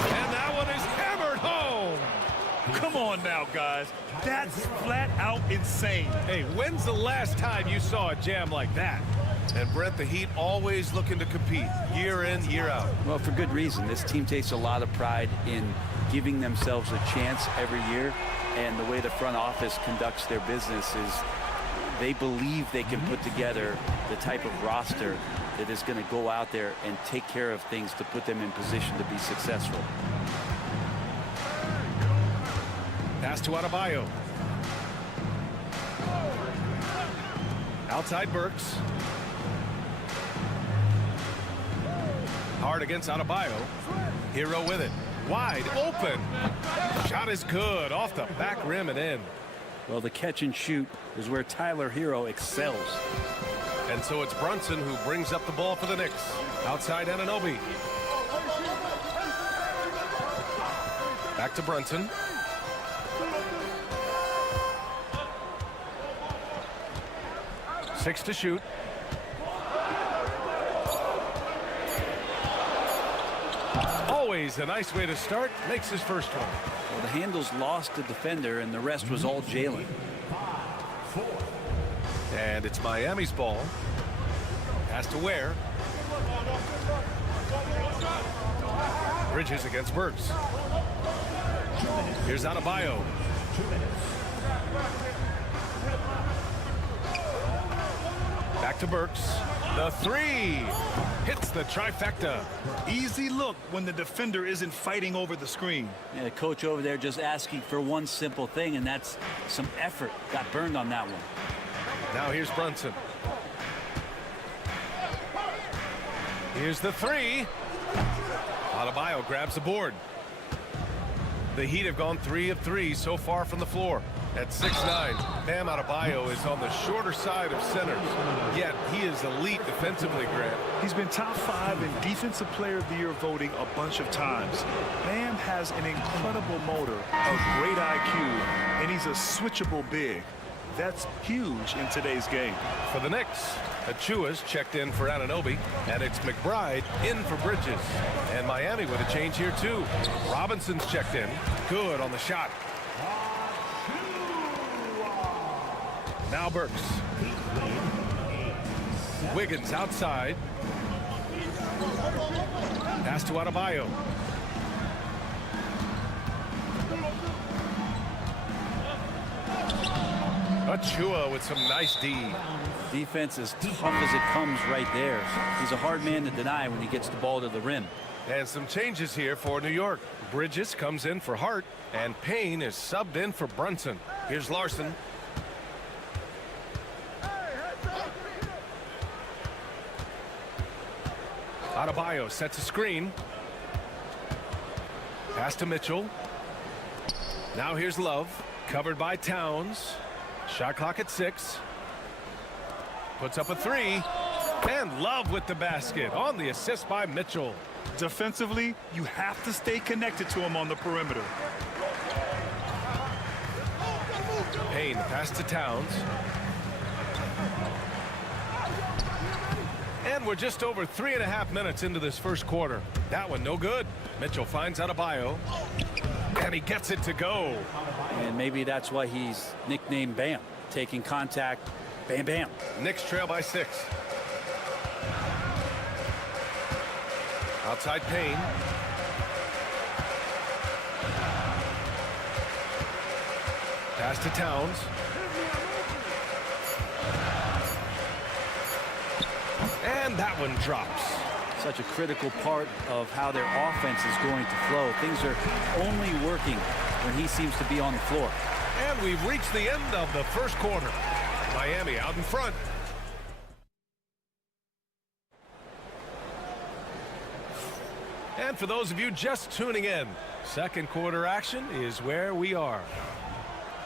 And that one is hammered home. Come on now, guys. That's flat out insane. Hey, when's the last time you saw a jam like that? And Brett, the Heat always looking to compete year in, year out. Well, for good reason. This team takes a lot of pride in giving themselves a chance every year. And the way the front office conducts their business is they believe they can put together the type of roster that is going to go out there and take care of things to put them in position to be successful. Pass to Adebayo. Outside Burks. Hard against Adebayo. Hero with it. Wide open. Shot is good. Off the back rim and in. Well, the catch and shoot is where Tyler Hero excels. And so it's Brunson who brings up the ball for the Knicks. Outside Anunoby. Back to Brunson. Six to shoot. Always a nice way to start. Makes his first one. Well, the handles lost the defender, and the rest was all Jalen. And it's Miami's ball. Pass to Ware. Bridges against Burks. Here's Adebayo. Back to Burks. The three. Hits the trifecta. Easy look when the defender isn't fighting over the screen. Yeah, the coach over there just asking for one simple thing, and that's some effort. Got burned on that one. Now here's Brunson. Here's the three. Adebayo grabs the board. The Heat have gone 3 of 3 so far from the floor. At 6'9", Bam Adebayo is on the shorter side of centers. Yet he is elite defensively, Grant. He's been top 5 in Defensive Player of the Year voting a bunch of times. Bam has an incredible motor, a great IQ, and he's a switchable big. That's huge in today's game. For the Knicks, Achua's checked in for Anunoby, and it's McBride in for Bridges. And Miami with a change here, too. Robinson's checked in. Good on the shot. Now Burks. Wiggins outside. Pass to Adebayo. Achua with some nice D. Defense as tough as it comes right there. He's a hard man to deny when he gets the ball to the rim. And some changes here for New York. Bridges comes in for Hart, and Payne is subbed in for Brunson. Here's Larson. Adebayo sets a screen. Pass to Mitchell. Now here's Love, covered by Towns. Shot clock at 6. Puts up a 3. And Love with the basket on the assist by Mitchell. Defensively, you have to stay connected to him on the perimeter. Payne pass to Towns. And we're just over 3.5 minutes into this first quarter. That one no good. Mitchell finds Adebayo. And he gets it to go. And maybe that's why he's nicknamed Bam. Taking contact, bam, bam. Knicks trail by 6. Outside Payne. Pass to Towns. And that one drops. Such a critical part of how their offense is going to flow. Things are only working when he seems to be on the floor. And we've reached the end of the first quarter. Miami out in front. And for those of you just tuning in, second quarter action is where we are.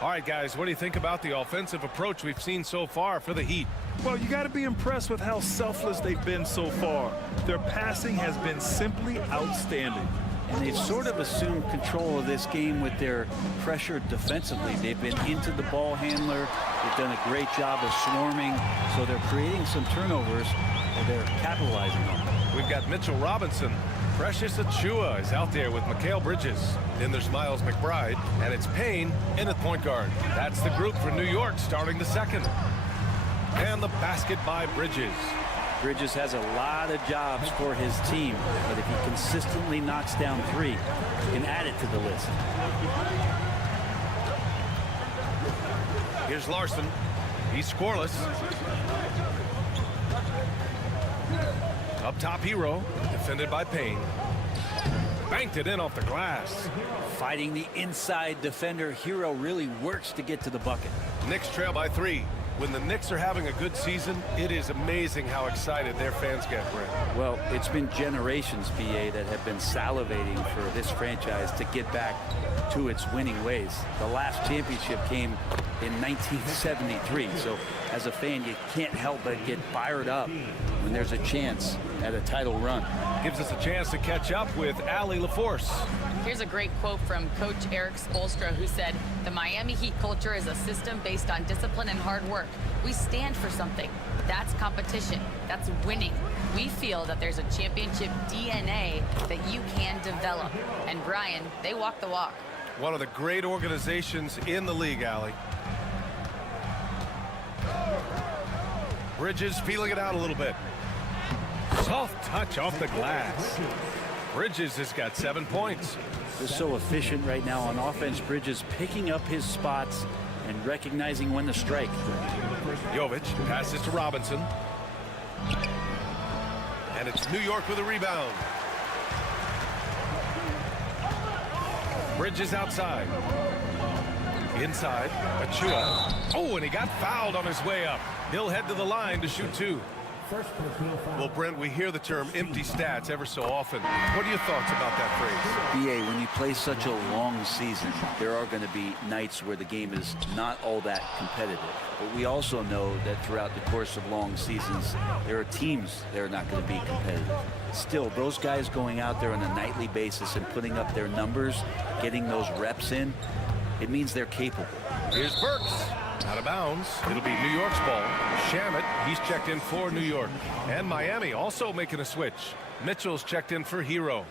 All right, guys, what do you think about the offensive approach we've seen so far for the Heat? Well, you got to be impressed with how selfless they've been so far. Their passing has been simply outstanding. And they've sort of assumed control of this game with their pressure defensively. They've been into the ball handler. They've done a great job of swarming. So they're creating some turnovers and they're capitalizing on them. We've got Mitchell Robinson. Precious Achua is out there with Mikal Bridges. Then there's Miles McBride, and it's Payne in at point guard. That's the group for New York starting the second. And the basket by Bridges. Bridges has a lot of jobs for his team, but if he consistently knocks down 3, he can add it to the list. Here's Larson. He's scoreless. Up top, Hero, defended by Payne. Banked it in off the glass. Fighting the inside defender, Hero really works to get to the bucket. Knicks trail by 3. When the Knicks are having a good season, it is amazing how excited their fans get, Brent. Well, it's been generations, BA, that have been salivating for this franchise to get back to its winning ways. The last championship came in 1973, so as a fan, you can't help but get fired up when there's a chance at a title run. Gives us a chance to catch up with Allie LaForce. Here's a great quote from Coach Eric Spoelstra, who said, "The Miami Heat culture is a system based on discipline and hard work. We stand for something. That's competition. That's winning. We feel that there's a championship DNA that you can develop." And Brian, they walk the walk. One of the great organizations in the league, Allie. Bridges feeling it out a little bit. Soft touch off the glass. Bridges has got 7 points. They're so efficient right now on offense. Bridges picking up his spots and recognizing when to strike. Jovic passes to Robinson. And it's New York with a rebound. Bridges outside. Inside, Achua. Oh, and he got fouled on his way up. He'll head to the line to shoot 2. Well, Brent, we hear the term empty stats ever so often. What are your thoughts about that phrase? BA, when you play such a long season, there are going to be nights where the game is not all that competitive. But we also know that throughout the course of long seasons, there are teams that are not going to be competitive. Still, those guys going out there on a nightly basis and putting up their numbers, getting those reps in, it means they're capable. Here's Burks. Out of bounds. It'll be New York's ball. Shamet, he's checked in for New York. And Miami also making a switch. Mitchell's checked in for Hero.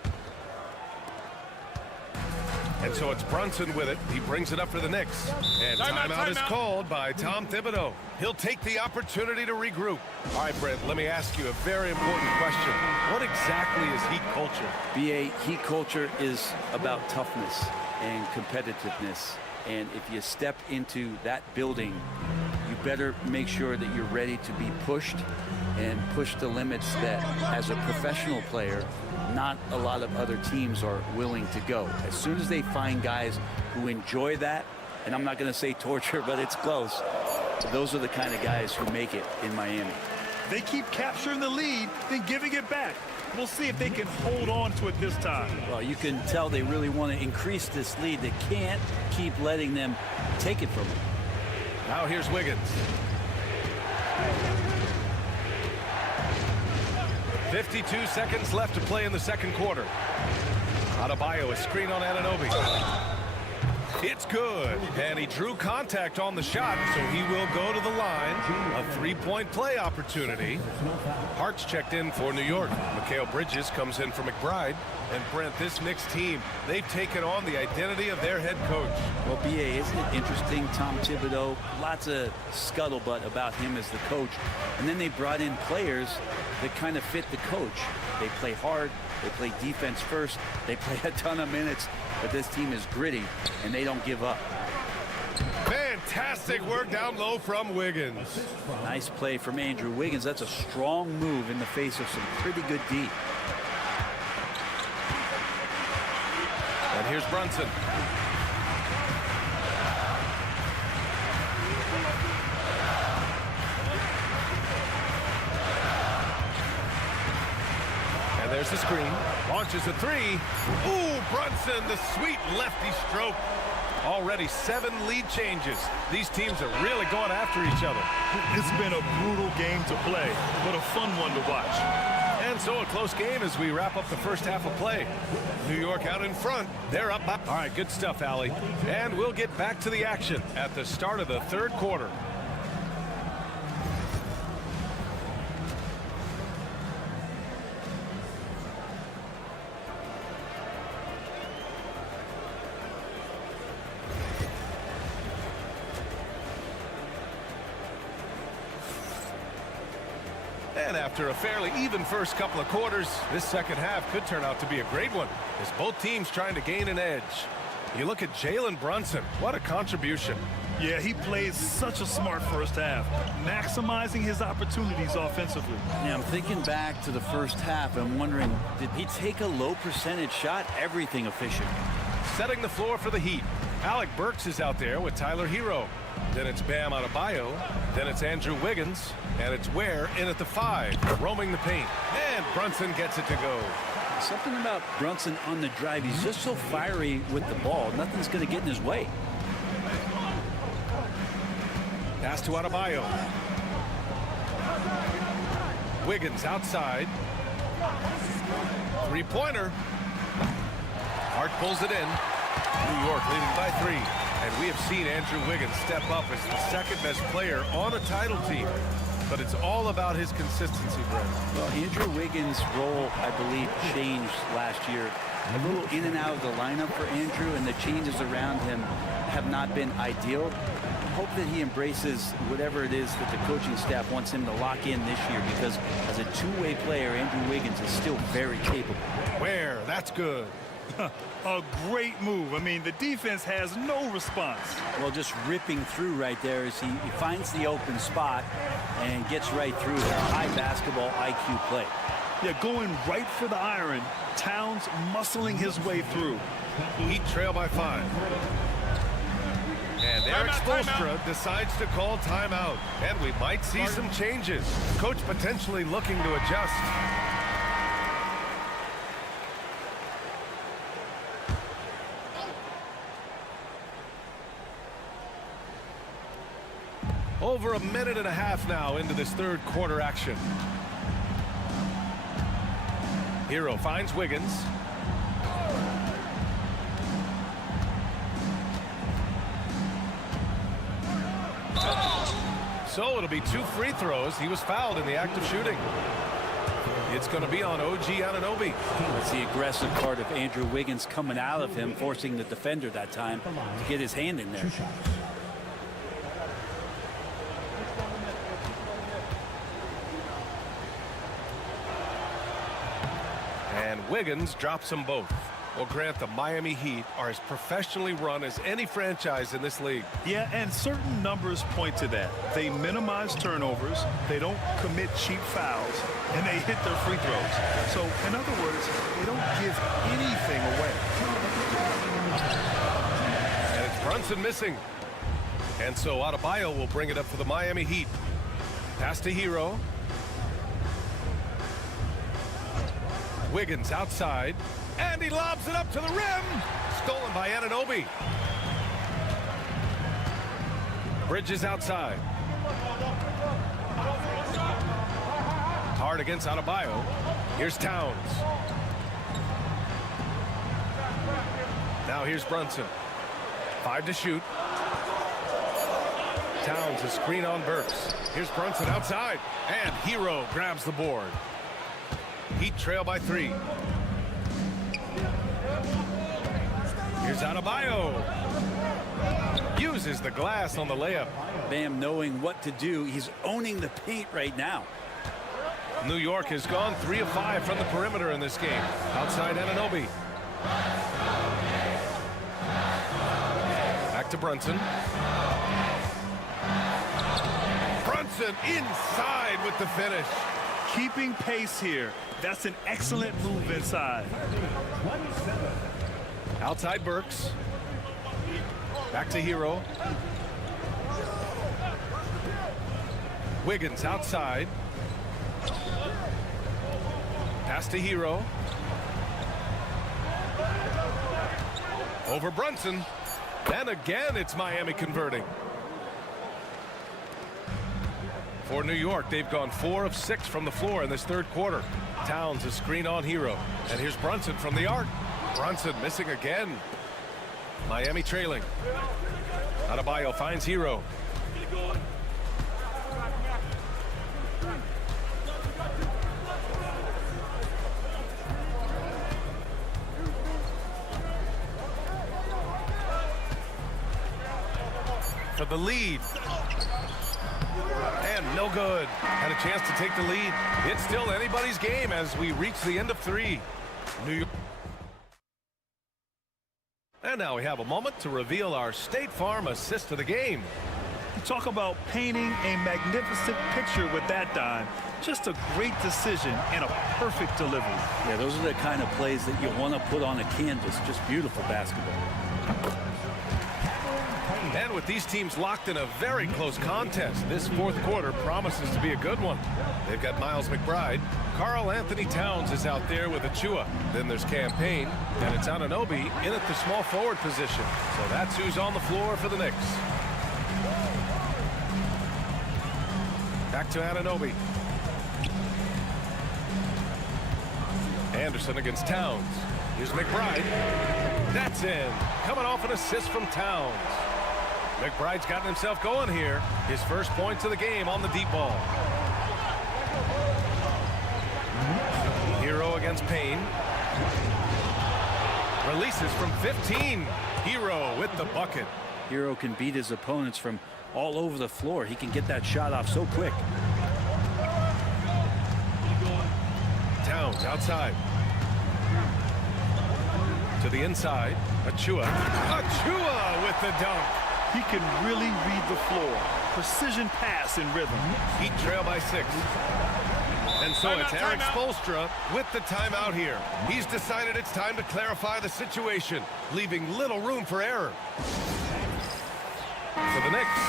And so it's Brunson with it. He brings it up for the Knicks. And timeout is called by Tom Thibodeau. He'll take the opportunity to regroup. All right, Brent, let me ask you a very important question. What exactly is Heat culture? BA, Heat culture is about toughness and competitiveness. And if you step into that building, you better make sure that you're ready to be pushed and push the limits that, as a professional player, not a lot of other teams are willing to go. As soon as they find guys who enjoy that, and I'm not going to say torture, but it's close, those are the kind of guys who make it in Miami. They keep capturing the lead, then giving it back. We'll see if they can hold on to it this time. Well, you can tell they really want to increase this lead. They can't keep letting them take it from them. Now here's Wiggins. 52 seconds left to play in the second quarter. Adebayo, a screen on Anunoby. It's good, and he drew contact on the shot, so he will go to the line. A three-point play opportunity. Hart's checked in for New York. Mikal Bridges comes in for McBride. And Brent, this Knicks team, they've taken on the identity of their head coach. Well, BA, isn't it interesting? Tom Thibodeau, lots of scuttlebutt about him as the coach. And then they brought in players that kind of fit the coach. They play hard. They play defense first. They play a ton of minutes. But this team is gritty, and they don't give up. Fantastic work down low from Wiggins. Nice play from Andrew Wiggins. That's a strong move in the face of some pretty good D. And here's Brunson. And there's the screen. Launches a three. Ooh, Brunson, the sweet lefty stroke. Already 7 lead changes. These teams are really going after each other. It's been a brutal game to play, but a fun one to watch. And so a close game as we wrap up the first half of play. New York out in front. They're up by... All right, good stuff, Allie. And we'll get back to the action at the start of the third quarter. And after a fairly even first couple of quarters, this second half could turn out to be a great one as both teams trying to gain an edge. You look at Jalen Brunson. What a contribution. Yeah, he played such a smart first half, maximizing his opportunities offensively. Yeah, I'm thinking back to the first half. I'm wondering, did he take a low percentage shot? Everything efficient. Setting the floor for the Heat. Alec Burks is out there with Tyler Hero. Then it's Bam Adebayo. Then it's Andrew Wiggins. And it's Ware in at the 5, roaming the paint. And Brunson gets it to go. Something about Brunson on the drive. He's just so fiery with the ball. Nothing's going to get in his way. Pass to Adebayo. Wiggins outside. Three-pointer. Hart pulls it in. New York leading by 3. And we have seen Andrew Wiggins step up as the second-best player on a title team. But it's all about his consistency, Brent. Well, Andrew Wiggins' role, I believe, changed last year. A little in and out of the lineup for Andrew, and the changes around him have not been ideal. I hope that he embraces whatever it is that the coaching staff wants him to lock in this year, because as a two-way player, Andrew Wiggins is still very capable. Where? That's good. A great move. I mean, the defense has no response. Well, just ripping through right there as he finds the open spot and gets right through there. High basketball IQ play. Yeah, going right for the iron. Towns muscling his way through. Heat trail by 5. And Eric Spoelstra decides to call timeout. And we might see some changes. Coach potentially looking to adjust. Over a minute and a half now into this third quarter action. Hero finds Wiggins. So it'll be 2 free throws. He was fouled in the act of shooting. It's going to be on OG Anunoby. That's the aggressive part of Andrew Wiggins coming out of him, forcing the defender that time to get his hand in there. And Wiggins drops them both. Well, Grant, the Miami Heat are as professionally run as any franchise in this league. Yeah, and certain numbers point to that. They minimize turnovers, they don't commit cheap fouls, and they hit their free throws. So, in other words, they don't give anything away. And it's Brunson missing. And so Adebayo will bring it up for the Miami Heat. Pass to Hero. Wiggins outside. And he lobs it up to the rim. Stolen by Anunoby. Bridges outside. Hard against Adebayo. Here's Towns. Now here's Brunson. 5 to shoot. Towns a screen on Burks. Here's Brunson outside. And Hero grabs the board. Heat trail by 3. Here's Adebayo. Uses the glass on the layup. Bam knowing what to do. He's owning the paint right now. New York has gone 3 of 5 from the perimeter in this game. Outside Anunoby. Back to Brunson. Brunson inside with the finish. Keeping pace here. That's an excellent move inside. Outside Burks. Back to Hero. Wiggins outside. Pass to Hero. Over Brunson. And again, it's Miami converting. For New York, they've gone 4 of 6 from the floor in this third quarter. Towns a screen on Hero. And here's Brunson from the arc. Brunson missing again. Miami trailing. Adebayo finds Hero. For the lead. And no good. Had a chance to take the lead. It's still anybody's game as we reach the end of 3. New York. And now we have a moment to reveal our State Farm assist of the game. Talk about painting a magnificent picture with that dime. Just a great decision and a perfect delivery. Yeah, those are the kind of plays that you want to put on a canvas. Just beautiful basketball. And with these teams locked in a very close contest, this fourth quarter promises to be a good one. They've got Miles McBride. Karl Anthony Towns is out there with Achua. Then there's Campaign, and it's Anunoby in at the small forward position. So that's who's on the floor for the Knicks. Back to Anunoby. Anderson against Towns. Here's McBride. That's in. Coming off an assist from Towns. McBride's gotten himself going here. His first points of the game on the deep ball. Hero against Payne. Releases from 15. Hero with the bucket. Hero can beat his opponents from all over the floor. He can get that shot off so quick. Towns outside. To the inside. Achua. Achua with the dunk. He can really read the floor. Precision pass in rhythm. Heat trail by 6. And so it's Eric Spoelstra with the timeout here. He's decided it's time to clarify the situation, leaving little room for error. For the Knicks,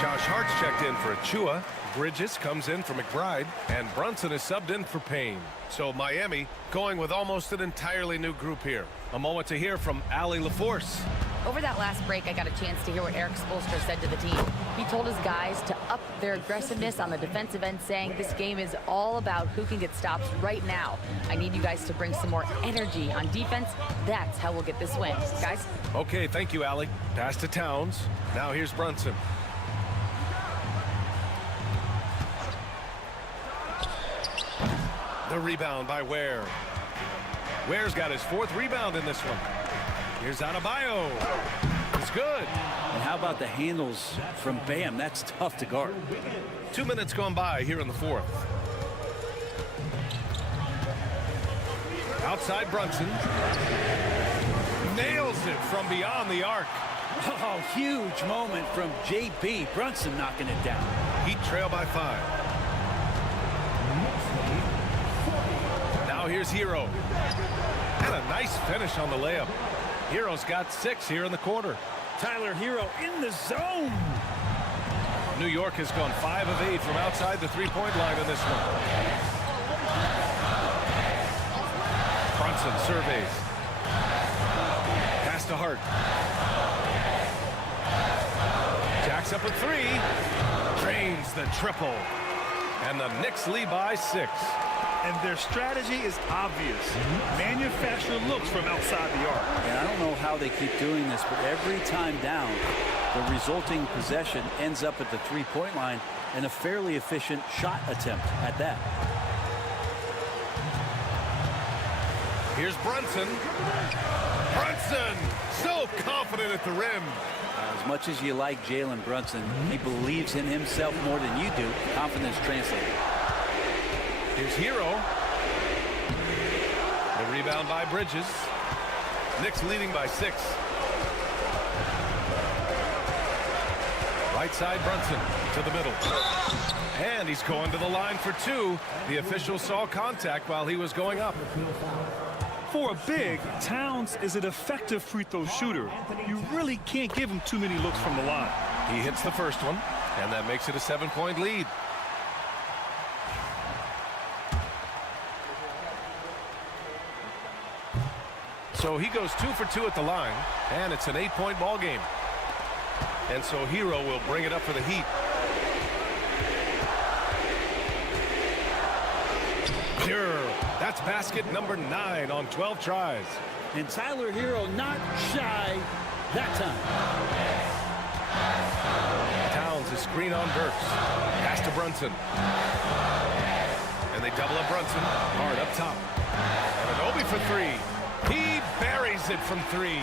Josh Hart's checked in for Achua. Bridges comes in for McBride, and Brunson is subbed in for Payne. So Miami going with almost an entirely new group here. A moment to hear from Ali LaForce. Over that last break, I got a chance to hear what Eric Spoelstra said to the team. He told his guys to up their aggressiveness on the defensive end, saying this game is all about who can get stops right now. I need you guys to bring some more energy on defense. That's how we'll get this win. Guys? Okay, thank you, Ali. Pass to Towns. Now here's Brunson. The rebound by Ware. Ware's got his 4th rebound in this one. Here's Adebayo. It's good. And how about the handles from Bam? That's tough to guard. 2 minutes gone by here in the 4th. Outside Brunson. Nails it from beyond the arc. Oh, huge moment from JB. Brunson knocking it down. Heat trail by 5. Now here's Hero. And a nice finish on the layup. Hero's got 6 here in the quarter. Tyler Hero in the zone. New York has gone 5 of 8 from outside the three-point line in this one. Brunson surveys. Pass to Hart. Jacks up a 3. Drains the triple. And the Knicks lead by 6. And their strategy is obvious. Manufacture looks from outside the arc. And I don't know how they keep doing this, but every time down, the resulting possession ends up at the three-point line and a fairly efficient shot attempt at that. Here's Brunson. Brunson, so confident at the rim. As much as you like Jalen Brunson, he believes in himself more than you do. Confidence translated. Here's Hero. The rebound by Bridges. Knicks leading by 6. Right side Brunson to the middle. And he's going to the line for 2. The official saw contact while he was going up. For a big, Towns is an effective free throw shooter. You really can't give him too many looks from the line. He hits the first one, and that makes it a 7-point lead. So he goes 2 for 2 at the line, and it's an 8-point ball game. And so Hero will bring it up for the Heat. Pure. That's basket number 9 on 12 tries. And Tyler Hero not shy that time. Towns is screen on Burks. Pass to Brunson. And they double up Brunson. Hard up top. And an Obi for 3. He buries it from 3.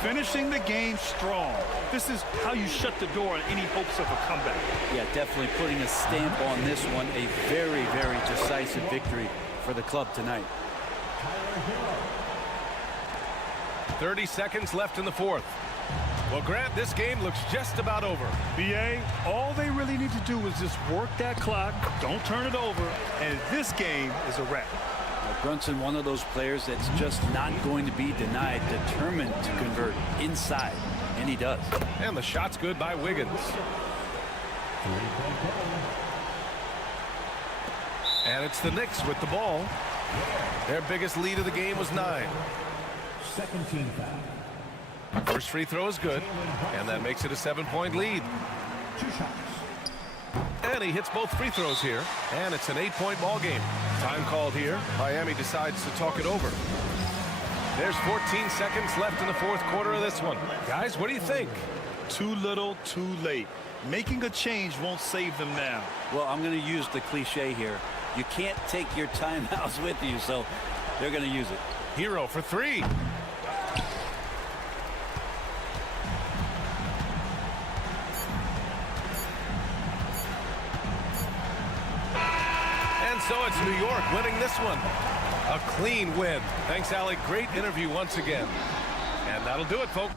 Finishing the game strong. This is how you shut the door on any hopes of a comeback. Yeah, definitely putting a stamp on this one. A very, very decisive victory for the club tonight. 30 seconds left in the 4th. Well, Grant, this game looks just about over. BA, all they really need to do is just work that clock, don't turn it over, and this game is a wrap. Brunson, one of those players that's just not going to be denied, determined to convert inside, and he does. And the shot's good by Wiggins. And it's the Knicks with the ball. Their biggest lead of the game was 9. Second team foul. First free throw is good, and that makes it a 7-point lead. 2 shots. And he hits both free throws here, and it's an 8-point ball game. Time called here. Miami decides to talk it over. There's 14 seconds left in the 4th quarter of this one. Guys, what do you think? Too little, too late. Making a change won't save them now. Well, I'm going to use the cliche here. You can't take your timeouts with you, so they're going to use it. Hero for 3. And so it's New York winning this one. A clean win. Thanks, Alec. Great interview once again. And that'll do it, folks.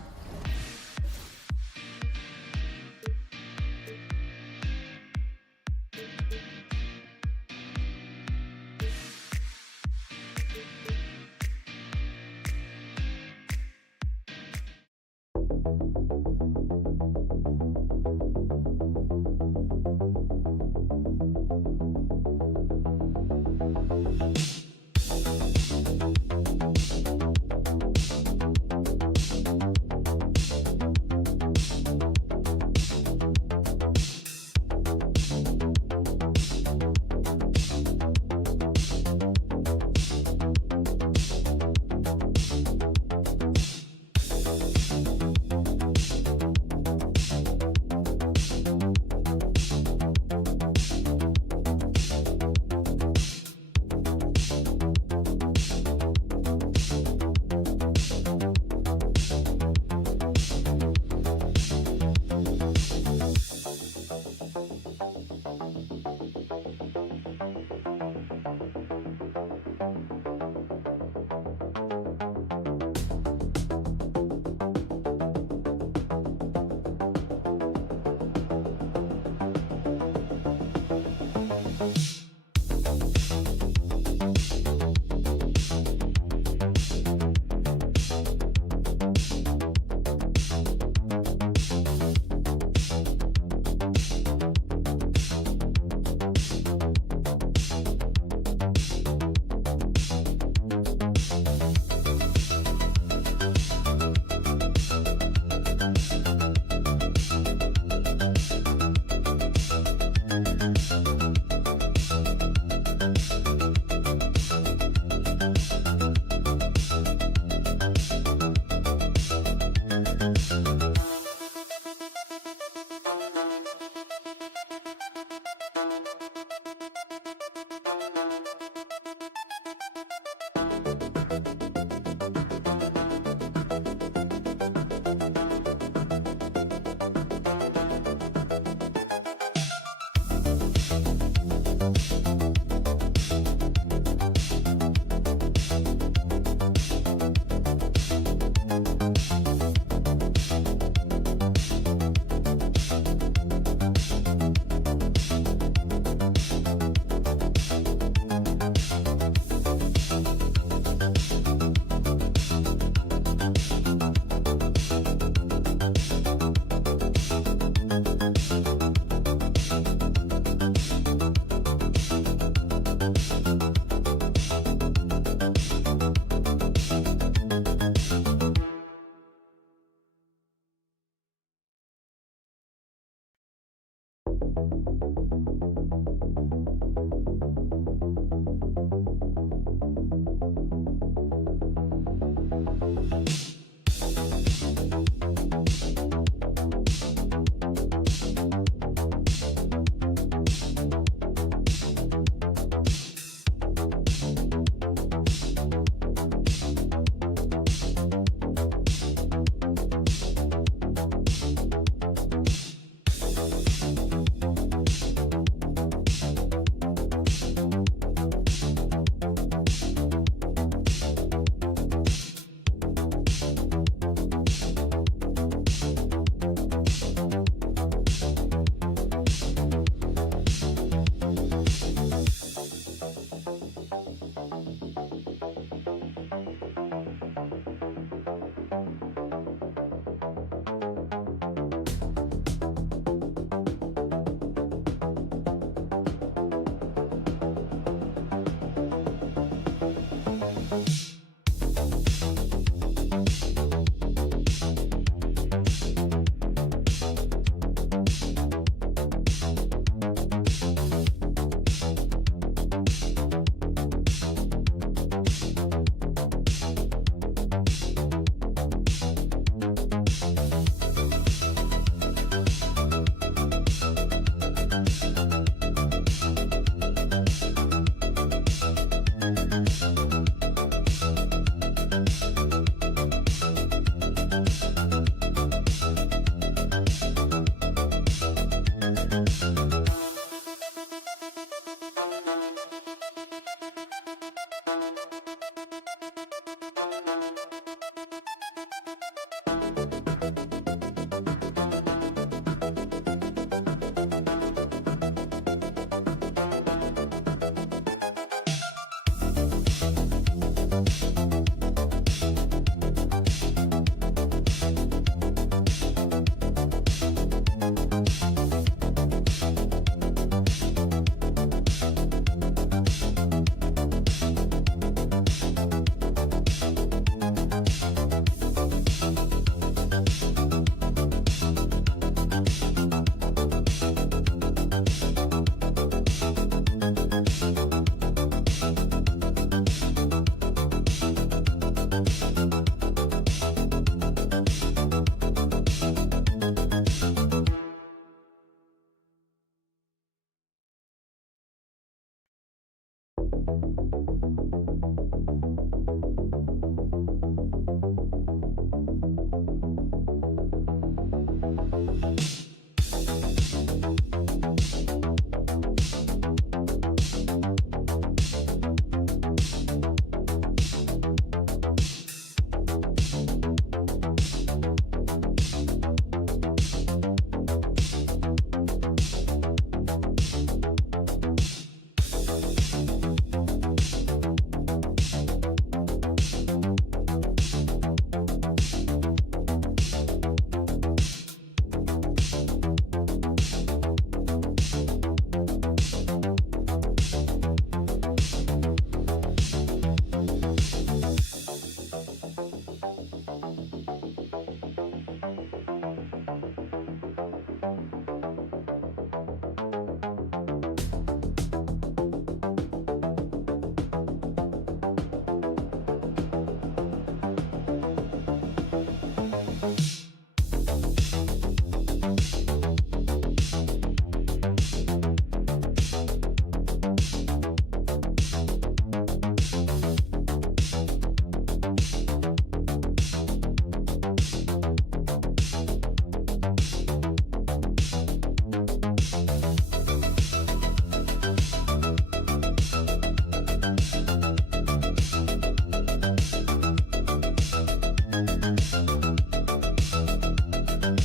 Plenty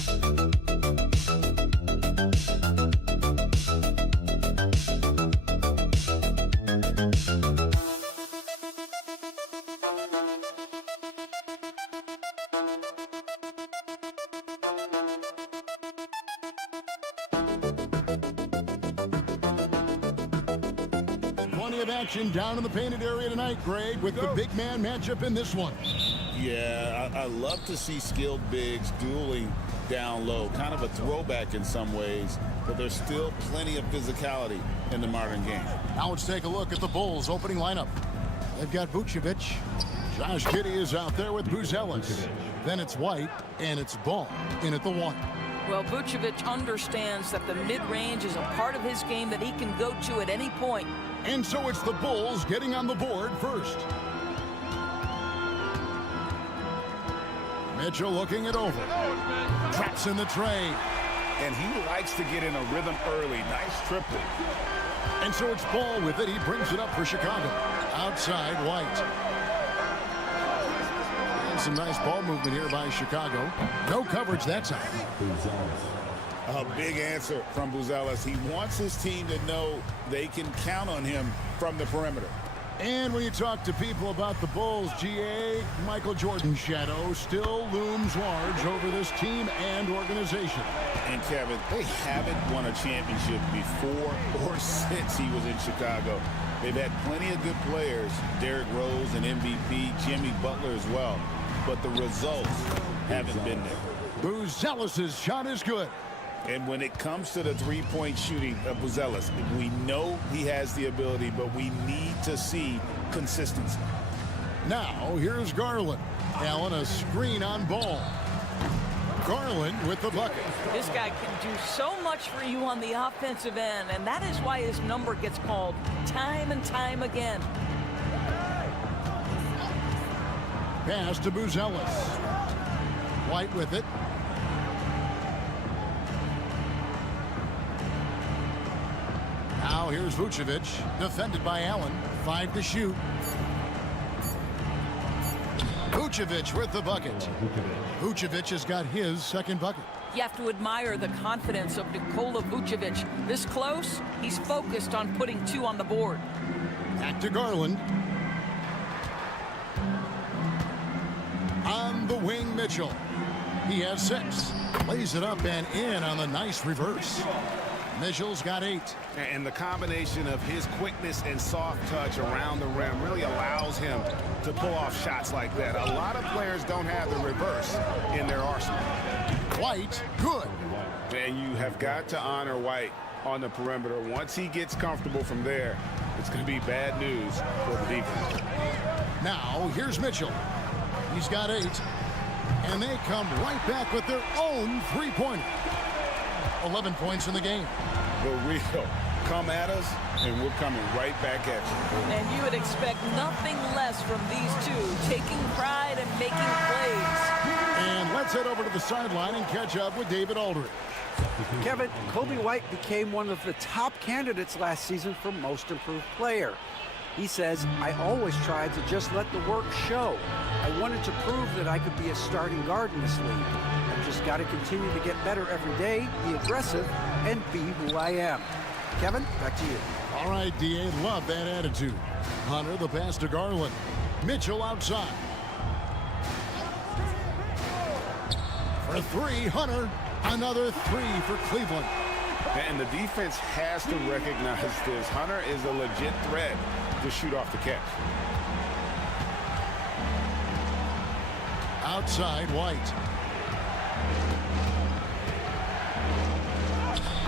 of action down in the painted area tonight, Greg, with the big man matchup in this one. Yeah, I love to see skilled bigs dueling down low. Kind of a throwback in some ways, but there's still plenty of physicality in the modern game. Now let's take a look at the Bulls' opening lineup. They've got Vucevic. Josh Giddey is out there with Buzelis. Then it's White, and it's Ball in at the 1. Well, Vucevic understands that the mid-range is a part of his game that he can go to at any point. And so it's the Bulls getting on the board first. Mitchell looking it over. Drops in the trade. And he likes to get in a rhythm early. Nice triple. And so it's Ball with it. He brings it up for Chicago. Outside, White. And some nice ball movement here by Chicago. No coverage that time. A big answer from Buzelis. He wants his team to know they can count on him from the perimeter. And when you talk to people about the Bulls, GA, Michael Jordan's shadow still looms large over this team and organization. And Kevin, they haven't won a championship before or since he was in Chicago. They've had plenty of good players, Derrick Rose and MVP, Jimmy Butler as well, but the results haven't been there. Buzelis' shot is good. And when it comes to the three-point shooting of Buzelis, we know he has the ability, but we need to see consistency. Now, here's Garland. Allen, a screen on Ball. Garland with the bucket. This guy can do so much for you on the offensive end, and that is why his number gets called time and time again. Pass to Buzelis. White with it. Now here's Vucevic, defended by Allen. 5 to shoot. Vucevic with the bucket. Vucevic has got his second bucket. You have to admire the confidence of Nikola Vucevic. This close, he's focused on putting 2 on the board. Back to Garland. On the wing, Mitchell. He has 6. Lays it up and in on the nice reverse. Mitchell's got 8. And the combination of his quickness and soft touch around the rim really allows him to pull off shots like that. A lot of players don't have the reverse in their arsenal. White, good. And you have got to honor White on the perimeter. Once he gets comfortable from there, it's going to be bad news for the defense. Now, here's Mitchell. He's got 8. And they come right back with their own three-pointer. 11 points in the game. The real come at us, and we're coming right back at you. And you would expect nothing less from these two, taking pride and making plays. And let's head over to the sideline and catch up with David Aldridge. Kevin, Kobe White became one of the top candidates last season for Most Improved Player. He says, I always tried to just let the work show. I wanted to prove that I could be a starting guard in this league. I've just got to continue to get better every day, be aggressive, and be who I am. Kevin, back to you. All right, D.A., love that attitude. Hunter, the pass to Garland. Mitchell outside. For 3, Hunter. Another 3 for Cleveland. And the defense has to recognize this. Hunter is a legit threat to shoot off the catch. Outside, White.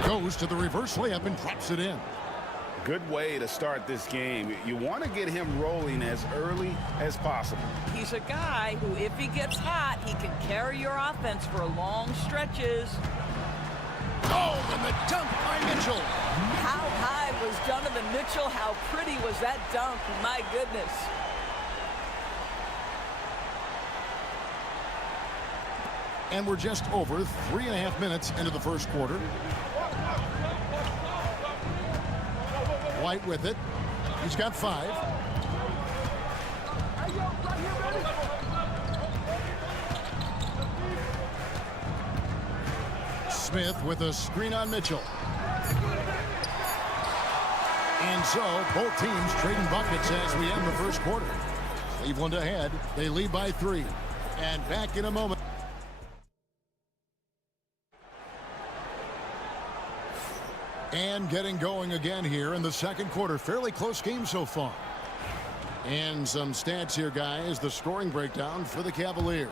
Goes to the reverse layup and drops it in. Good way to start this game. You want to get him rolling as early as possible. He's a guy who, if he gets hot, he can carry your offense for long stretches. Oh, and the dunk by Mitchell. How high was Donovan Mitchell? How pretty was that dunk? My goodness. And we're just over 3.5 minutes into the first quarter. White with it. He's got 5. Smith with a screen on Mitchell. And so both teams trading buckets as we end the first quarter. Cleveland ahead. They lead by 3. And back in a moment. And getting going again here in the second quarter. Fairly close game so far. And some stats here, guys. The scoring breakdown for the Cavaliers.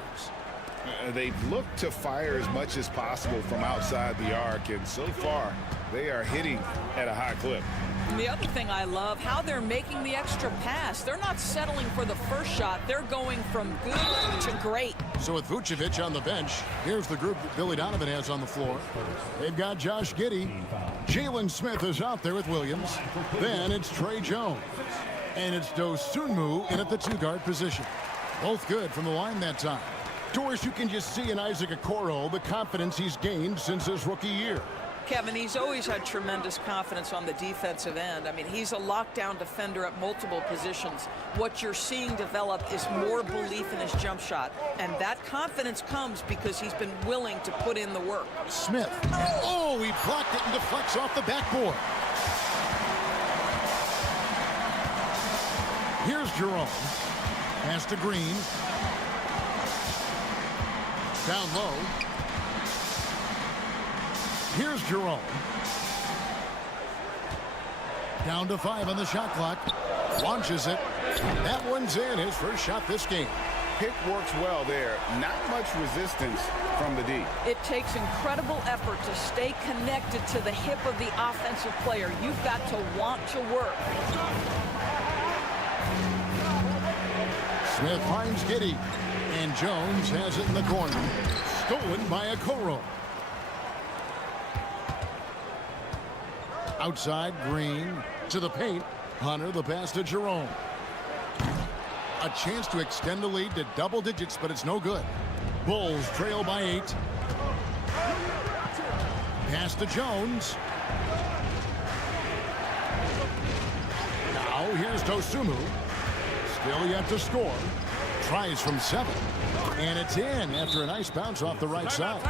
They've looked to fire as much as possible from outside the arc, and so far they are hitting at a high clip. And the other thing I love, how they're making the extra pass. They're not settling for the first shot. They're going from good to great. So with Vucevic on the bench, here's the group that Billy Donovan has on the floor. They've got Josh Giddey. Jalen Smith is out there with Williams. Then it's Trey Jones. And it's Dosunmu in at the 2-guard position. Both good from the line that time. Doris, you can just see in Isaac Okoro the confidence he's gained since his rookie year. Kevin, he's always had tremendous confidence on the defensive end. I mean, he's a lockdown defender at multiple positions. What you're seeing develop is more belief in his jump shot. And that confidence comes because he's been willing to put in the work. Smith. Oh, he blocked it and deflects off the backboard. Here's Jerome. Pass to Green. Down low. Here's Jerome. Down to 5 on the shot clock. Launches it. That one's in. His first shot this game. Pick works well there. Not much resistance from the D. It takes incredible effort to stay connected to the hip of the offensive player. You've got to want to work. Smith finds Giddey. And Jones has it in the corner. Stolen by Okoro. Outside, Green to the paint. Hunter, the pass to Jerome. A chance to extend the lead to double digits, but it's no good. Bulls trail by 8. Pass to Jones. Now here's Dosunmu. Still yet to score. Tries from 7. And it's in after a nice bounce off the right side.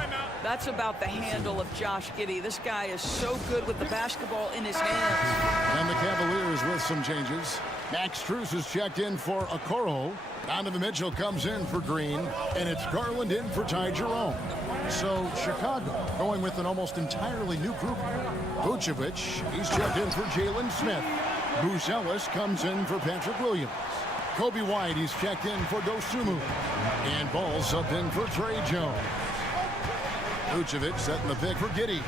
That's about the handle of Josh Giddey. This guy is so good with the basketball in his hands. And the Cavaliers with some changes. Max Strus is checked in for Okoro. Donovan Mitchell comes in for Green. And it's Garland in for Ty Jerome. So Chicago going with an almost entirely new group. Vucevic, he's checked in for Jalen Smith. Buzelis comes in for Patrick Williams. Kobe White, he's checked in for Dosunmu. And Ball subbed in for Trey Jones. Vucevic setting the pick for Giddey.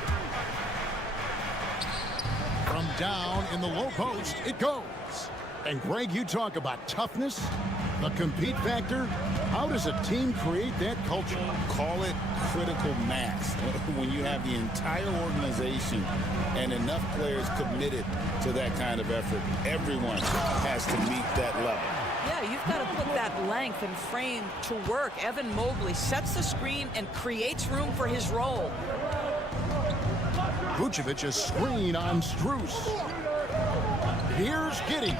From down in the low post, it goes. And Greg, you talk about toughness, the compete factor. How does a team create that culture? Call it critical mass. When you have the entire organization and enough players committed to that kind of effort, everyone has to meet that level. Yeah, you've got to put that length and frame to work. Evan Mobley sets the screen and creates room for his role. Vucevic, a screen on Strus. Here's Giddey.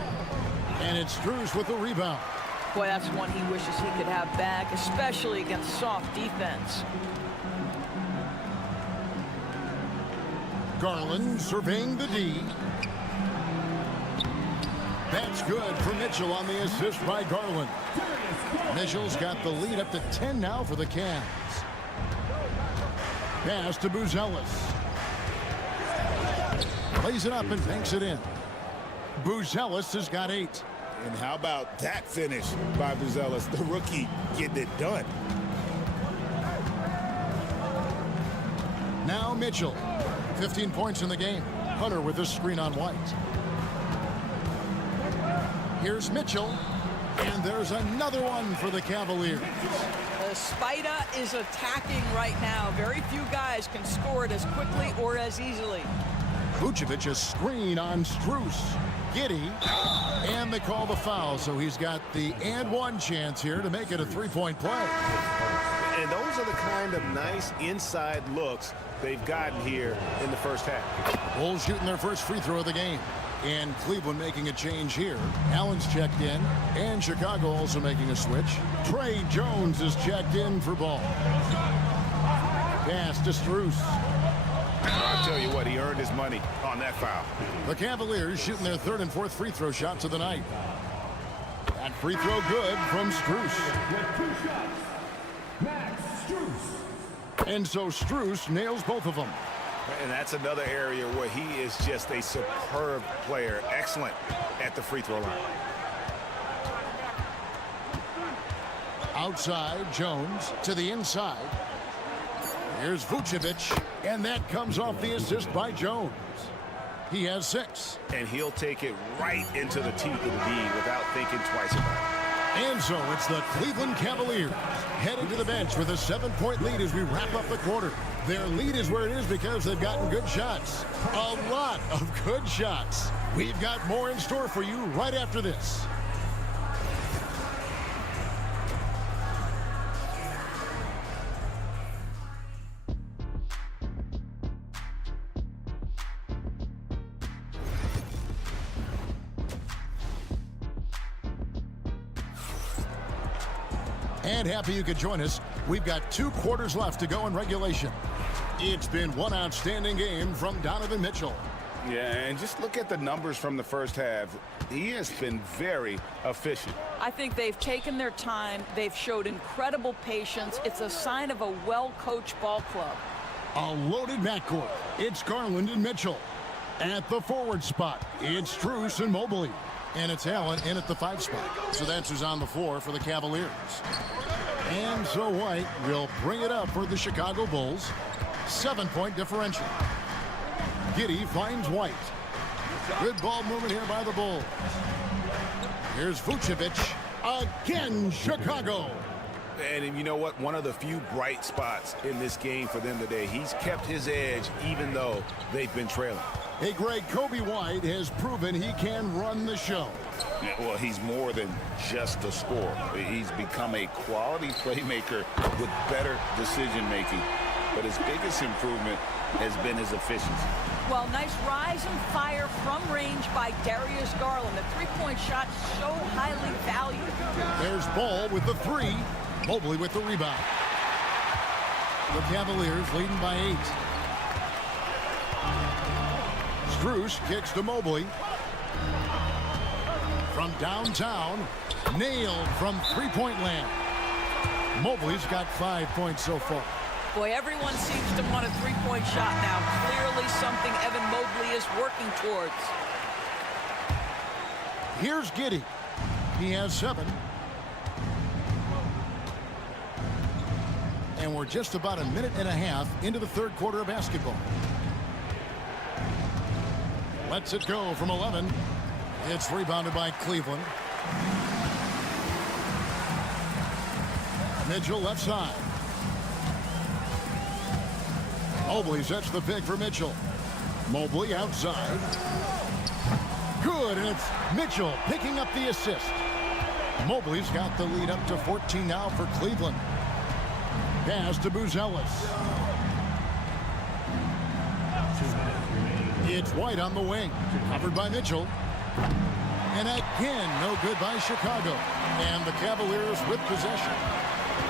And it's Strus with the rebound. Boy, that's one he wishes he could have back, especially against soft defense. Garland surveying the D. That's good for Mitchell on the assist by Garland. Mitchell's got the lead up to 10 now for the Cavs. Pass to Buzelis. Plays it up and banks it in. Buzelis has got 8. And how about that finish by Buzelis, the rookie, getting it done. Now Mitchell, 15 points in the game. Hunter with a screen on White. Here's Mitchell, and there's another one for the Cavaliers. The Spider is attacking right now. Very few guys can score it as quickly or as easily. Vucevic, a screen on Strus. Giddey, and they call the foul, so he's got the and one chance here to make it a 3-point play. And those are the kind of nice inside looks they've gotten here in the first half. Bulls shooting their first free throw of the game. And Cleveland making a change here. Allen's checked in, and Chicago also making a switch. Trey Jones is checked in for Ball. Pass to Strus. I'll tell you what, he earned his money on that foul. The Cavaliers shooting their third and fourth free throw shots of the night. That free throw good from Strus. And so Strus nails both of them. And that's another area where he is just a superb player. Excellent at the free throw line. Outside, Jones to the inside. Here's Vucevic, and that comes off the assist by Jones. He has 6. And he'll take it right into the teeth of the D without thinking twice about it. And so it's the Cleveland Cavaliers heading to the bench with a 7-point lead as we wrap up the quarter. Their lead is where it is because they've gotten good shots. A lot of good shots. We've got more in store for you right after this. And happy you could join us. We've got 2 quarters left to go in regulation. It's been one outstanding game from Donovan Mitchell. Yeah, and just look at the numbers from the first half. He has been very efficient. I think they've taken their time. They've showed incredible patience. It's a sign of a well-coached ball club. A loaded backcourt. It's Garland and Mitchell. At the forward spot, it's Strus and Mobley. And it's Allen in at the 5 spot. So that's who's on the floor for the Cavaliers. And so White will bring it up for the Chicago Bulls. 7-point differential. Giddey finds White. Good ball movement here by the Bulls. Here's Vucevic. Again, Chicago. And you know what? One of the few bright spots in this game for them today. He's kept his edge even though they've been trailing. Hey, Greg, Kobe White has proven he can run the show. Yeah, well, he's more than just a scorer. He's become a quality playmaker with better decision-making. But his biggest improvement has been his efficiency. Well, nice rise and fire from range by Darius Garland. The three-point shot so highly valued. There's Ball with the 3. Mobley with the rebound. The Cavaliers leading by 8. Strus kicks to Mobley. From downtown, nailed from three-point land. Mobley's got 5 points so far. Boy, everyone seems to want a three-point shot now. Clearly something Evan Mobley is working towards. Here's Giddey. He has 7. And we're just about a minute and a half into the third quarter of basketball. Lets it go from 11. It's rebounded by Cleveland. Mitchell left side. Mobley sets the pick for Mitchell. Mobley outside. Good, and it's Mitchell picking up the assist. Mobley's got the lead up to 14 now for Cleveland. Pass to Buzelis. It's White on the wing. Covered by Mitchell. And again, no good by Chicago. And the Cavaliers with possession.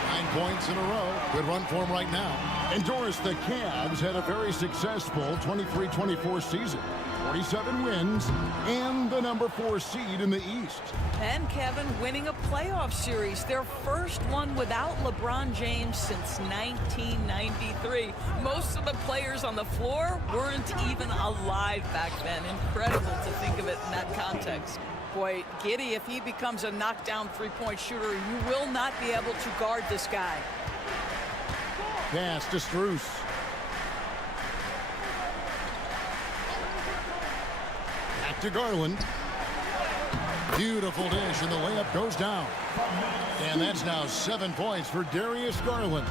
9 points in a row. Good run for them right now. And Doris, the Cavs had a very successful 23-24 season. 47 wins and the number 4 seed in the East. And Kevin winning a playoff series, their first one without LeBron James since 1993. Most of the players on the floor weren't even alive back then. Incredible to think of it in that context. Boy, Giddey, if he becomes a knockdown three-point shooter, you will not be able to guard this guy. Pass to Strus. Back to Garland. Beautiful dish, and the layup goes down. And that's now 7 points for Darius Garland.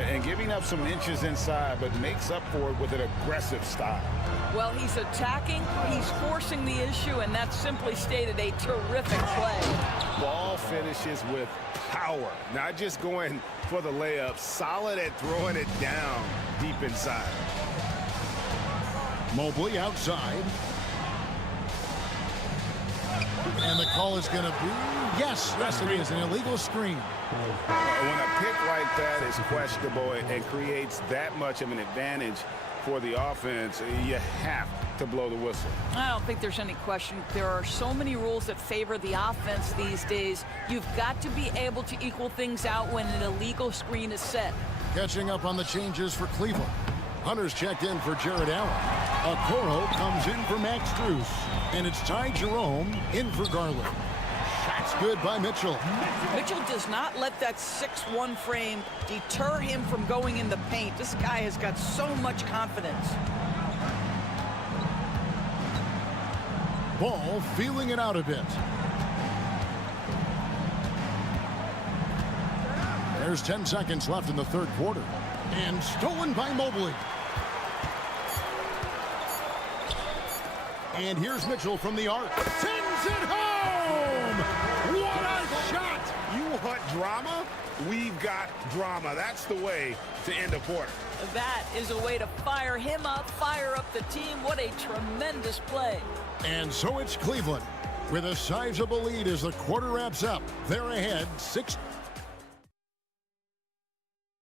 And giving up some inches inside, but makes up for it with an aggressive style. Well, he's attacking, he's forcing the issue, and that's simply stated a terrific play. Ball finishes with power, not just going for the layup, solid at throwing it down deep inside. Mobley outside. And the call is going to be, yes, it is, an illegal screen. When a pick like that is questionable and creates that much of an advantage, for the offense, you have to blow the whistle. I don't think there's any question. There are so many rules that favor the offense these days. You've got to be able to equal things out when an illegal screen is set. Catching up on the changes for Cleveland. Hunter's checked in for Jared Allen. Okoro comes in for Max Strus. And it's Ty Jerome in for Garland. Shots good by Mitchell. Mitchell does not let that 6'1" frame deter him from going in the paint. This guy has got so much confidence. Ball feeling it out a bit. There's 10 seconds left in the third quarter. And stolen by Mobley. And here's Mitchell from the arc. Sends it home! What a shot! You want drama? We've got drama. That's the way to end a quarter. That is a way to fire him up, fire up the team. What a tremendous play. And so it's Cleveland with a sizable lead as the quarter wraps up. They're ahead 6.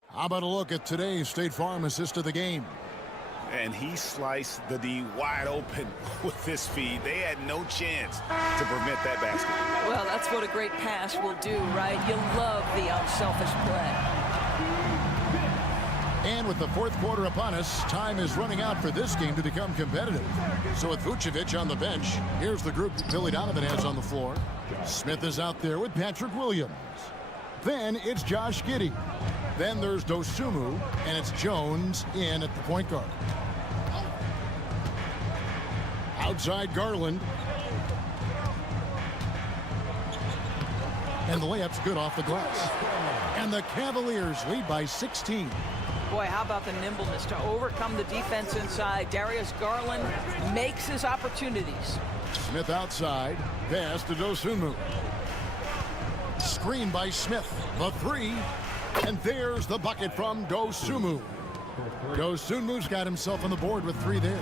How about a look at today's State Farm assist of the game? And he sliced the D wide open with this feed. They had no chance to prevent that basket. Well, that's what a great pass will do, right? You love the unselfish play. And with the fourth quarter upon us, time is running out for this game to become competitive. So with Vucevic on the bench, here's the group Billy Donovan has on the floor. Smith is out there with Patrick Williams. Then it's Josh Giddey. Then there's Dosunmu, and it's Jones in at the point guard. Outside Garland. And the layup's good off the glass. And the Cavaliers lead by 16. Boy, how about the nimbleness to overcome the defense inside. Darius Garland makes his opportunities. Smith outside. Pass to Dosunmu. Screen by Smith. The three. And there's the bucket from Dosunmu. Dosunmu's got himself on the board with 3 there.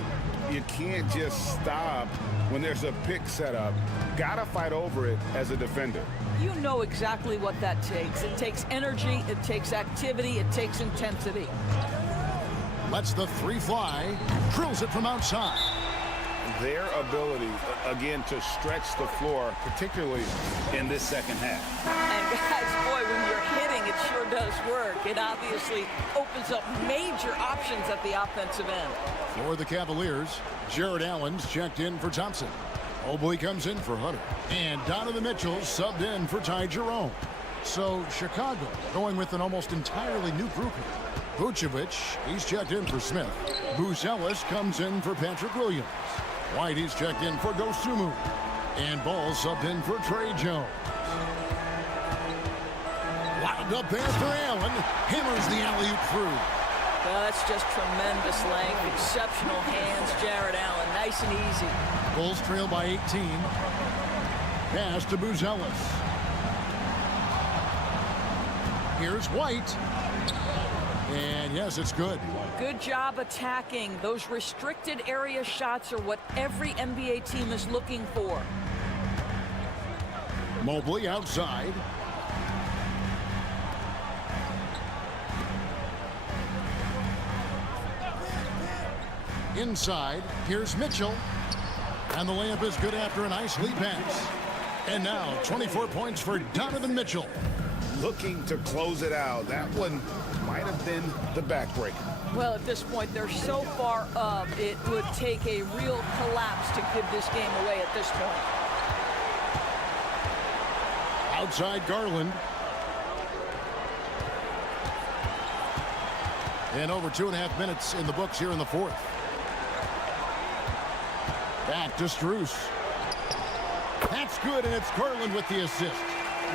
You can't just stop when there's a pick set up. Gotta fight over it as a defender. You know exactly what that takes. It takes energy, it takes activity, it takes intensity. Lets the 3 fly. Drills it from outside. Their ability, again, to stretch the floor, particularly in this second half. And guys, boy, when you're hitting, it sure does work. It obviously opens up major options at the offensive end. For the Cavaliers, Jared Allen's checked in for Thompson. Mobley comes in for Hunter. And Donovan Mitchell subbed in for Ty Jerome. So Chicago going with an almost entirely new group here. Vucevic, he's checked in for Smith. Buzelis comes in for Patrick Williams. White, he's checked in for Dosunmu. And Ball subbed in for Trey Jones. Wound up there for Allen. Hammers the alley-oop through. Well, that's just tremendous length. Exceptional hands, Jared Allen. Nice and easy. Bulls trail by 18. Pass to Buzelis. Here's White. And yes, it's good. Good job attacking. Those restricted area shots are what every NBA team is looking for. Mobley outside. Inside, here's Mitchell. And the layup is good after a nice lead pass. And now 24 points for Donovan Mitchell. Looking to close it out. That one might have been the backbreaker. Well, at this point, they're so far up, it would take a real collapse to give this game away at this point. Outside Garland. And over 2.5 minutes in the books here in the fourth. Back to Strus. That's good, and it's Garland with the assist.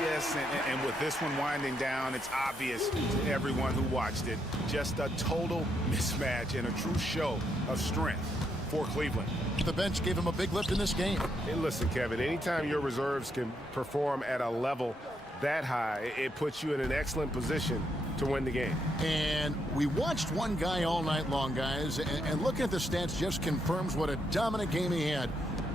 Yes, and with this one winding down, it's obvious to everyone who watched it. Just a total mismatch and a true show of strength for Cleveland. The bench gave him a big lift in this game. Hey, listen, Kevin, anytime your reserves can perform at a level that high, it puts you in an excellent position to win the game. And we watched one guy all night long, guys, and looking at the stats just confirms what a dominant game he had.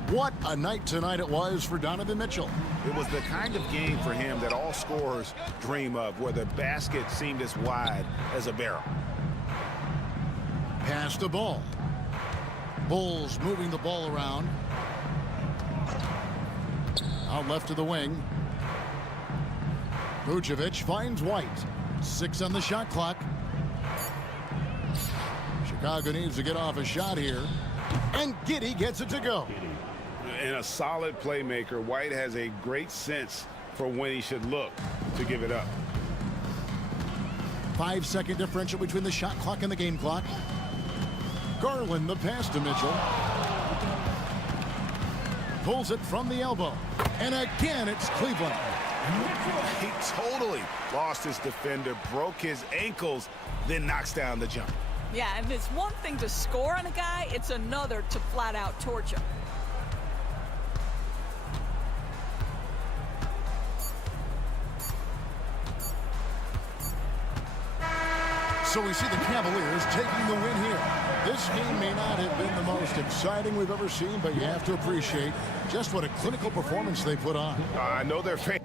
What a night tonight it was for Donovan Mitchell. It was the kind of game for him that all scorers dream of, where the basket seemed as wide as a barrel. Pass pass the ball. Bulls moving the ball around. Out left to the wing. Vucevic finds White. 6 on the shot clock. Chicago needs to get off a shot here. And Giddey gets it to go. And a solid playmaker, White has a great sense for when he should look to give it up. 5-second differential between the shot clock and the game clock. Garland the pass to Mitchell. Pulls it from the elbow. And again, it's Cleveland. He totally lost his defender, broke his ankles, then knocks down the jump. Yeah, and it's one thing to score on a guy, it's another to flat out torch him. So we see the Cavaliers taking the win here. This game may not have been the most exciting we've ever seen, but you have to appreciate just what a clinical performance they put on. I know they're fans.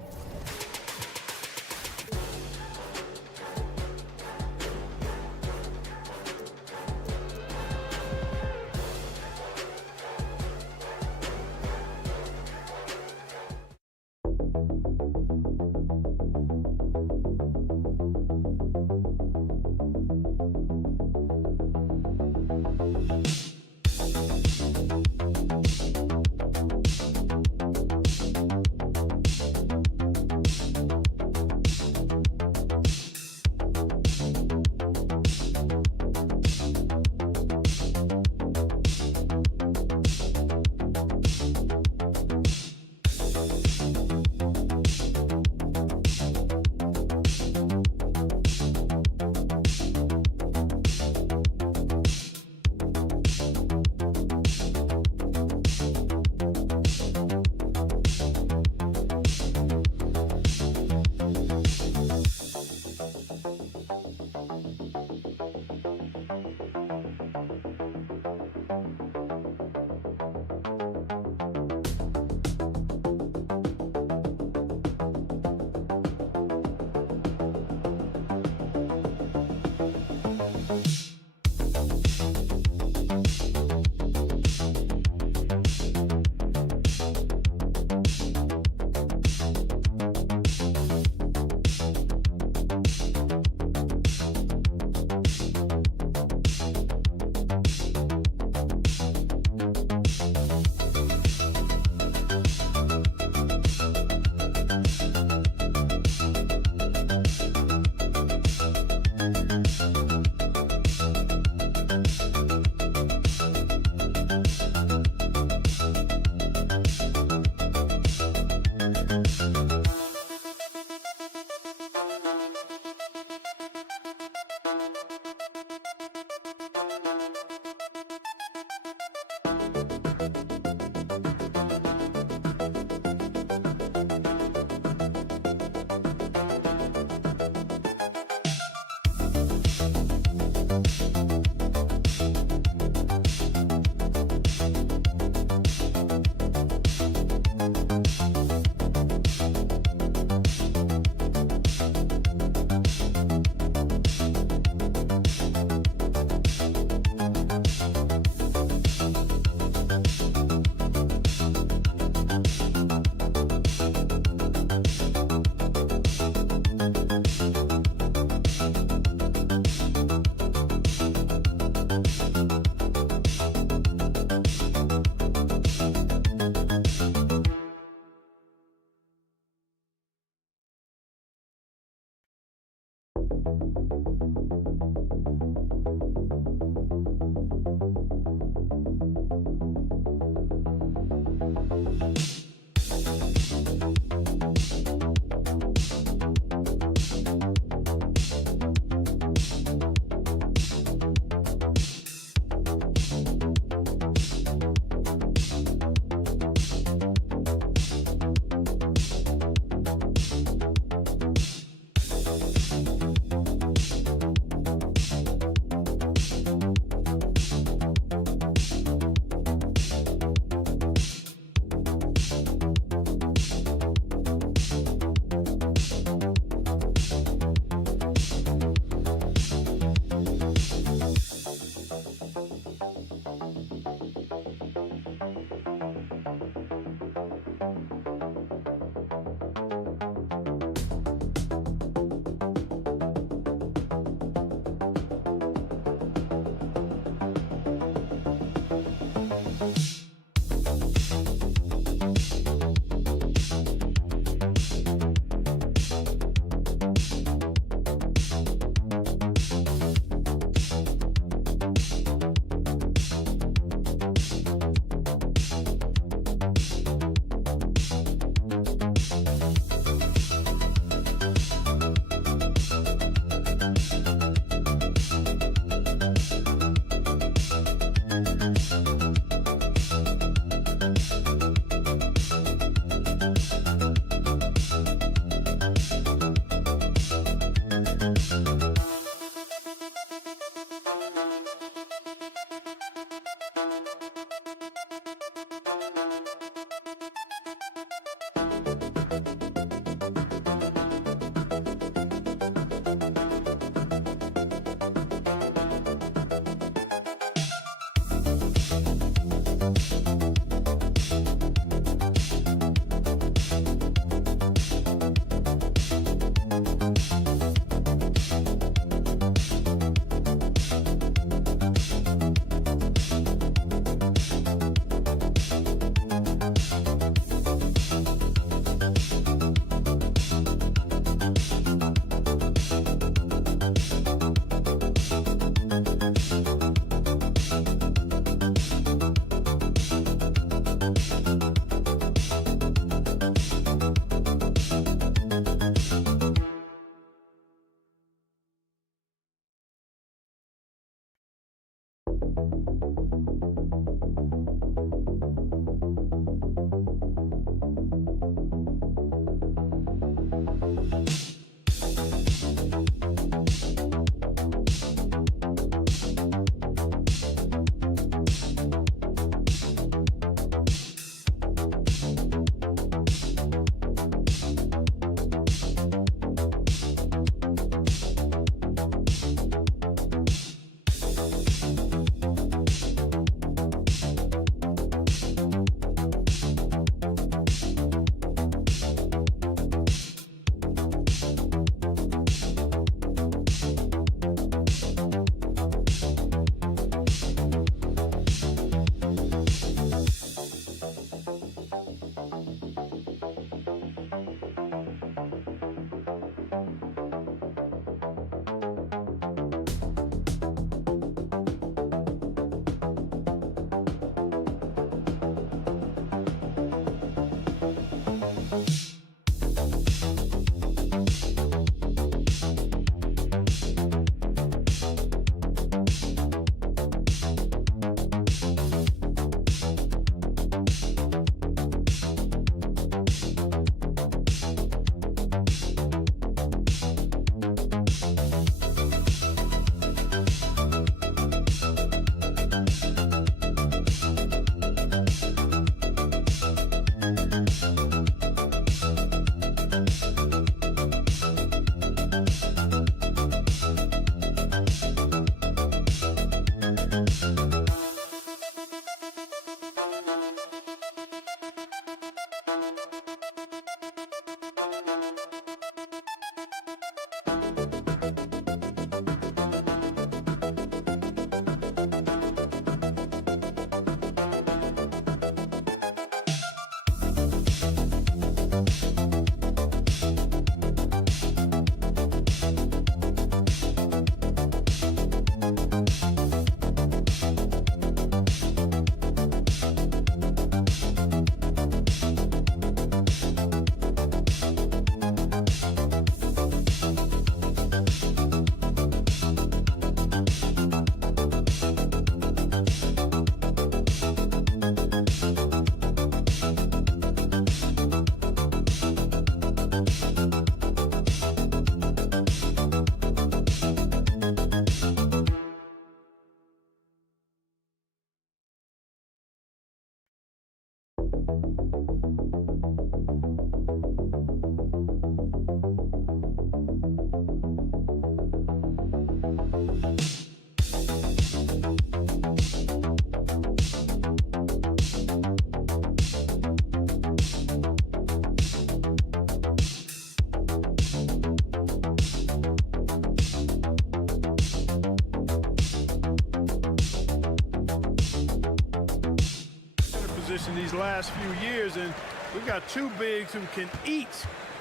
These last few years, and we've got two bigs who can each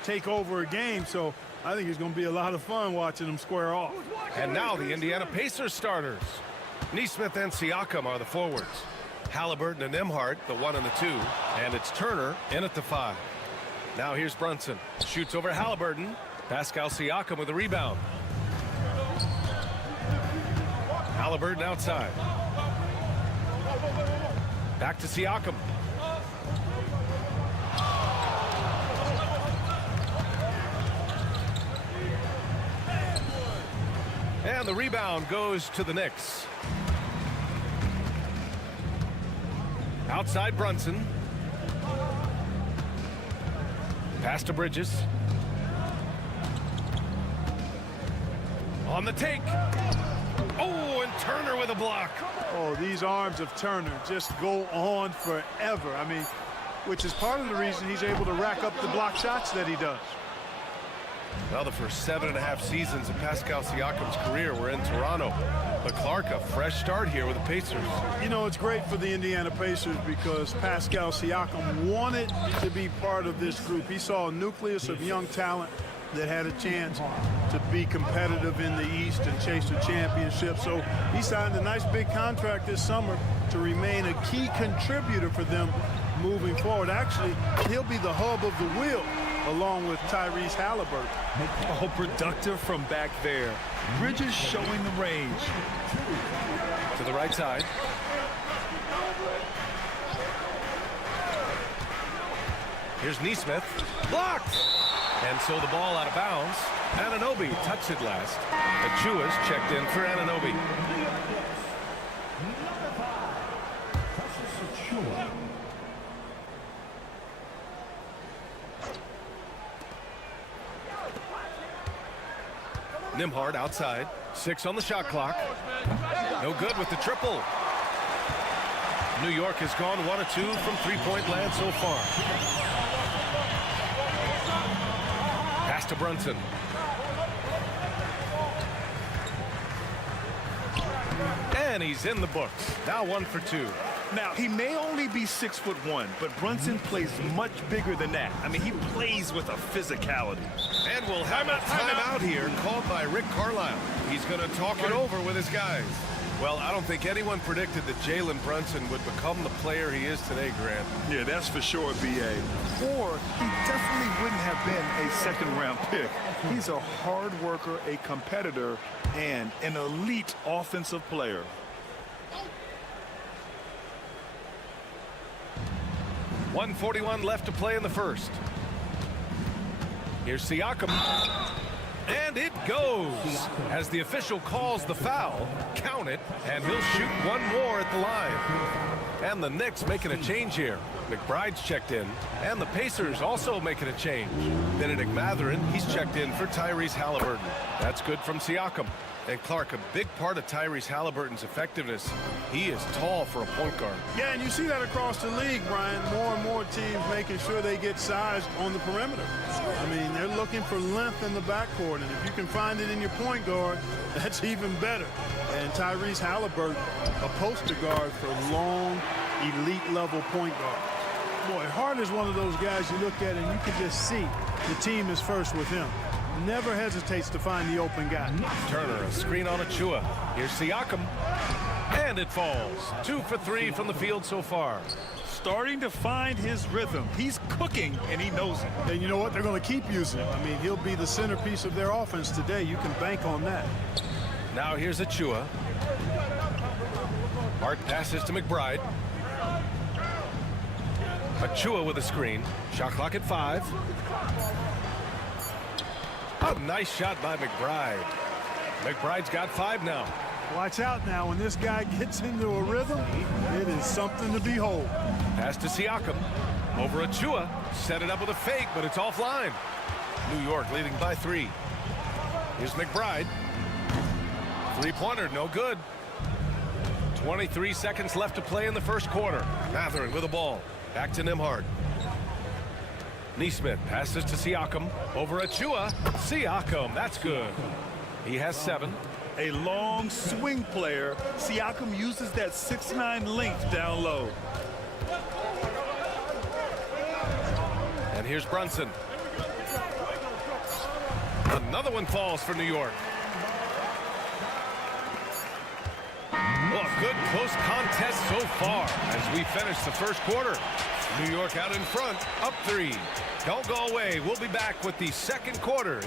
take over a game, so I think it's going to be a lot of fun watching them square off. And now the Indiana Pacers starters. Nesmith and Siakam are the forwards. Halliburton and Nembhard, the 1 and the 2, and it's Turner in at the 5. Now here's Brunson. Shoots over Halliburton. Pascal Siakam with a rebound. Halliburton outside. Back to Siakam. And the rebound goes to the Knicks. Outside Brunson. Pass to Bridges. On the take. Oh, and Turner with a block. Oh, these arms of Turner just go on forever. I mean, which is part of the reason he's able to rack up the block shots that he does. Well, the first 7.5 seasons of Pascal Siakam's career were in Toronto. But Clark, a fresh start here with the Pacers. You know, it's great for the Indiana Pacers because Pascal Siakam wanted to be part of this group. He saw a nucleus of young talent that had a chance to be competitive in the East and chase the championship. So he signed a nice big contract this summer to remain a key contributor for them moving forward. Actually, he'll be the hub of the wheel along with Tyrese Halliburton. Oh, productive from back there. Bridges showing the range. To the right side. Here's Neesmith. Blocked! And so the ball out of bounds. Anunoby touched it last. Achua's checked in for Anunoby. Nembhard outside. 6 on the shot clock. No good with the triple. New York has gone 1 of 2 from three-point land so far. Pass to Brunson. And he's in the books. Now 1 for 2. Now, he may only be 6'1", but Brunson plays much bigger than that. I mean, he plays with a physicality. And we'll have a timeout here called by Rick Carlisle. He's going to talk it over with his guys. Well, I don't think anyone predicted that Jalen Brunson would become the player he is today, Grant. Yeah, that's for sure, B.A. Or he definitely wouldn't have been a second-round pick. He's a hard worker, a competitor, and an elite offensive player. .141 left to play in the first. Here's Siakam. And it goes. As the official calls the foul, count it, and he'll shoot one more at the line. And the Knicks making a change here. McBride's checked in, and the Pacers also making a change. Benedict Mathurin, he's checked in for Tyrese Halliburton. That's good from Siakam. And Clark, a big part of Tyrese Halliburton's effectiveness, he is tall for a point guard. Yeah, and you see that across the league, Brian. More and more teams making sure they get size on the perimeter. I mean, they're looking for length in the backcourt, and if you can find it in your point guard, that's even better. And Tyrese Halliburton, a poster guard for long, elite-level point guard. Boy, Hart is one of those guys you look at and you can just see the team is first with him. Never hesitates to find the open guy. Turner, a screen on Achua. Here's Siakam. And it falls. 2 for 3 from the field so far. Starting to find his rhythm. He's cooking, and he knows it. And you know what? They're going to keep using him. I mean, he'll be the centerpiece of their offense today. You can bank on that. Now here's Achua. Hart passes to McBride. Achua with a screen. Shot clock at 5. A nice shot by McBride. McBride's got 5 now. Watch out now. When this guy gets into a rhythm, it is something to behold. Pass to Siakam. Over Achua. Set it up with a fake, but it's offline. New York leading by 3. Here's McBride. Three-pointer, no good. 23 seconds left to play in the first quarter. Mathurin with the ball. Back to Nembhard. Neesmith passes to Siakam. Over Achua. Siakam, that's good. He has 7. A long swing player. Siakam uses that 6'9" length down low. And here's Brunson. Another one falls for New York. Well, good close contest so far as we finish the first quarter. New York out in front, up 3. Don't go away. We'll be back with the second quarter.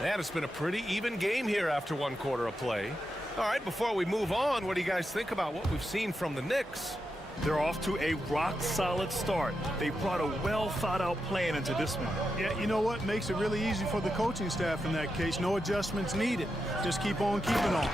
And it's been a pretty even game here after 1 quarter of play. All right, before we move on, what do you guys think about what we've seen from the Knicks? They're off to a rock-solid start. They brought a well-thought-out plan into this one. Yeah, you know what? Makes it really easy for the coaching staff in that case. No adjustments needed. Just keep on keeping on.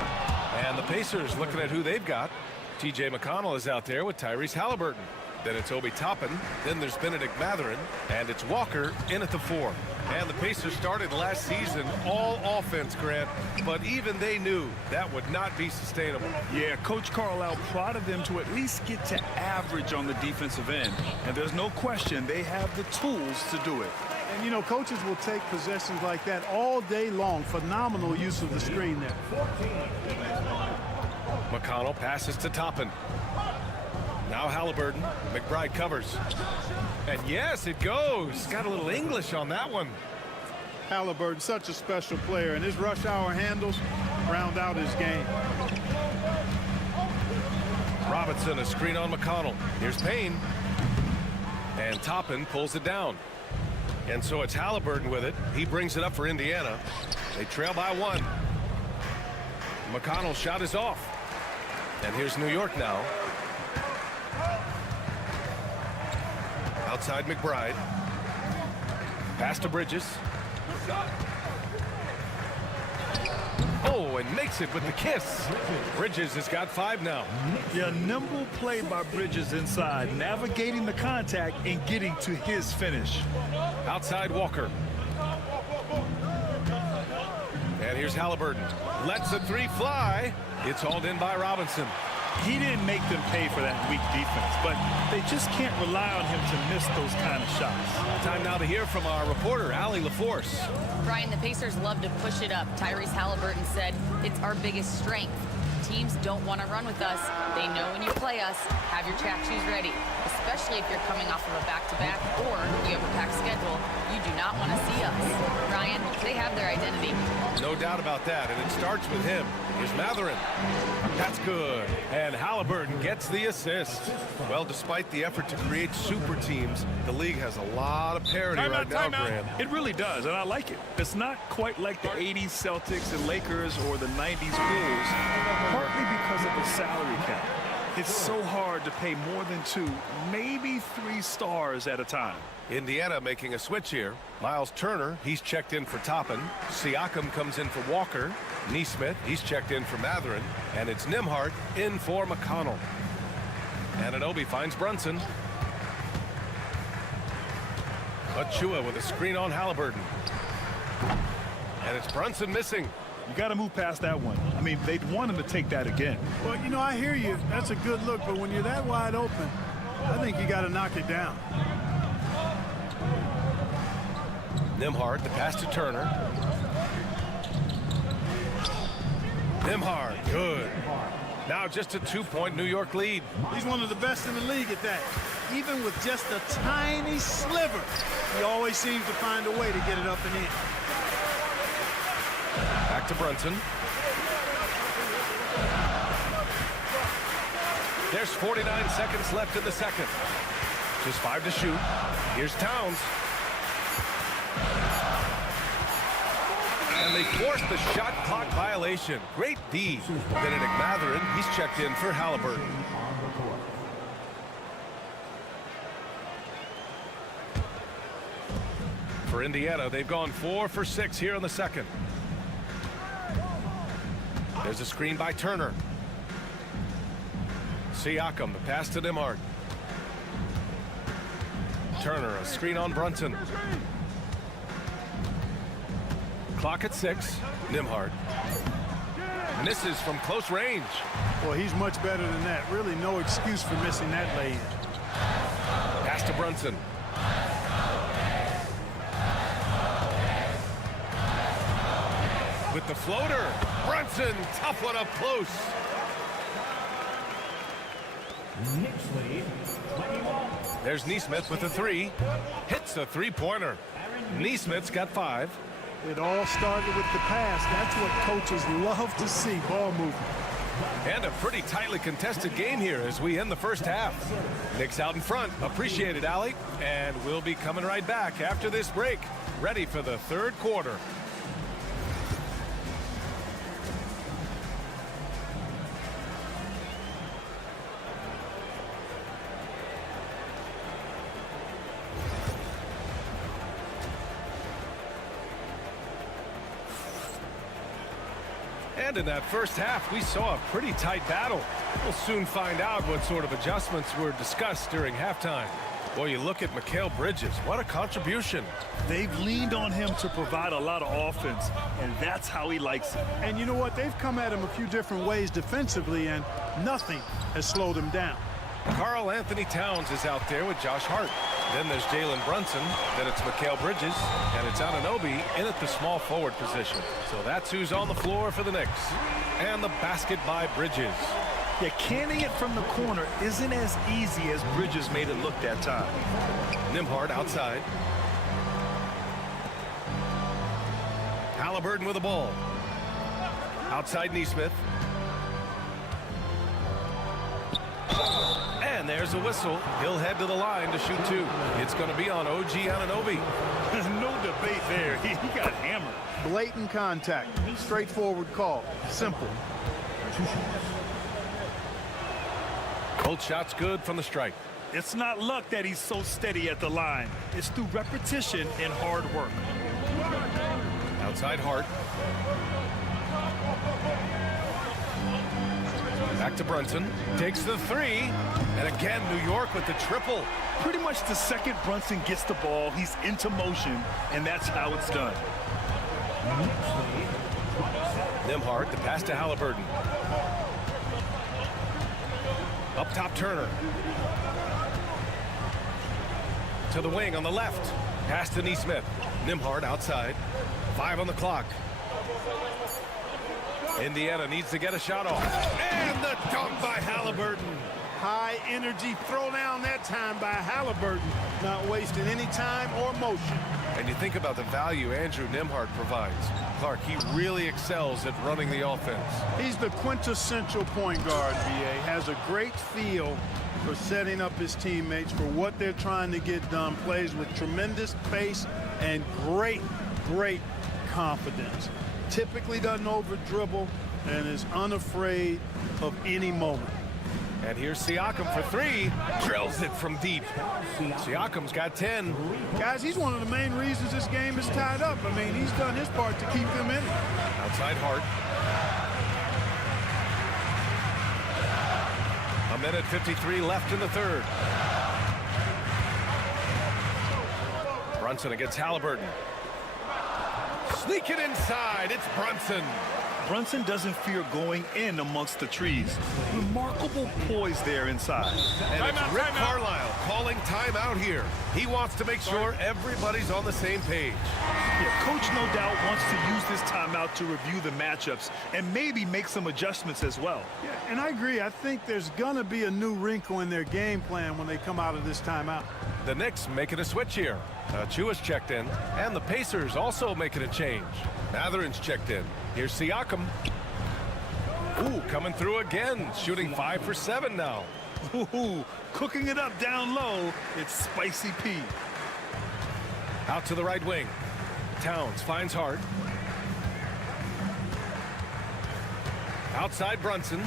And the Pacers looking at who they've got. T.J. McConnell is out there with Tyrese Halliburton. Then it's Obi Toppin. Then there's Benedict Mathurin. And it's Walker in at the 4. And the Pacers started last season all offense, Grant. But even they knew that would not be sustainable. Yeah, Coach Carlisle prodded them to at least get to average on the defensive end. And there's no question they have the tools to do it. And, you know, coaches will take possessions like that all day long. Phenomenal use of the screen there. McConnell passes to Toppin. Now Halliburton. McBride covers. And yes, it goes. Got a little English on that one. Halliburton, such a special player, and his rush hour handles round out his game. Robinson, a screen on McConnell. Here's Payne. And Toppin pulls it down. And so it's Halliburton with it. He brings it up for Indiana. They trail by 1. McConnell's shot is off. And here's New York now. Outside McBride. Pass to Bridges. Oh, and makes it with the kiss. Bridges has got 5 now. Yeah, nimble play by Bridges inside, navigating the contact and getting to his finish. Outside Walker. And here's Halliburton. Lets the 3 fly. It's hauled in by Robinson. He didn't make them pay for that weak defense, but they just can't rely on him to miss those kind of shots. Time now to hear from our reporter, Allie LaForce. Brian, the Pacers love to push it up. Tyrese Halliburton said it's our biggest strength. Teams don't want to run with us. They know when you play us, have your track shoes ready, especially if you're coming off of a back-to-back or you have a packed schedule. You do not want to see us. Brian, they have their identity. No doubt about that, and it starts with him. Here's Mathurin. That's good. And Halliburton gets the assist. Well, despite the effort to create super teams, the league has a lot of parity right now, Graham. It really does, and I like it. It's not quite like the 80s Celtics and Lakers or the 90s Bulls, partly because of the salary cap. It's so hard to pay more than 2, maybe 3 stars at a time. Indiana making a switch here. Miles Turner, he's checked in for Toppin. Siakam comes in for Walker. Nesmith, he's checked in for Mathurin. And it's Nembhard in for McConnell. Anunoby finds Brunson. Achua with a screen on Halliburton. And it's Brunson missing. You got to move past that one. I mean, they'd want him to take that again. Well, you know, I hear you. That's a good look, but when you're that wide open, I think you got to knock it down. Nembhard, the pass to Turner. Nembhard, good. Now just a 2-point New York lead. He's one of the best in the league at that. Even with just a tiny sliver, he always seems to find a way to get it up and in. Back to Brunson. There's 49 seconds left in the second. Just 5 to shoot. Here's Towns. And they forced the shot clock violation. Great D. Benedict Mathurin, he's checked in for Halliburton. For Indiana, they've gone 4 for 6 here in the second. There's a screen by Turner. Siakam, the pass to Nembhard. Turner, a screen on Brunson. Clock at 6. Nembhard misses from close range. Well, he's much better than that. Really no excuse for missing that lay-in. Pass to Brunson. With the floater. Brunson, tough one up close. Knicks lead, 21. There's Nesmith with a 3. Hits the 3-pointer. Nesmith's got 5. It all started with the pass. That's what coaches love to see, ball movement. And a pretty tightly contested game here as we end the first half. Knicks out in front. Appreciate it, Allie. And we'll be coming right back after this break. Ready for the third quarter. And in that first half, we saw a pretty tight battle. We'll soon find out what sort of adjustments were discussed during halftime. Boy, you look at Mikal Bridges. What a contribution. They've leaned on him to provide a lot of offense, and that's how he likes it. And you know what? They've come at him a few different ways defensively, and nothing has slowed him down. Karl Anthony Towns is out there with Josh Hart. Then there's Jalen Brunson. Then it's Mikal Bridges. And it's Anunoby in at the small forward position. So that's who's on the floor for the Knicks. And the basket by Bridges. Yeah, canning it from the corner isn't as easy as Bridges made it look that time. Nembhard outside. Halliburton with the ball. Outside Nesmith. And And there's a whistle. He'll head to the line to shoot 2. It's going to be on OG Anunoby. No debate there. He got hammered. Blatant contact. Straightforward call. Simple. Both shots good from the strike. It's not luck that he's so steady at the line. It's through repetition and hard work. Outside Hart. Back to Brunson. Takes the 3. And again, New York with the triple. Pretty much the second Brunson gets the ball, he's into motion, and that's how it's done. Nembhard, the pass to Halliburton. Up top, Turner. To the wing on the left. Pass to Nesmith. Nembhard outside. 5 on the clock. Indiana needs to get a shot off. And the dunk by Halliburton. High energy throwdown that time by Halliburton. Not wasting any time or motion. And you think about the value Andrew Nembhard provides. Clark, he really excels at running the offense. He's the quintessential point guard, BA. Has a great feel for setting up his teammates for what they're trying to get done. Plays with tremendous pace and great confidence. Typically doesn't over dribble and is unafraid of any moment. And here's Siakam for 3. Drills it from deep. Siakam's got 10. Guys, he's one of the main reasons this game is tied up. I mean, he's done his part to keep them in it. Outside Hart. A minute 53 left in the third. Brunson against Halliburton. Sneak it inside. It's Brunson. Brunson doesn't fear going in amongst the trees. Remarkable poise there inside. And it's Rick Carlisle calling timeout here. He wants to make sure everybody's on the same page. Yeah, Coach no doubt wants to use this timeout to review the matchups and maybe make some adjustments as well. Yeah, and I agree. I think there's going to be a new wrinkle in their game plan when they come out of this timeout. The Knicks making a switch here. Chua's checked in, and the Pacers also making a change. Mathurin's checked in. Here's Siakam. Ooh, coming through again, shooting 5 for 7 now. Ooh, cooking it up down low. It's Spicy P. Out to the right wing. Towns finds Hart. Outside Brunson.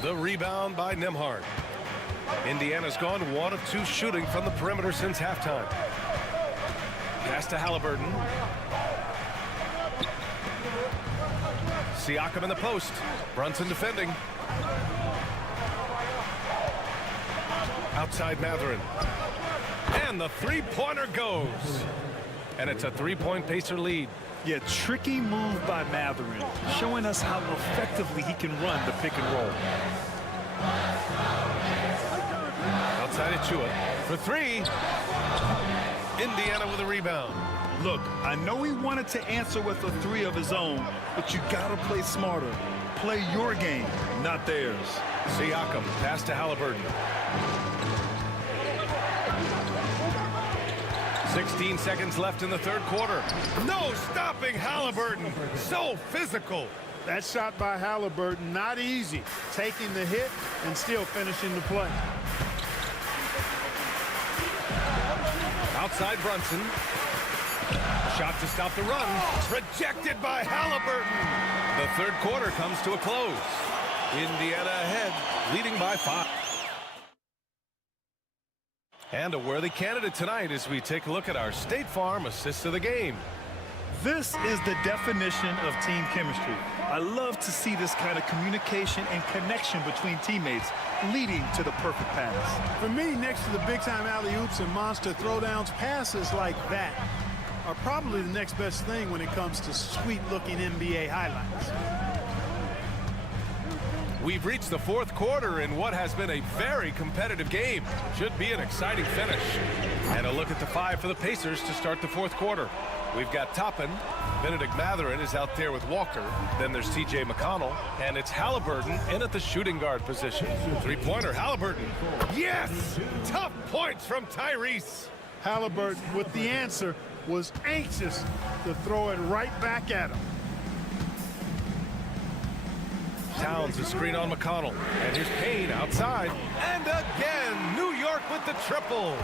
The rebound by Nembhard. Indiana's gone 1 of 2 shooting from the perimeter since halftime. Pass to Halliburton. Siakam in the post. Brunson defending. Outside Mathurin. And the three-pointer goes. And it's a 3-point Pacer lead. Yeah, tricky move by Mathurin, showing us how effectively he can run the pick and roll. Outside Chua for 3. Indiana with a rebound. Look, I know he wanted to answer with a 3 of his own, but you gotta play smarter. Play your game, not theirs. Siakam, pass to Halliburton. 16 seconds left in the third quarter. No stopping Halliburton. So physical. That shot by Halliburton, not easy. Taking the hit and still finishing the play. Outside Brunson. Shot to stop the run. Rejected by Halliburton. The third quarter comes to a close. Indiana ahead, leading by 5. And a worthy candidate tonight as we take a look at our State Farm Assist of the Game. This is the definition of team chemistry. I love to see this kind of communication and connection between teammates leading to the perfect pass. For me, next to the big-time alley-oops and monster throwdowns, passes like that are probably the next best thing when it comes to sweet-looking NBA highlights. We've reached the fourth quarter in what has been a very competitive game. Should be an exciting finish. And a look at the 5 for the Pacers to start the fourth quarter. We've got Toppin. Benedict Mathurin is out there with Walker. Then there's T.J. McConnell. And it's Halliburton in at the shooting guard position. Three-pointer, Halliburton. Yes! Tough points from Tyrese. Halliburton, with the answer, was anxious to throw it right back at him. Towns a screen on McConnell. And here's Payne outside. And again, New York with the triple.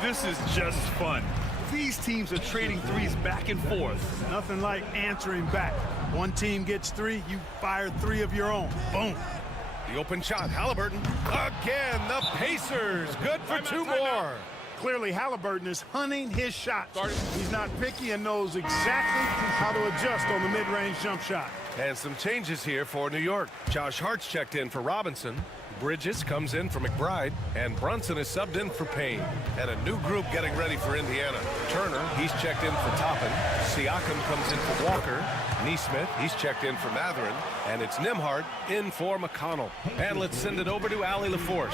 This is just fun. These teams are trading threes back and forth. Nothing like answering back. One team gets 3, you fire 3 of your own. Boom. The open shot, Halliburton. Again, the Pacers. Good for 2 more. Clearly, Halliburton is hunting his shots. He's not picky and knows exactly how to adjust on the mid-range jump shot. And some changes here for New York. Josh Hart's checked in for Robinson. Bridges comes in for McBride, and Brunson is subbed in for Payne. And a new group getting ready for Indiana. Turner, he's checked in for Toppin. Siakam comes in for Walker. Neesmith, he's checked in for Matherin. And it's Nembhard in for McConnell. And let's send it over to Allie LaForce.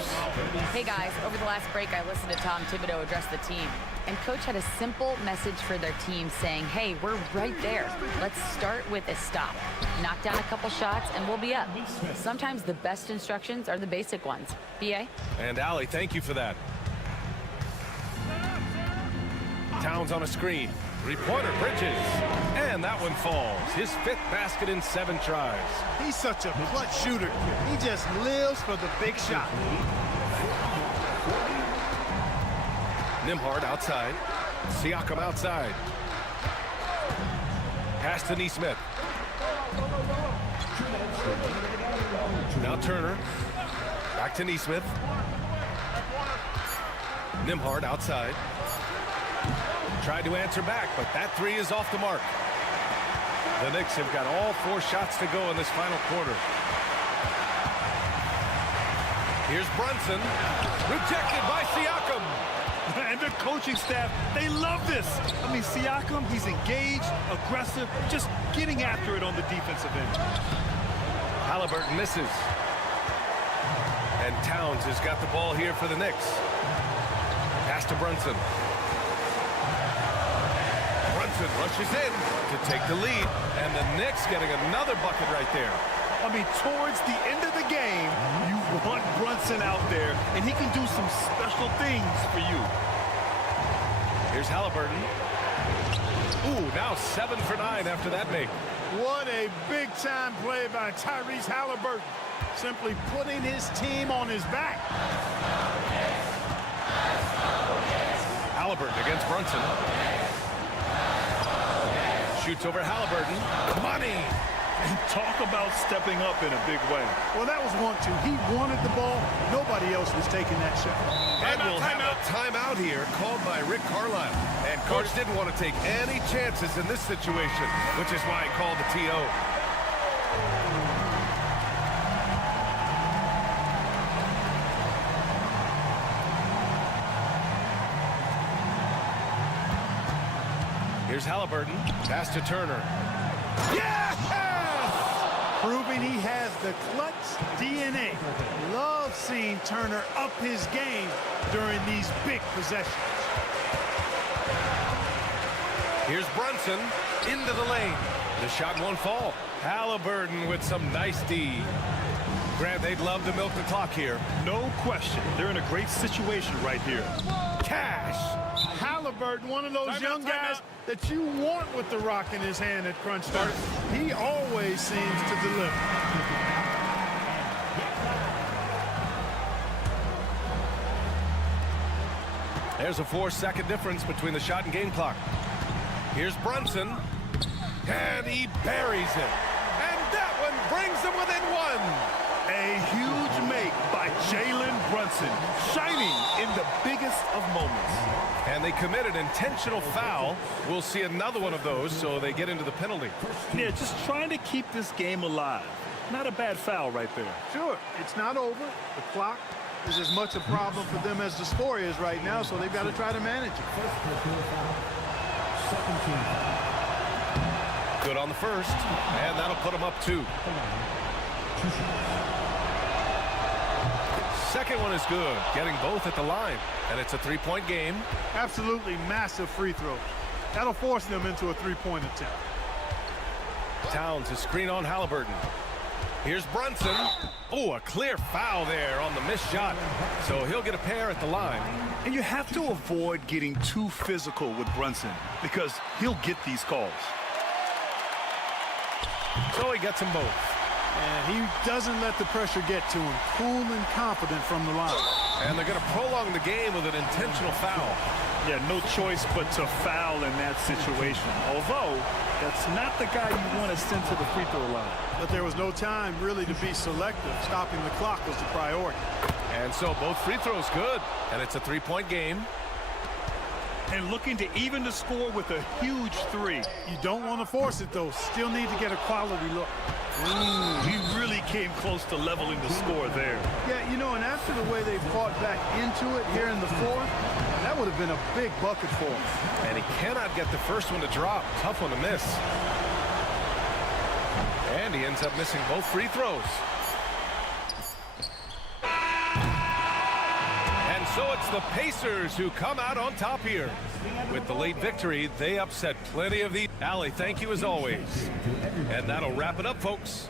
Hey guys, over the last break I listened to Tom Thibodeau address the team. And coach had a simple message for their team saying, hey, we're right there. Let's start with a stop. Knock down a couple shots and we'll be up. Sometimes the best instructions are the basic ones. BA? And Allie, thank you for that. Towns on a screen. 3-pointer, Bridges. And that one falls. His 5th basket in 7 tries. He's such a clutch shooter. He just lives for the big shot. Nembhard outside. Siakam outside. Pass to Neesmith. Now Turner. Back to Neesmith. Nembhard outside. Tried to answer back, but that 3 is off the mark. The Knicks have got all 4 shots to go in this final quarter. Here's Brunson. Rejected by Siakam. And the coaching staff, they love this. I mean, Siakam, he's engaged, aggressive, just getting after it on the defensive end. Halliburton misses. And Towns has got the ball here for the Knicks. Pass to Brunson. Brunson rushes in to take the lead. And the Knicks getting another bucket right there. I mean, towards the end of the game, you want Brunson out there, and he can do some special things for you. Here's Halliburton. Ooh, now 7 for 9 after that make. What a big-time play by Tyrese Halliburton. Simply putting his team on his back. Halliburton against Brunson. Shoots over Halliburton. Money! And talk about stepping up in a big way. Well, that was 1-2. He wanted the ball. Nobody else was taking that shot. And we'll have a timeout here called by Rick Carlisle. And coach didn't want to take any chances in this situation, which is why he called the TO. Here's Halliburton. Pass to Turner. Yes! Proving he has the clutch DNA. Love seeing Turner up his game during these big possessions. Here's Brunson into the lane. The shot won't fall. Halliburton with some nice D. Grant, they'd love to milk the clock here. No question. They're in a great situation right here. Cash. Halliburton, one of those young guys that you want with the rock in his hand at crunch time. He always seems to deliver. There's a 4-second difference between the shot and game clock. Here's Brunson. And he buries it. And that one brings them within 1. A huge make by Jalen Brunson, shining in the biggest of moments. And they committed intentional foul. We'll see another one of those, so they get into the penalty. Yeah, just trying to keep this game alive. Not a bad foul right there. Sure, it's not over. The clock is as much a problem for them as the score is right now, so they've got to try to manage it. Good on the first, and that'll put them up 2. Second one is good, getting both at the line, and it's a 3-point game. Absolutely massive free throws. That'll force them into a 3-point attempt. Towns is screen on Halliburton. Here's Brunson. Oh, a clear foul there on the missed shot. So he'll get a pair at the line. And you have to avoid getting too physical with Brunson because he'll get these calls. So he gets them both. And he doesn't let the pressure get to him. Cool and confident from the line. And they're going to prolong the game with an intentional foul. Yeah, no choice but to foul in that situation. Although, that's not the guy you want to send to the free throw line. But there was no time really to be selective. Stopping the clock was the priority. And so both free throws good. And it's a three-point game. And looking to even the score with a huge three. You don't want to force it, though. Still need to get a quality look. He really came close to leveling the score there. Yeah, you know, and after the way they fought back into it here in the fourth, that would have been a big bucket for him. And he cannot get the first one to drop. Tough one to miss. And he ends up missing both free throws. And so it's the Pacers who come out on top here. With the late victory, they upset plenty of the... Allie, thank you as always. And that'll wrap it up, folks.